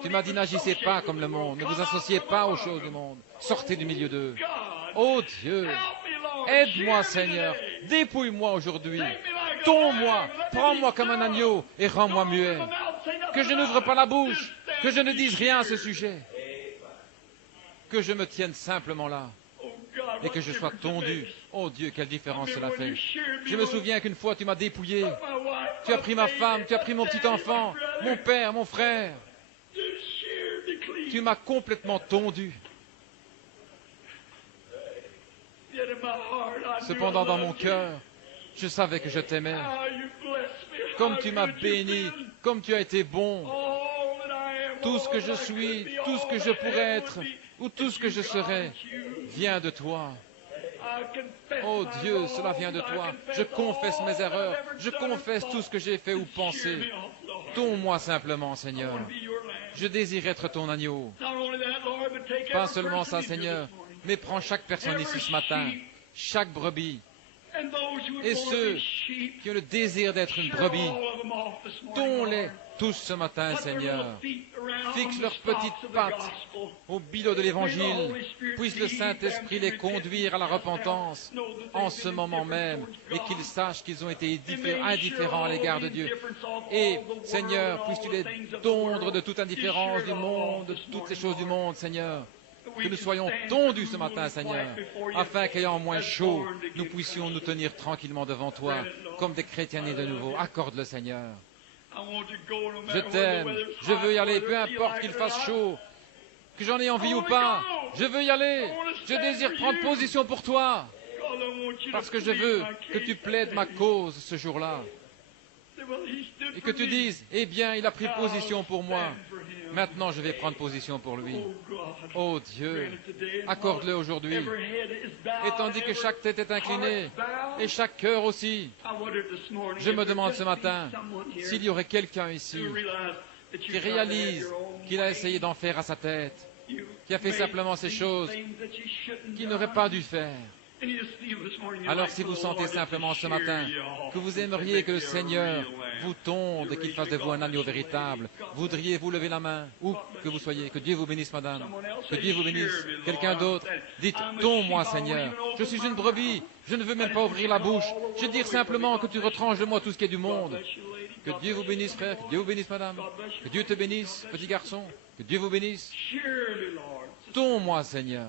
Tu m'as dit, n'agissez pas comme le monde, ne vous associez pas aux choses du monde, sortez du milieu d'eux. Oh Dieu, aide-moi Seigneur, dépouille-moi aujourd'hui, tombe-moi, prends-moi comme un agneau et rends-moi muet. Que je n'ouvre pas la bouche, que je ne dise rien à ce sujet. Que je me tienne simplement là. et que je sois tondu. Oh Dieu, quelle différence cela fait. Je me souviens qu'une fois tu m'as dépouillé. Tu as pris ma femme, tu as pris mon petit enfant, mon père, mon frère. Tu m'as complètement tondu. Cependant, dans mon cœur, je savais que je t'aimais. Comme tu m'as béni, comme tu as été bon, tout ce que je suis, tout ce que je pourrais être, ou tout ce que je serai, vient de toi. Oh Dieu, cela vient de toi. Je confesse mes erreurs, je confesse tout ce que j'ai fait ou pensé. Tombe-moi simplement, Seigneur. Je désire être ton agneau. Pas seulement ça, Seigneur, mais prends chaque personne ici ce matin, chaque brebis, et ceux qui ont le désir d'être une brebis, tons-les tous ce matin, Seigneur. Fixe leurs petites pattes au billot de l'Évangile. Puisse le Saint-Esprit les conduire à la repentance en ce moment même, et qu'ils sachent qu'ils ont été indifférents à l'égard de Dieu. Et, Seigneur, puisses-tu les tondre de toute indifférence du monde, de toutes les choses du monde, Seigneur. Que nous soyons tondus ce matin, Seigneur, afin qu'ayant moins chaud, nous puissions nous tenir tranquillement devant toi, comme des chrétiens nés de nouveau. Accorde-le, Seigneur. Je t'aime, je veux y aller, peu importe qu'il fasse chaud, que j'en ai envie ou pas, je veux y aller, je désire prendre position pour toi, parce que je veux que tu plaides ma cause ce jour-là, et que tu dises, eh bien, il a pris position pour moi, maintenant je vais prendre position pour lui. Oh Dieu, accorde-le aujourd'hui. Et tandis que chaque tête est inclinée, et chaque cœur aussi, je me demande ce matin s'il y aurait quelqu'un ici qui réalise qu'il a essayé d'en faire à sa tête, qui a fait simplement ces choses qu'il n'aurait pas dû faire. Alors si vous sentez simplement ce matin que vous aimeriez que le Seigneur vous tonde et qu'il fasse de vous un agneau véritable, voudriez-vous lever la main, où que vous soyez, que Dieu vous bénisse, madame, que Dieu vous bénisse, quelqu'un d'autre, dites, tonds-moi, Seigneur, je suis une brebis, je ne veux même pas ouvrir la bouche, je veux dire simplement que tu retranches de moi tout ce qui est du monde. Que Dieu vous bénisse, frère, que Dieu vous bénisse, madame, que Dieu te bénisse, petit garçon, que Dieu vous bénisse. Tonds-moi, Seigneur.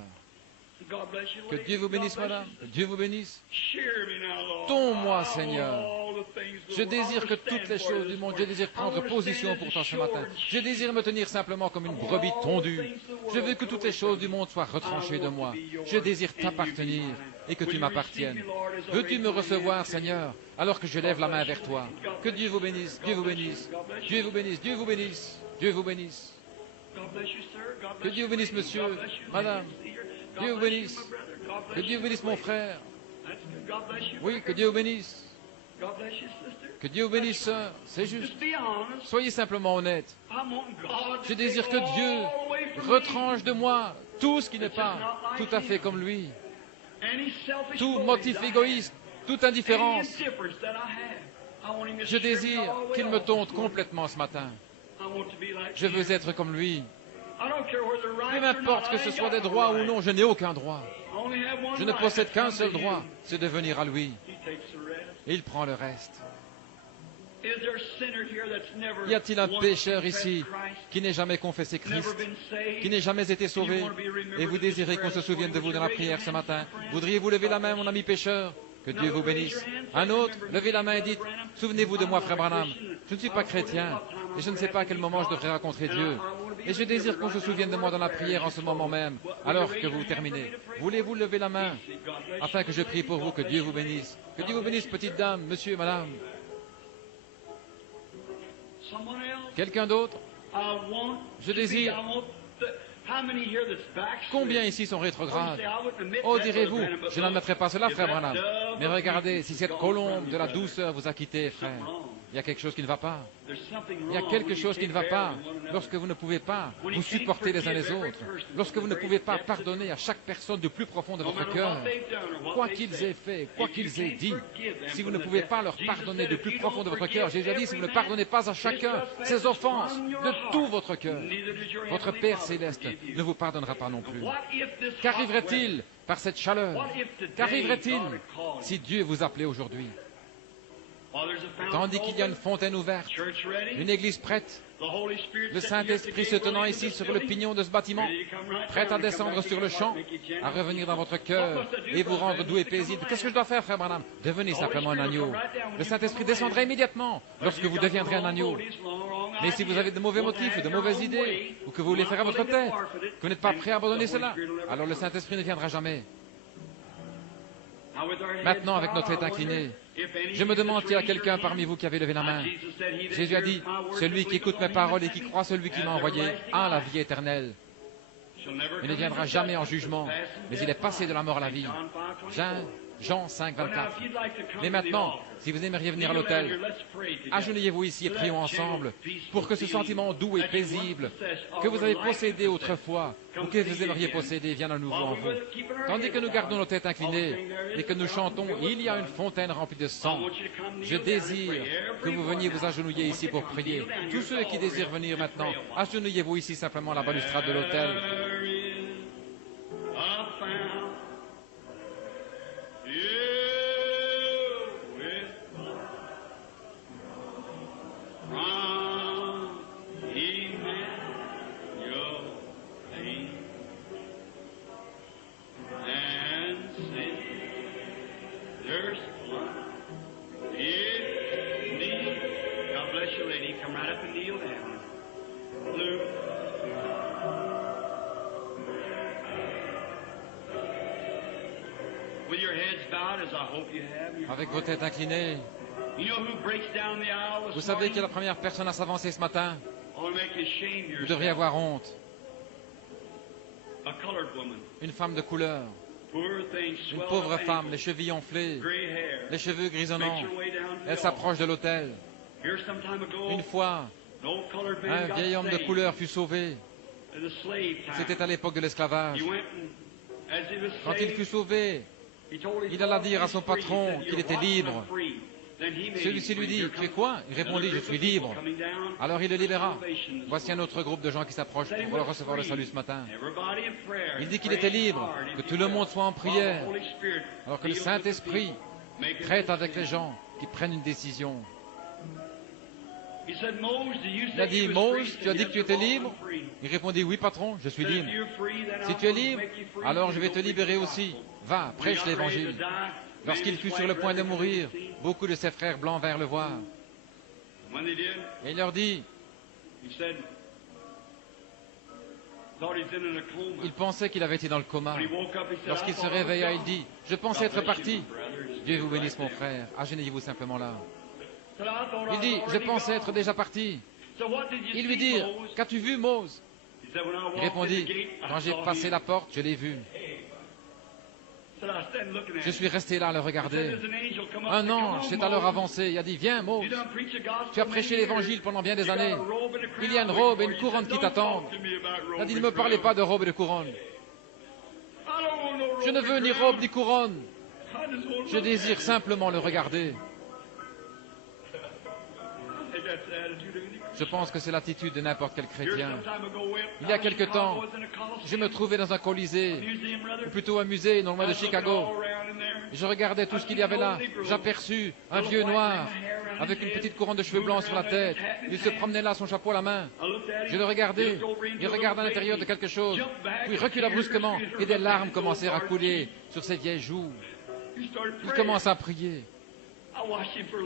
Que Dieu vous bénisse, madame. Que Dieu vous bénisse. Tonds-moi, Seigneur. Je désire que toutes les choses du monde, je désire prendre position pour toi ce matin. Je désire me tenir simplement comme une brebis tondue. Je veux que toutes les choses du monde soient retranchées de moi. Je désire t'appartenir et que tu m'appartiennes. Veux-tu me recevoir, Seigneur, alors que je lève la main vers toi? Que Dieu vous bénisse, Dieu vous bénisse, Dieu vous bénisse, Dieu vous bénisse, Dieu vous bénisse. Que Dieu vous bénisse, monsieur, madame. Dieu vous bénisse. Que Dieu vous bénisse, mon frère. Oui, que Dieu vous bénisse. Que Dieu vous bénisse, sœur. C'est juste. Soyez simplement honnête. Je désire que Dieu retranche de moi tout ce qui n'est pas tout à fait comme lui. Tout motif égoïste, toute indifférence. Je désire qu'il me tonde complètement ce matin. Je veux être comme lui. Peu m'importe que ce soit des droits ou non, je n'ai aucun droit. Je ne possède qu'un seul droit, c'est de venir à lui. Et il prend le reste. Y a-t-il un pécheur ici qui n'ait jamais confessé Christ, qui n'ait jamais été sauvé, et vous désirez qu'on se souvienne de vous dans la prière ce matin? Voudriez-vous lever la main, mon ami pécheur? Que Dieu vous bénisse. Un autre, levez la main et dites, souvenez-vous de moi, frère Branham. Je ne suis pas chrétien, et je ne sais pas à quel moment je devrais rencontrer Dieu. Et je désire qu'on se souvienne de moi dans la prière en ce moment même, alors que vous terminez. Voulez-vous lever la main, afin que je prie pour vous, que Dieu vous bénisse? Que Dieu vous bénisse, petite dame, monsieur, madame. Quelqu'un d'autre? Je désire. Combien ici sont rétrogrades? Oh, direz-vous, je n'admettrai pas cela, frère Branham. Mais regardez, si cette colombe de la douceur vous a quitté, frère, il y a quelque chose qui ne va pas. Il y a quelque chose qui ne va pas lorsque vous ne pouvez pas vous supporter les uns les autres, lorsque vous ne pouvez pas pardonner à chaque personne du plus profond de votre cœur, quoi qu'ils aient fait, quoi qu'ils aient dit. Si vous ne pouvez pas leur pardonner du plus profond de votre cœur, Jésus a dit, si vous ne pardonnez pas à chacun ses offenses de tout votre cœur, votre Père céleste ne vous pardonnera pas non plus. Qu'arriverait-il par cette chaleur? Qu'arriverait-il si Dieu vous appelait aujourd'hui? Tandis qu'il y a une fontaine ouverte, une église prête, Le Saint-Esprit se tenant ici sur le pignon de ce bâtiment, prêt à descendre sur le champ, à revenir dans votre cœur et vous rendre doux et paisible. Qu'est-ce que je dois faire, frère Branham? Devenez simplement un agneau. Le Saint-Esprit descendra immédiatement lorsque vous deviendrez un agneau. Mais si vous avez de mauvais motifs ou de mauvaises idées, ou que vous voulez faire à votre tête, que vous n'êtes pas prêt à abandonner cela, alors le Saint-Esprit ne viendra jamais. Maintenant, avec notre tête inclinée, je me demande s'il y a quelqu'un parmi vous qui avait levé la main. Jésus a dit, celui qui écoute mes paroles et qui croit celui qui m'a envoyé a la vie éternelle. Il ne viendra jamais en jugement, mais il est passé de la mort à la vie. Jean 5, 24. Mais maintenant, si vous aimeriez venir à l'autel, agenouillez-vous ici et prions ensemble pour que ce sentiment doux et paisible que vous avez possédé autrefois ou que vous aimeriez posséder vienne à nouveau en vous. Tandis que nous gardons nos têtes inclinées et que nous chantons « Il y a une fontaine remplie de sang », je désire que vous veniez vous agenouiller ici pour prier. Tous ceux qui désirent venir maintenant, agenouillez-vous ici simplement à la balustrade de l'autel. Avec vos têtes inclinées, vous savez qui est la première personne à s'avancer ce matin? Vous devriez avoir honte. Une femme de couleur, une pauvre femme, les chevilles enflées, les cheveux grisonnants. Elle s'approche de l'autel. Une fois, un vieil homme de couleur fut sauvé. C'était à l'époque de l'esclavage. Quand il fut sauvé, il alla dire à son patron qu'il était libre. Celui-ci lui dit, « Tu es quoi ?» Il répondit, « Je suis libre. » Alors il le libéra. Voici un autre groupe de gens qui s'approchent pour recevoir le salut ce matin. Il dit qu'il était libre, que tout le monde soit en prière, alors que le Saint-Esprit traite avec les gens qui prennent une décision. Il a dit, « Mose, tu as dit que tu étais libre ?» Il répondit, « Oui, patron, je suis libre. Si tu es libre, alors je vais te libérer aussi. Va, prêche l'Évangile. » Lorsqu'il fut sur le point de mourir, beaucoup de ses frères blancs vinrent le voir. Et il leur dit, il pensait qu'il avait été dans le coma. Lorsqu'il se réveilla, il dit, « Je pensais être parti. » Dieu vous bénisse, mon frère. Agenouillez-vous simplement là. Il dit, « Je pensais être déjà parti. » Il lui dit, « Qu'as-tu vu, Mose ?» Il répondit, « Quand j'ai passé la porte, je l'ai vu. Je suis resté là à le regarder. Un ange s'est alors avancé et a dit, « Viens, Mose, tu as prêché l'Évangile pendant bien des années. Il y a une robe et une couronne qui t'attendent. » Il a dit, « Ne me parlez pas de robe et de couronne. Je ne veux ni robe ni couronne. Je désire simplement le regarder. » Je pense que c'est l'attitude de n'importe quel chrétien. Il y a quelque temps, je me trouvais dans un colisée, ou plutôt un musée non loin de Chicago. Je regardais tout ce qu'il y avait là. J'aperçus un vieux noir avec une petite couronne de cheveux blancs sur la tête. Il se promenait là, son chapeau à la main. Je le regardais. Il regardait à l'intérieur de quelque chose. Puis il recula brusquement et des larmes commencèrent à couler sur ses vieilles joues. Il commença à prier.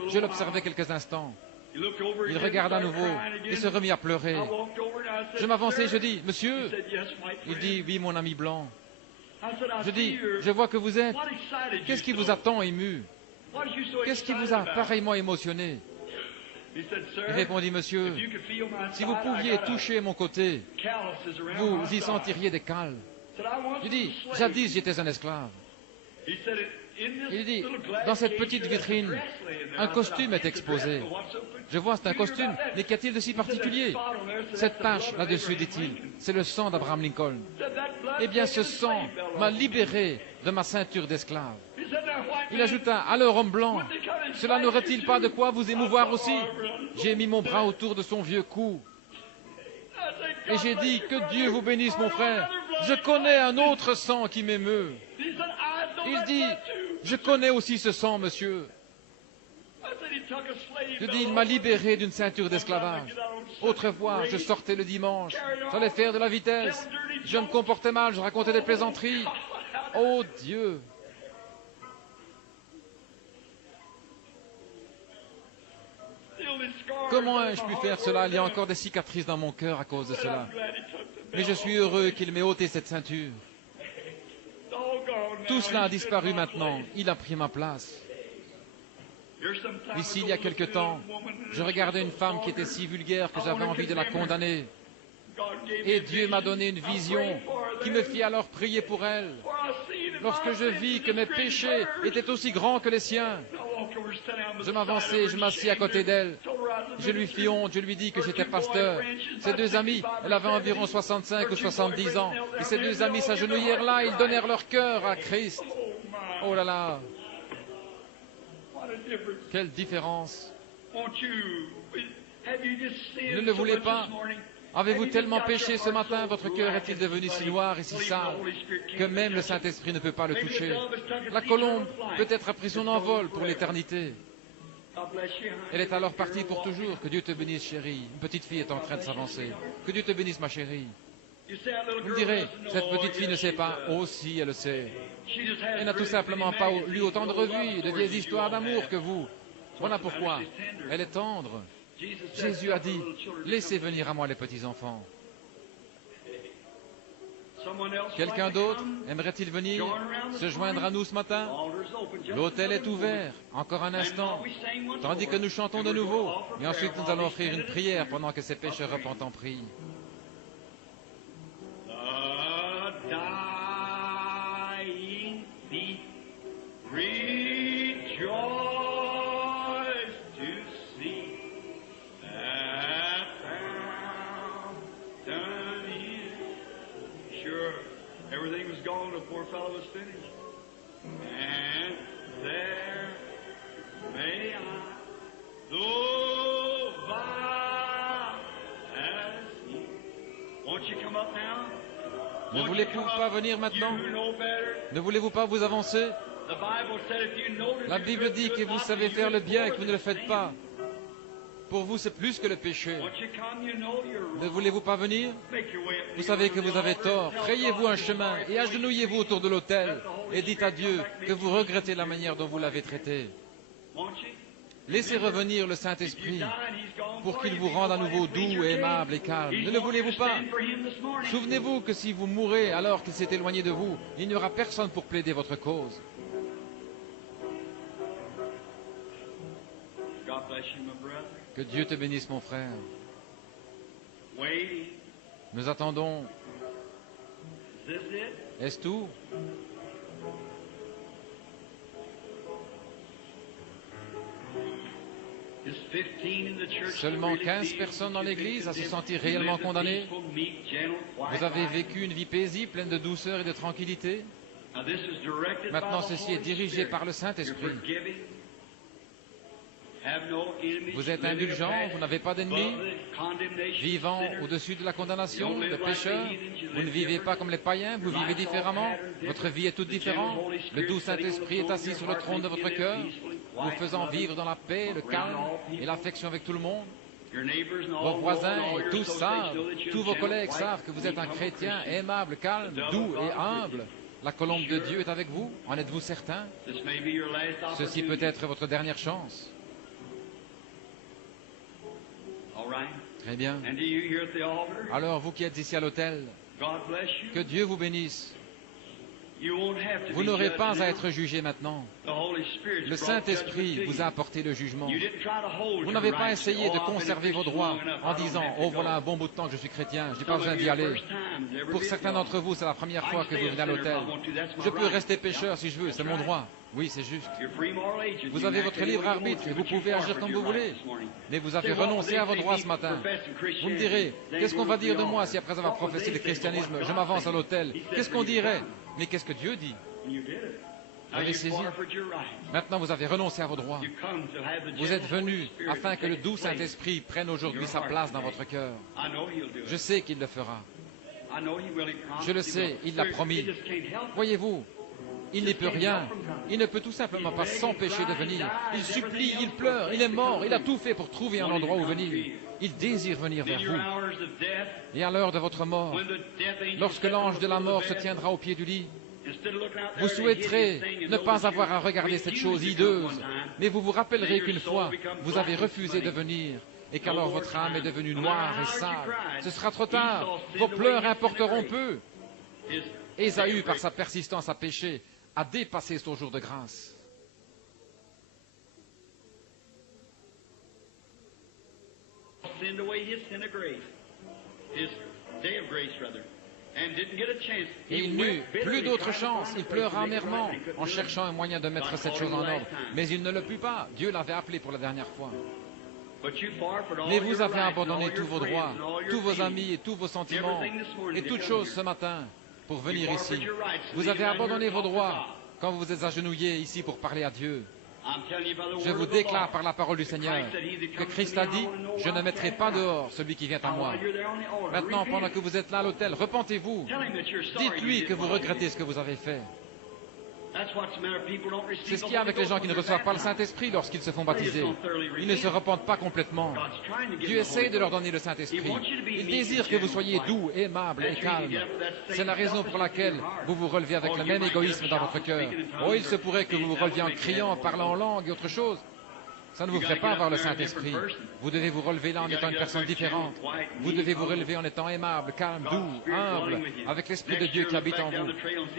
Je l'observais quelques instants. Il regarda à nouveau et se remit à pleurer. Je m'avançai et je dis, « Monsieur ?» Il dit, « Oui, mon ami blanc. » Je dis, « Je vois que vous êtes. Qu'est-ce qui vous a tant ému? Qu'est-ce qui vous a pareillement émotionné ?» Il répondit, « Monsieur, si vous pouviez toucher mon côté, vous y sentiriez des cales. » Je dis, « Jadis, j'étais un esclave. » Il dit, dans cette petite vitrine, un costume est exposé. Je vois, c'est un costume, mais qu'y a-t-il de si particulier? Cette tache là-dessus, dit-il, c'est le sang d'Abraham Lincoln. Eh bien, ce sang m'a libéré de ma ceinture d'esclave. Il ajouta, alors homme blanc, cela n'aurait-il pas de quoi vous émouvoir aussi? J'ai mis mon bras autour de son vieux cou. Et j'ai dit, que Dieu vous bénisse, mon frère. Je connais un autre sang qui m'émeut. Il dit, je connais aussi ce sang, monsieur. Je dis, il m'a libéré d'une ceinture d'esclavage. Autrefois, je sortais le dimanche, j'allais faire de la vitesse, je me comportais mal, je racontais des plaisanteries. Oh Dieu! Comment ai-je pu faire cela? Il y a encore des cicatrices dans mon cœur à cause de cela. Mais je suis heureux qu'il m'ait ôté cette ceinture. Tout cela a disparu maintenant. Il a pris ma place. Ici, il y a quelque temps, je regardais une femme qui était si vulgaire que j'avais envie de la condamner. Et Dieu m'a donné une vision qui me fit alors prier pour elle. Lorsque je vis que mes péchés étaient aussi grands que les siens, je m'avançai, je m'assis à côté d'elle. Je lui fis honte, je lui dis que j'étais pasteur. Ses deux amis, elle avait environ 65 ou 70 ans. Et ses deux amis s'agenouillèrent là, ils donnèrent leur cœur à Christ. Oh là là! Quelle différence! Ne le voulez pas? Avez-vous tellement péché ce matin, votre cœur est-il devenu si noir et si sale que même le Saint-Esprit ne peut pas le toucher? La colombe peut-être a pris son envol pour l'éternité. Elle est alors partie pour toujours. Que Dieu te bénisse, chérie. Une petite fille est en train de s'avancer. Que Dieu te bénisse, ma chérie. Vous me direz, cette petite fille ne sait pas. Oh si, elle le sait. Elle n'a tout simplement pas lu autant de revues, de vieilles histoires d'amour que vous. Voilà pourquoi. Elle est tendre. Jésus a dit, laissez venir à moi les petits-enfants. Quelqu'un d'autre aimerait-il venir se joindre à nous ce matin? L'autel est ouvert, encore un instant, tandis que nous chantons de nouveau, et ensuite nous allons offrir une prière pendant que ces pécheurs repentants prient. The poor fellow was finished. And there may I go by as he. Won't you come up now? Ne voulez-vous pas venir maintenant? Ne voulez-vous pas vous avancer? La Bible dit que vous savez faire le bien et que vous ne le faites pas. Pour vous, c'est plus que le péché. Ne voulez-vous pas venir? Vous savez que vous avez tort. Frayez-vous un chemin et agenouillez-vous autour de l'autel et dites à Dieu que vous regrettez la manière dont vous l'avez traité. Laissez revenir le Saint-Esprit pour qu'il vous rende à nouveau doux et aimable et calme. Ne le voulez-vous pas? Souvenez-vous que si vous mourrez alors qu'il s'est éloigné de vous, il n'y aura personne pour plaider votre cause. Que Dieu te bénisse, mon frère. Nous attendons. Est-ce tout? Seulement 15 personnes dans l'Église à se sentir réellement condamnées? Vous avez vécu une vie paisible, pleine de douceur et de tranquillité? Maintenant, ceci est dirigé par le Saint-Esprit. Vous êtes indulgent, vous n'avez pas d'ennemis, vivant au-dessus de la condamnation, de pécheurs. Vous ne vivez pas comme les païens, vous vivez différemment, votre vie est toute différente. Le doux Saint-Esprit est assis sur le trône de votre cœur, vous faisant vivre dans la paix, le calme et l'affection avec tout le monde. Vos voisins et tous savent, tous vos collègues savent que vous êtes un chrétien aimable, calme, doux et humble. La colombe de Dieu est avec vous, en êtes-vous certain? Ceci peut être votre dernière chance. Très bien. Alors, vous qui êtes ici à l'autel, que Dieu vous bénisse. Vous n'aurez pas à être jugé maintenant. Le Saint-Esprit vous a apporté le jugement. Vous n'avez pas essayé de conserver vos droits en disant « Oh, voilà un bon bout de temps que je suis chrétien, je n'ai pas besoin d'y aller. » Pour certains d'entre vous, c'est la première fois que vous venez à l'autel. Je peux rester pécheur si je veux, c'est mon droit. Oui, c'est juste. Vous avez votre libre arbitre et vous pouvez agir comme vous voulez. Mais vous avez renoncé à vos droits ce matin. Vous me direz, qu'est-ce qu'on va dire de moi si après avoir professé le christianisme, je m'avance à l'autel? Qu'est-ce qu'on dirait? Mais qu'est-ce que Dieu dit? Vous avez saisi. Maintenant, vous avez renoncé à vos droits. Vous êtes venu afin que le doux Saint-Esprit prenne aujourd'hui sa place dans votre cœur. Je sais qu'il le fera. Je le sais, il l'a promis. Voyez-vous, Il n'y peut rien. Il ne peut tout simplement pas s'empêcher de venir. Il supplie, il pleure, il est mort, il a tout fait pour trouver un endroit où venir. Il désire venir vers vous. Et à l'heure de votre mort, lorsque l'ange de la mort se tiendra au pied du lit, vous souhaiterez ne pas avoir à regarder cette chose hideuse, mais vous vous rappellerez qu'une fois, vous avez refusé de venir, et qu'alors votre âme est devenue noire et sale. Ce sera trop tard. Vos pleurs importeront peu. Ésaü, par sa persistance à pécher, a dépassé son jour de grâce. Et il n'eut plus d'autre chance. Il pleura amèrement en cherchant un moyen de mettre cette chose en ordre. Mais il ne le put pas. Dieu l'avait appelé pour la dernière fois. Mais vous avez abandonné tous vos droits, tous vos amis et tous vos sentiments, et toutes choses ce matin pour venir ici. Vous avez abandonné vos droits quand vous vous êtes agenouillés ici pour parler à Dieu. Je vous déclare par la parole du Seigneur que Christ a dit, je ne mettrai pas dehors celui qui vient à moi. Maintenant, pendant que vous êtes là à l'autel, repentez-vous. Dites-lui que vous regrettez ce que vous avez fait. C'est ce qu'il y a avec les gens qui ne reçoivent pas le Saint-Esprit lorsqu'ils se font baptiser. Ils ne se repentent pas complètement. Dieu essaie de leur donner le Saint-Esprit. Il désire que vous soyez doux, aimables et calmes. C'est la raison pour laquelle vous vous relevez avec le même égoïsme dans votre cœur. Oh, il se pourrait que vous vous releviez en criant, en parlant en langue et autre chose. Ça ne vous ferait pas avoir le Saint-Esprit. Vous devez vous relever là en étant une personne différente. Vous devez vous relever en étant aimable, calme, doux, humble, avec l'Esprit de Dieu qui habite en vous.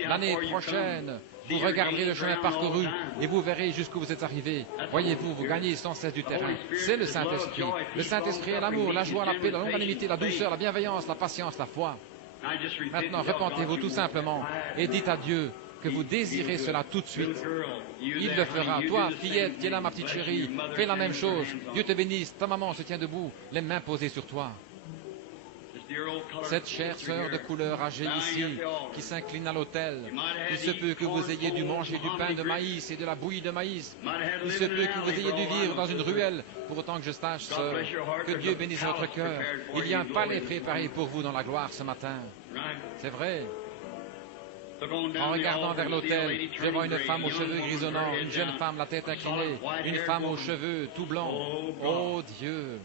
L'année prochaine, vous regarderez le chemin parcouru et vous verrez jusqu'où vous êtes arrivé. Voyez-vous, vous gagnez sans cesse du terrain. C'est le Saint-Esprit. Le Saint-Esprit est l'amour, la joie, la paix, la longanimité, la douceur, la bienveillance, la patience, la foi. Maintenant, repentez-vous tout simplement et dites à Dieu que vous désirez cela tout de suite. Il le fera. Toi, fillette, qui es là, ma petite chérie, fais la même chose. Dieu te bénisse. Ta maman se tient debout, les mains posées sur toi. Cette chère sœur de couleur âgée ici, qui s'incline à l'autel, il se peut que vous ayez dû manger du pain de maïs et de la bouillie de maïs. Il se peut que vous ayez dû vivre dans une ruelle. Pour autant que je sache, sœur, que Dieu bénisse votre cœur. Il y a un palais préparé pour vous dans la gloire ce matin. C'est vrai. En regardant vers l'autel, je vois une femme aux cheveux grisonnants, une jeune femme la tête inclinée, une femme aux cheveux tout blancs. Oh Dieu!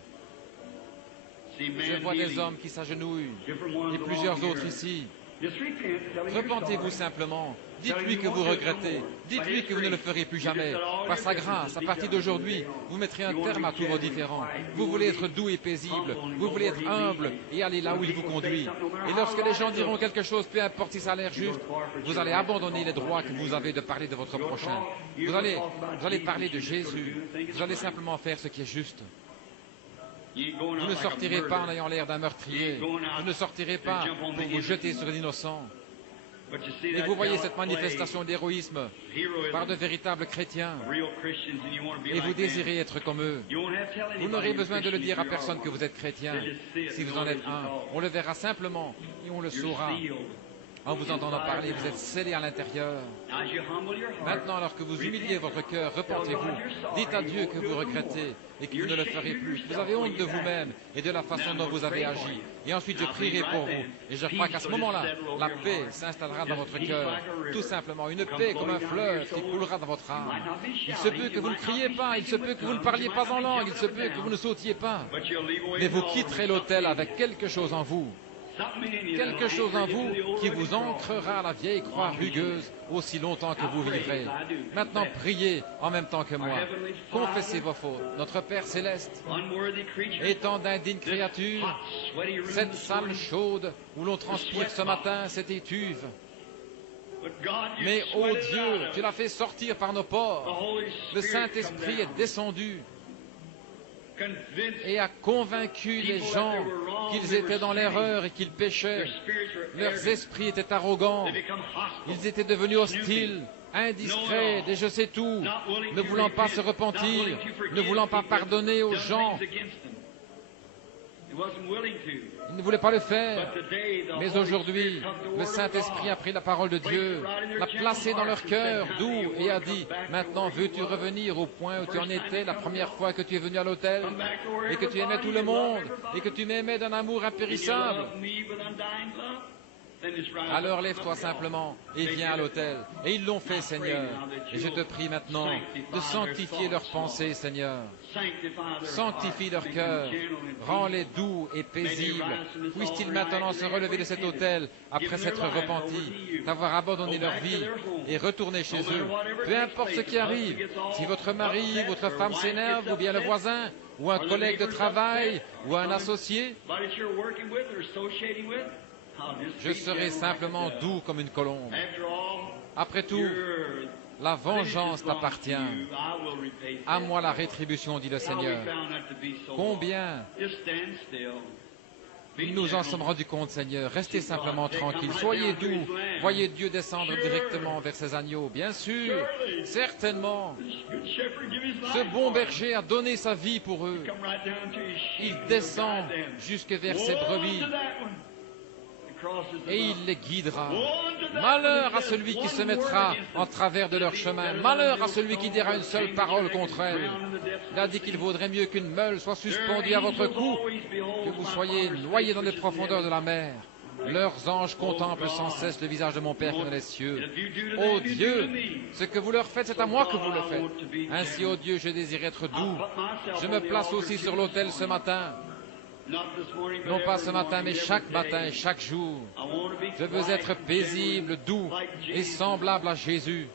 Je vois des hommes qui s'agenouillent et plusieurs autres ici. Repentez-vous simplement. Dites-lui que vous regrettez. Dites-lui que vous ne le ferez plus jamais. Par sa grâce, à partir d'aujourd'hui, vous mettrez un terme à tous vos différends. Vous voulez être doux et paisible. Vous voulez être humble et aller là où il vous conduit. Et lorsque les gens diront quelque chose, peu importe si ça a l'air juste, vous allez abandonner les droits que vous avez de parler de votre prochain. Vous allez parler de Jésus. Vous allez simplement faire ce qui est juste. Vous ne sortirez pas en ayant l'air d'un meurtrier. Vous ne sortirez pas pour vous jeter sur l'innocent. Et vous voyez cette manifestation d'héroïsme par de véritables chrétiens. Et vous désirez être comme eux. Vous n'aurez besoin de le dire à personne que vous êtes chrétien. Si vous en êtes un, on le verra simplement et on le saura. En vous entendant parler, vous êtes scellé à l'intérieur. Maintenant, alors que vous humiliez votre cœur, repentez-vous. Dites à Dieu que vous regrettez et que vous ne le ferez plus. Vous avez honte de vous-même et de la façon dont vous avez agi. Et ensuite, je prierai pour vous. Et je crois qu'à ce moment-là, la paix s'installera dans votre cœur. Tout simplement, une paix comme un fleuve qui coulera dans votre âme. Il se peut que vous ne criez pas, il se peut que vous ne parliez pas en langue, il se peut que vous ne sautiez pas. Mais vous quitterez l'autel avec quelque chose en vous. Quelque chose en vous qui vous ancrera à la vieille croix rugueuse aussi longtemps que vous vivrez. Maintenant, priez en même temps que moi. Confessez vos fautes. Notre Père céleste, étant d'indignes créatures, cette salle chaude où l'on transpire ce matin, cette étuve. Mais, ô Dieu, tu l'as fait sortir par nos pores. Le Saint-Esprit est descendu et a convaincu les gens qu'ils étaient dans l'erreur et qu'ils péchaient. Leurs esprits étaient arrogants. Ils étaient devenus hostiles, indiscrets, des je sais tout, ne voulant pas se repentir, ne voulant pas pardonner aux gens. Ils ne voulaient pas le faire. Mais aujourd'hui, le Saint-Esprit a pris la parole de Dieu, l'a placée dans leur cœur, doux, et a dit, maintenant veux-tu revenir au point où tu en étais la première fois que tu es venu à l'autel, et que tu aimais tout le monde, et que tu m'aimais d'un amour impérissable. alors lève-toi simplement et viens à l'autel. Et ils l'ont fait, Seigneur. Et je te prie maintenant de sanctifier leurs pensées, Seigneur. Sanctifie leur cœur. Rends-les doux et paisibles. Puissent-ils maintenant se relever de cet autel après s'être repentis, d'avoir abandonné leur vie et retourner chez eux. Peu importe ce qui arrive, si votre mari, votre femme s'énerve, ou bien le voisin, ou un collègue de travail, ou un associé, je serai simplement doux comme une colombe. Après tout, la vengeance t'appartient. À moi la rétribution, dit le Seigneur. Combien nous en sommes rendus compte, Seigneur. Restez simplement tranquilles. Soyez doux. Voyez Dieu descendre directement vers ses agneaux. Bien sûr, certainement. Ce bon berger a donné sa vie pour eux. Il descend jusque vers ses brebis. Et il les guidera. Malheur à celui qui se mettra en travers de leur chemin. Malheur à celui qui dira une seule parole contre elles. Il a dit qu'il vaudrait mieux qu'une meule soit suspendue à votre cou que vous soyez noyés dans les profondeurs de la mer. Leurs anges contemplent sans cesse le visage de mon Père qui est dans les cieux. Ô Dieu, ce que vous leur faites, c'est à moi que vous le faites. Ainsi, ô Dieu, je désire être doux. Je me place aussi sur l'autel ce matin. Non pas ce matin, mais chaque matin et chaque jour. Je veux être paisible, doux et semblable à Jésus.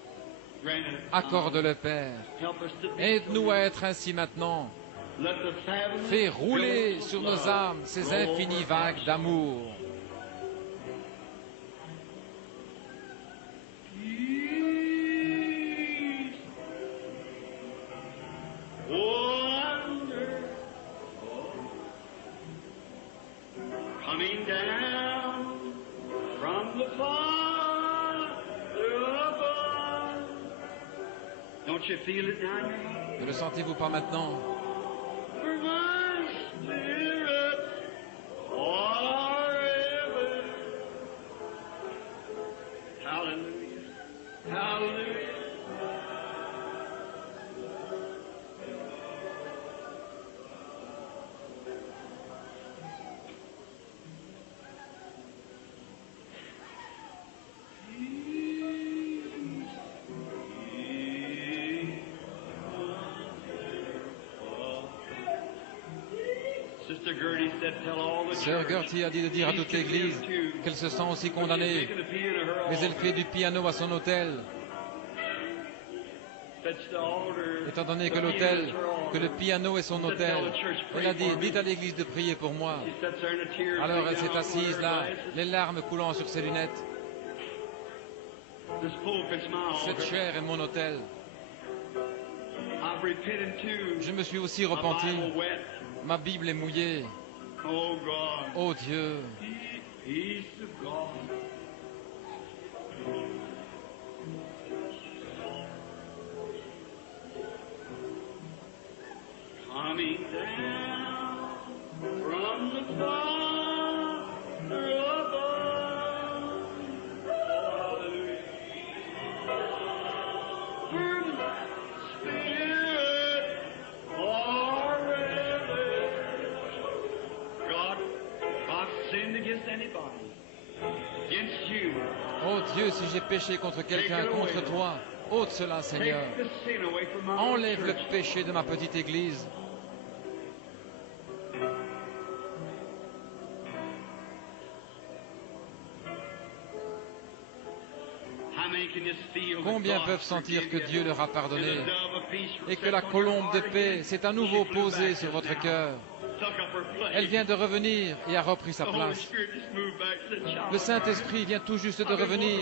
Accorde-le, Père. Aide-nous à être ainsi maintenant. Fais rouler sur nos âmes ces infinies vagues d'amour. Coming down from the Father above. Don't you feel it now? Ne le sentez-vous pas maintenant? For my spirit forever. Hallelujah. Hallelujah. Sœur Gertie a dit de dire à toute l'Église qu'elle se sent aussi condamnée, mais elle fait du piano à son autel. Étant donné que le piano est son autel, elle a dit, dites à l'Église de prier pour moi. Alors elle s'est assise là, les larmes coulant sur ses lunettes. Cette chair est mon autel. Je me suis aussi repenti. Ma Bible est mouillée. Oh Dieu. Coming down from the Father above. For my spirit forever. God, if I've sinned against anybody, against you. Oh Dieu, si j'ai péché contre quelqu'un, contre toi, ôte cela, Seigneur. Take the sin away from my Enlève le church. péché de ma petite église. Combien peuvent sentir que Dieu leur a pardonné et que la colombe de paix s'est à nouveau posée sur votre cœur? Elle vient de revenir et a repris sa place. Le Saint-Esprit vient tout juste de revenir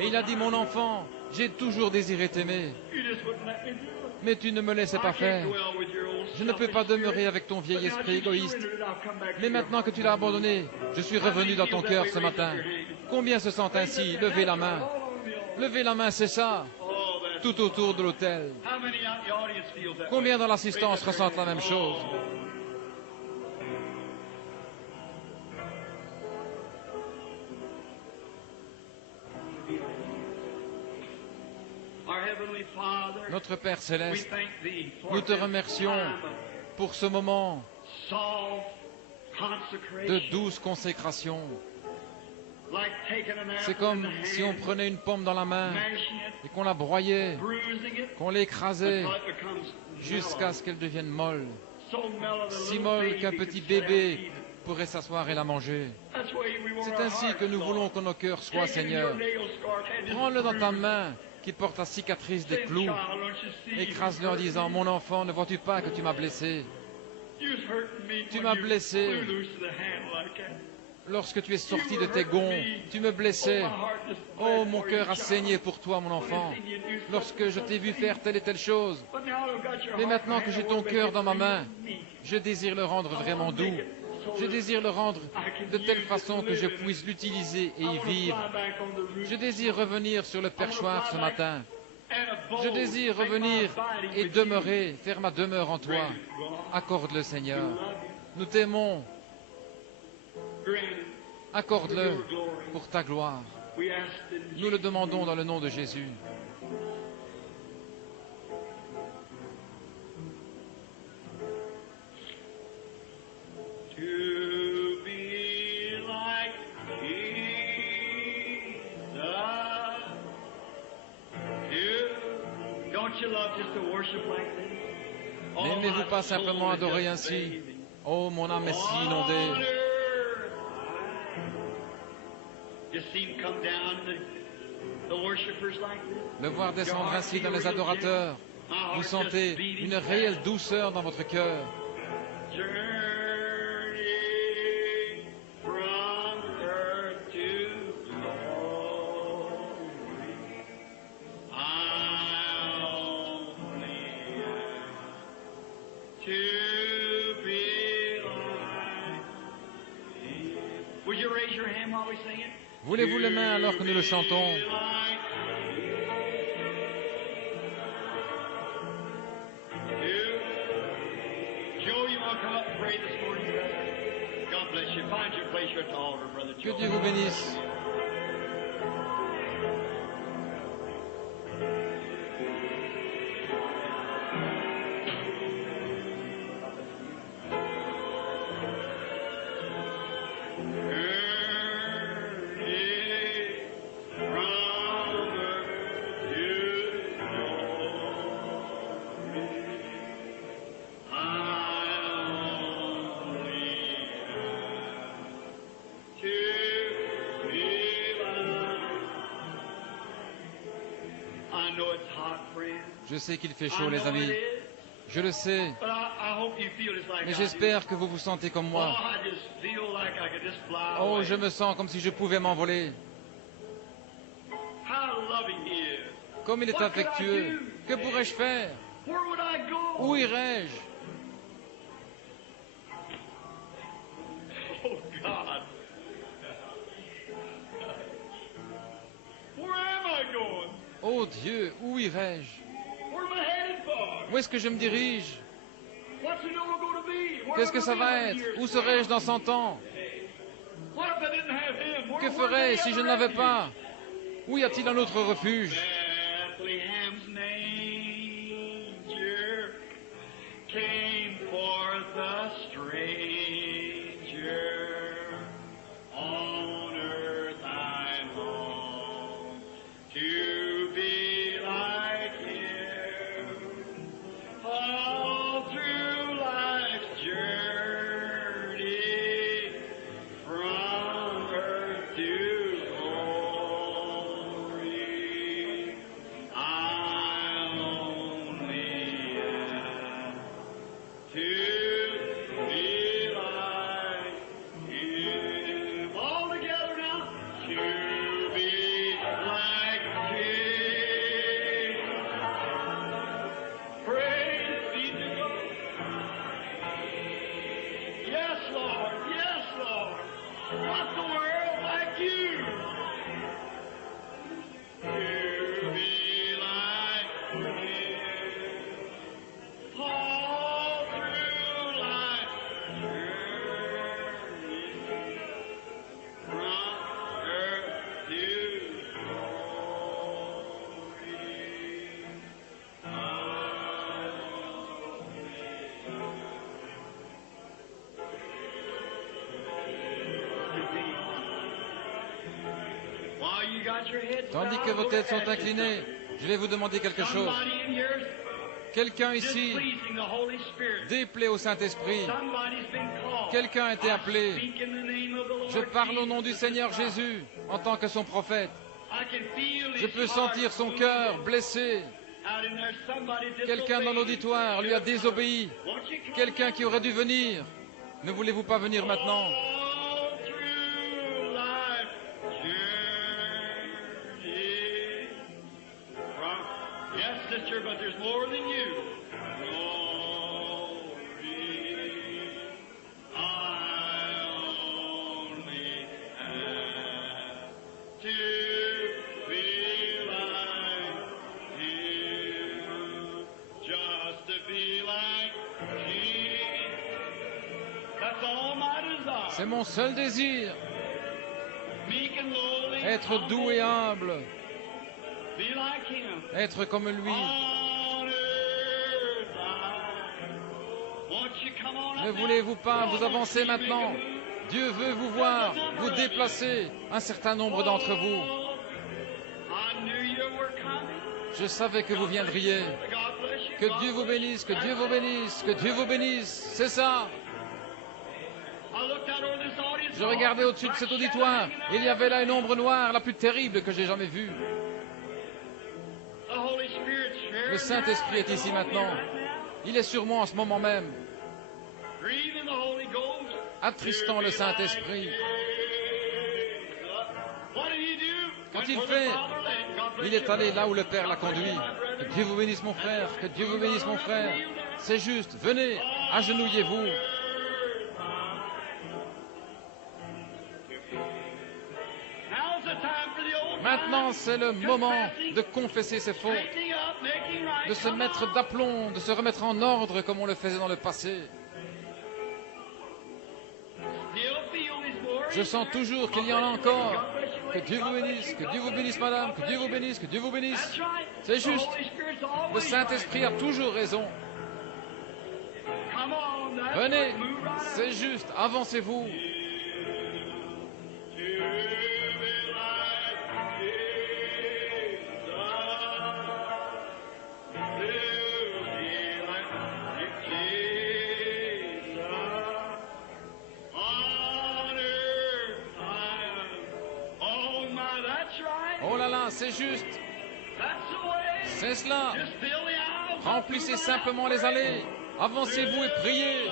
et il a dit, mon enfant, j'ai toujours désiré t'aimer, mais tu ne me laissais pas faire. Je ne peux pas demeurer avec ton vieil esprit égoïste. Mais maintenant que tu l'as abandonné, je suis revenu dans ton cœur ce matin. Combien se sentent ainsi? Levez la main. Levez la main, c'est ça. Tout autour de l'autel. Combien dans l'assistance ressentent la même chose? Notre Père Céleste, nous te remercions pour ce moment de douce consécration, C'est comme si on prenait une pomme dans la main et qu'on la broyait, qu'on l'écrasait jusqu'à ce qu'elle devienne molle. Si molle qu'un petit bébé pourrait s'asseoir et la manger. C'est ainsi que nous voulons que nos cœurs soient, Seigneur. Prends-le dans ta main qui porte la cicatrice des clous. Écrase-le en disant, mon enfant, ne vois-tu pas que tu m'as blessé? Tu m'as blessé. Lorsque tu es sorti de tes gonds, tu me blessais. Oh, mon cœur a saigné pour toi, mon enfant, lorsque je t'ai vu faire telle et telle chose. Mais maintenant que j'ai ton cœur dans ma main, je désire le rendre vraiment doux. Je désire le rendre de telle façon que je puisse l'utiliser et y vivre. Je désire revenir sur le perchoir ce matin. Je désire revenir et demeurer, faire ma demeure en toi. Accorde-le, Seigneur. Nous t'aimons. Accorde-le pour ta gloire. Nous le demandons dans le nom de Jésus. N'aimez-vous pas simplement adorer ainsi? Oh, mon âme est si inondée. Le voir descendre ainsi dans les adorateurs, vous sentez une réelle douceur dans votre cœur. Voulez-vous les mains alors que nous le chantons? Que Dieu vous bénisse. Je sais qu'il fait chaud, les amis. Je le sais. Mais j'espère que vous vous sentez comme moi. Oh, je me sens comme si je pouvais m'envoler. Comme il est affectueux. Que pourrais-je faire? Où irais-je? Oh Dieu, où irais-je? Où est-ce que je me dirige? Qu'est-ce que ça va être? Où serais-je dans 100 ans? Que ferais-je si je ne l'avais pas? Où y a-t-il un autre refuge? Tandis que vos têtes sont inclinées, je vais vous demander quelque chose. Quelqu'un ici déplaît au Saint-Esprit. Quelqu'un a été appelé. Je parle au nom du Seigneur Jésus en tant que son prophète. Je peux sentir son cœur blessé. Quelqu'un dans l'auditoire lui a désobéi. Quelqu'un qui aurait dû venir. Ne voulez-vous pas venir maintenant? But there's more than you. C'est mon seul désir. Être doux et humble. Être comme lui. Ne voulez-vous pas vous avancer maintenant? Dieu veut vous voir, vous déplacer, un certain nombre d'entre vous. Je savais que vous viendriez. Que Dieu vous bénisse, que Dieu vous bénisse, que Dieu vous bénisse. C'est ça. Je regardais au-dessus de cet auditoire. Il y avait là une ombre noire, la plus terrible que j'ai jamais vue. Le Saint-Esprit est ici maintenant. Il est sur moi en ce moment même. Attristant le Saint-Esprit. Qu'a-t-il fait? Il est allé là où le Père l'a conduit. Que Dieu vous bénisse mon frère, que Dieu vous bénisse mon frère. C'est juste, venez, agenouillez-vous. Maintenant, c'est le moment de confesser ses fautes, de se mettre d'aplomb, de se remettre en ordre comme on le faisait dans le passé. Je sens toujours qu'il y en a encore. Que Dieu vous bénisse madame, que Dieu vous bénisse, que Dieu vous bénisse. C'est juste. Le Saint-Esprit a toujours raison. Venez, c'est juste, avancez-vous. Oh là là, c'est juste. C'est cela. Remplissez simplement les allées. Avancez-vous et priez.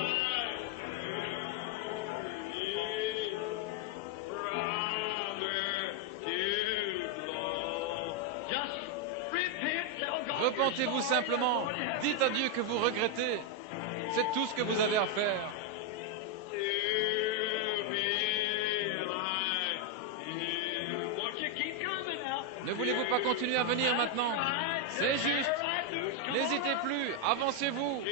Repentez-vous simplement. Dites à Dieu que vous regrettez. C'est tout ce que vous avez à faire. Ne voulez-vous pas continuer à venir maintenant? C'est juste. N'hésitez plus. Avancez-vous.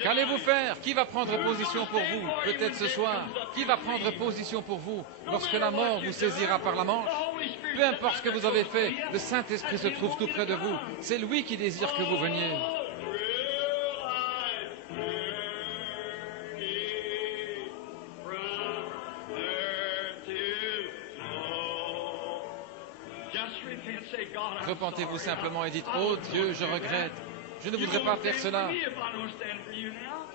Qu'allez-vous faire? Qui va prendre position pour vous? Peut-être ce soir. Qui va prendre position pour vous lorsque la mort vous saisira par la manche? Peu importe ce que vous avez fait, le Saint-Esprit se trouve tout près de vous. C'est lui qui désire que vous veniez. Repentez-vous simplement et dites: oh Dieu, je regrette. Je ne voudrais pas faire cela.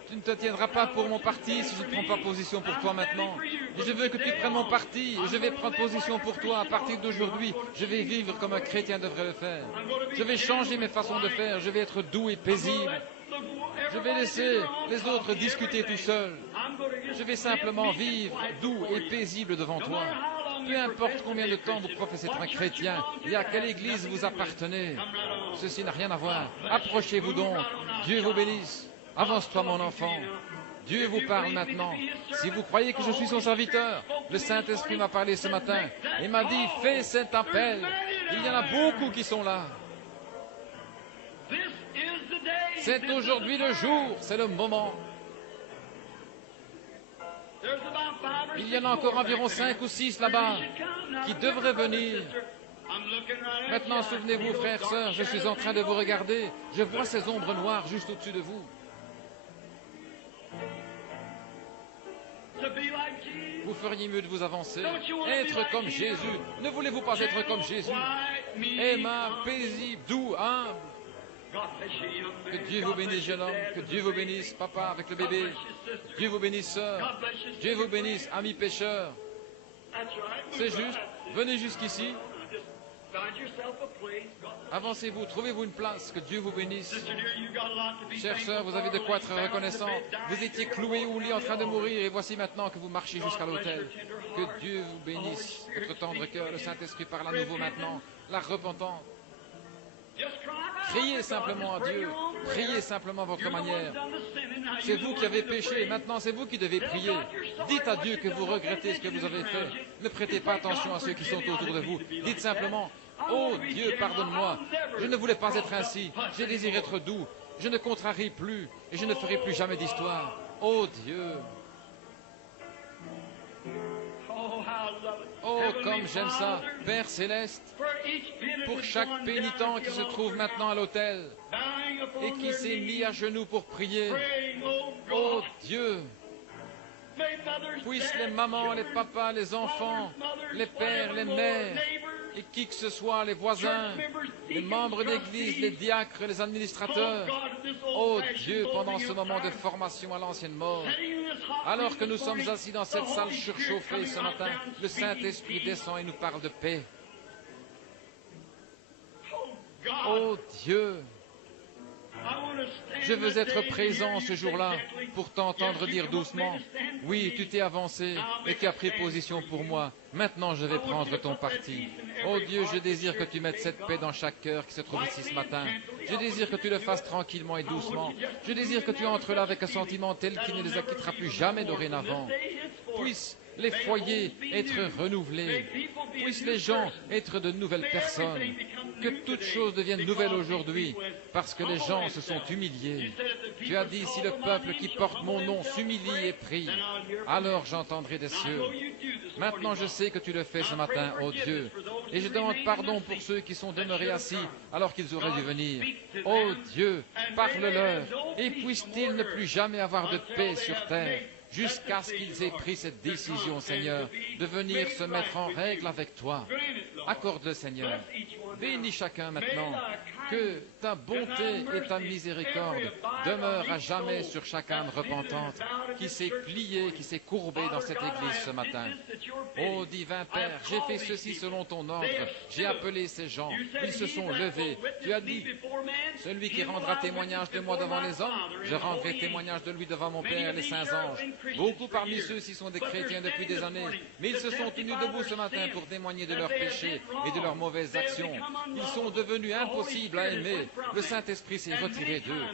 Tu ne te tiendras pas pour mon parti si je ne prends pas position pour toi maintenant. Et je veux que tu prennes mon parti et je vais prendre position pour toi. À partir d'aujourd'hui, je vais vivre comme un chrétien devrait le faire. Je vais changer mes façons de faire. Je vais être doux et paisible. Je vais laisser les autres discuter tout seuls. Je vais simplement vivre doux et paisible devant toi. Peu importe combien de temps vous professez être un chrétien et à quelle église vous appartenez, ceci n'a rien à voir. Approchez-vous donc. Dieu vous bénisse. Avance-toi, mon enfant. Dieu vous parle maintenant. Si vous croyez que je suis son serviteur, le Saint-Esprit m'a parlé ce matin et m'a dit: fais cet appel. Il y en a beaucoup qui sont là. C'est aujourd'hui le jour, c'est le moment. Il y en a encore environ 5 ou 6 là-bas qui devraient venir. Maintenant, souvenez-vous, frères, sœurs, je suis en train de vous regarder. Je vois ces ombres noires juste au-dessus de vous. Vous feriez mieux de vous avancer. Être comme Jésus. Ne voulez-vous pas être comme Jésus? Aimable, paisible, doux, humble. Que Dieu vous bénisse, jeune homme. Que Dieu vous bénisse, papa, avec le bébé. Dieu vous bénisse, sœur. Dieu vous bénisse, amis pécheurs. C'est juste. Venez jusqu'ici. Avancez-vous, trouvez-vous une place, que Dieu vous bénisse. Chère sœur, vous avez de quoi être reconnaissant. Vous étiez cloué au lit en train de mourir et voici maintenant que vous marchez jusqu'à l'autel. Que Dieu vous bénisse, votre tendre cœur, le Saint-Esprit parle à nouveau maintenant, la repentance. Criez simplement à Dieu, priez simplement à votre manière. C'est vous qui avez péché, maintenant c'est vous qui devez prier. Dites à Dieu que vous regrettez ce que vous avez fait. Ne prêtez pas attention à ceux qui sont autour de vous. Dites simplement, oh Dieu, pardonne-moi, je ne voulais pas être ainsi, j'ai désiré être doux, je ne contrarie plus et je ne ferai plus jamais d'histoire. Oh Dieu. Oh, comme j'aime ça, Père Céleste, pour chaque pénitent qui se trouve maintenant à l'autel et qui s'est mis à genoux pour prier. Oh Dieu, puissent les mamans, les papas, les enfants, les pères, les mères, et qui que ce soit, les voisins, les membres d'église, les diacres, les administrateurs. Oh Dieu, pendant ce moment de formation à l'ancienne mort, alors que nous sommes assis dans cette salle surchauffée ce matin, le Saint-Esprit descend et nous parle de paix. Oh Dieu, je veux être présent ce jour-là pour t'entendre dire doucement, oui, tu t'es avancé et tu as pris position pour moi. Maintenant, je vais prendre ton parti. Oh Dieu, je désire que tu mettes cette paix dans chaque cœur qui se trouve ici ce matin. Je désire que tu le fasses tranquillement et doucement. Je désire que tu entres là avec un sentiment tel qu'il ne les acquittera plus jamais dorénavant. Puissent les foyers être renouvelés. Puissent les gens être de nouvelles personnes. Que toutes choses deviennent nouvelles aujourd'hui, parce que les gens se sont humiliés. Tu as dit, si le peuple qui porte mon nom s'humilie et prie, alors j'entendrai des cieux. Maintenant je sais que tu le fais ce matin, ô Dieu, et je demande pardon pour ceux qui sont demeurés assis alors qu'ils auraient dû venir. Ô Dieu, parle-leur, et puissent-ils ne plus jamais avoir de paix sur terre, jusqu'à ce qu'ils aient pris cette décision, Seigneur, de venir se mettre en règle avec toi. Accorde-le, Seigneur. Bénis chacun maintenant. Que ta bonté et ta miséricorde demeurent à jamais sur chaque âme repentante qui s'est pliée, qui s'est courbée dans cette église ce matin. Ô divin Père, j'ai fait ceci selon ton ordre. J'ai appelé ces gens. Ils se sont levés. Tu as dit, celui qui rendra témoignage de moi devant les hommes, je rendrai témoignage de lui devant mon Père et les saints anges. Beaucoup parmi ceux-ci sont des chrétiens depuis des années, mais ils se sont tenus debout ce matin pour témoigner de leurs péchés et de leurs mauvaises actions. Ils sont devenus impossibles à aimer. Le Saint-Esprit s'est retiré d'eux.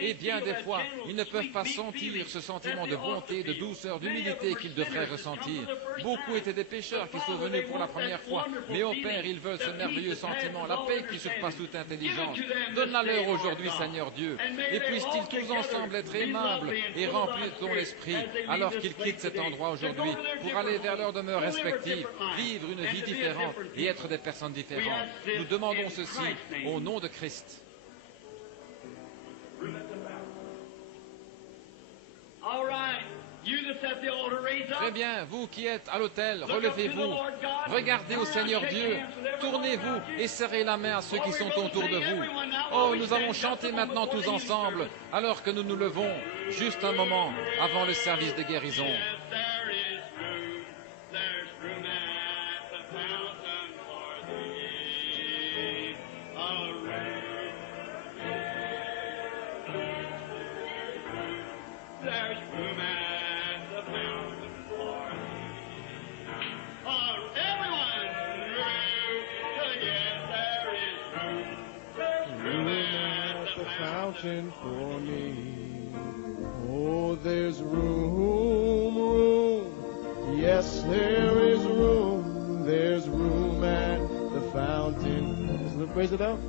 Et bien des fois, ils ne peuvent pas sentir ce sentiment de bonté, de douceur, d'humilité qu'ils devraient ressentir. Beaucoup étaient des pécheurs qui sont venus pour la première fois, mais au Père, ils veulent ce merveilleux sentiment, la paix qui surpasse toute intelligence. Donne-la-leur aujourd'hui, Seigneur Dieu, et puissent-ils tous ensemble être aimables et remplis de ton esprit, alors qu'ils quittent cet endroit aujourd'hui pour aller vers leur demeure respective, vivre une vie différente et être des personnes différentes. Nous demandons ceci au nom de Christ. Très bien, vous qui êtes à l'autel, relevez-vous, regardez au Seigneur Dieu, tournez-vous et serrez la main à ceux qui sont autour de vous. Oh, nous allons chanter maintenant tous ensemble, alors que nous nous levons, juste un moment avant le service de guérison. For me, oh, there's room, yes, there is room, there's room at the fountain. Praise it out.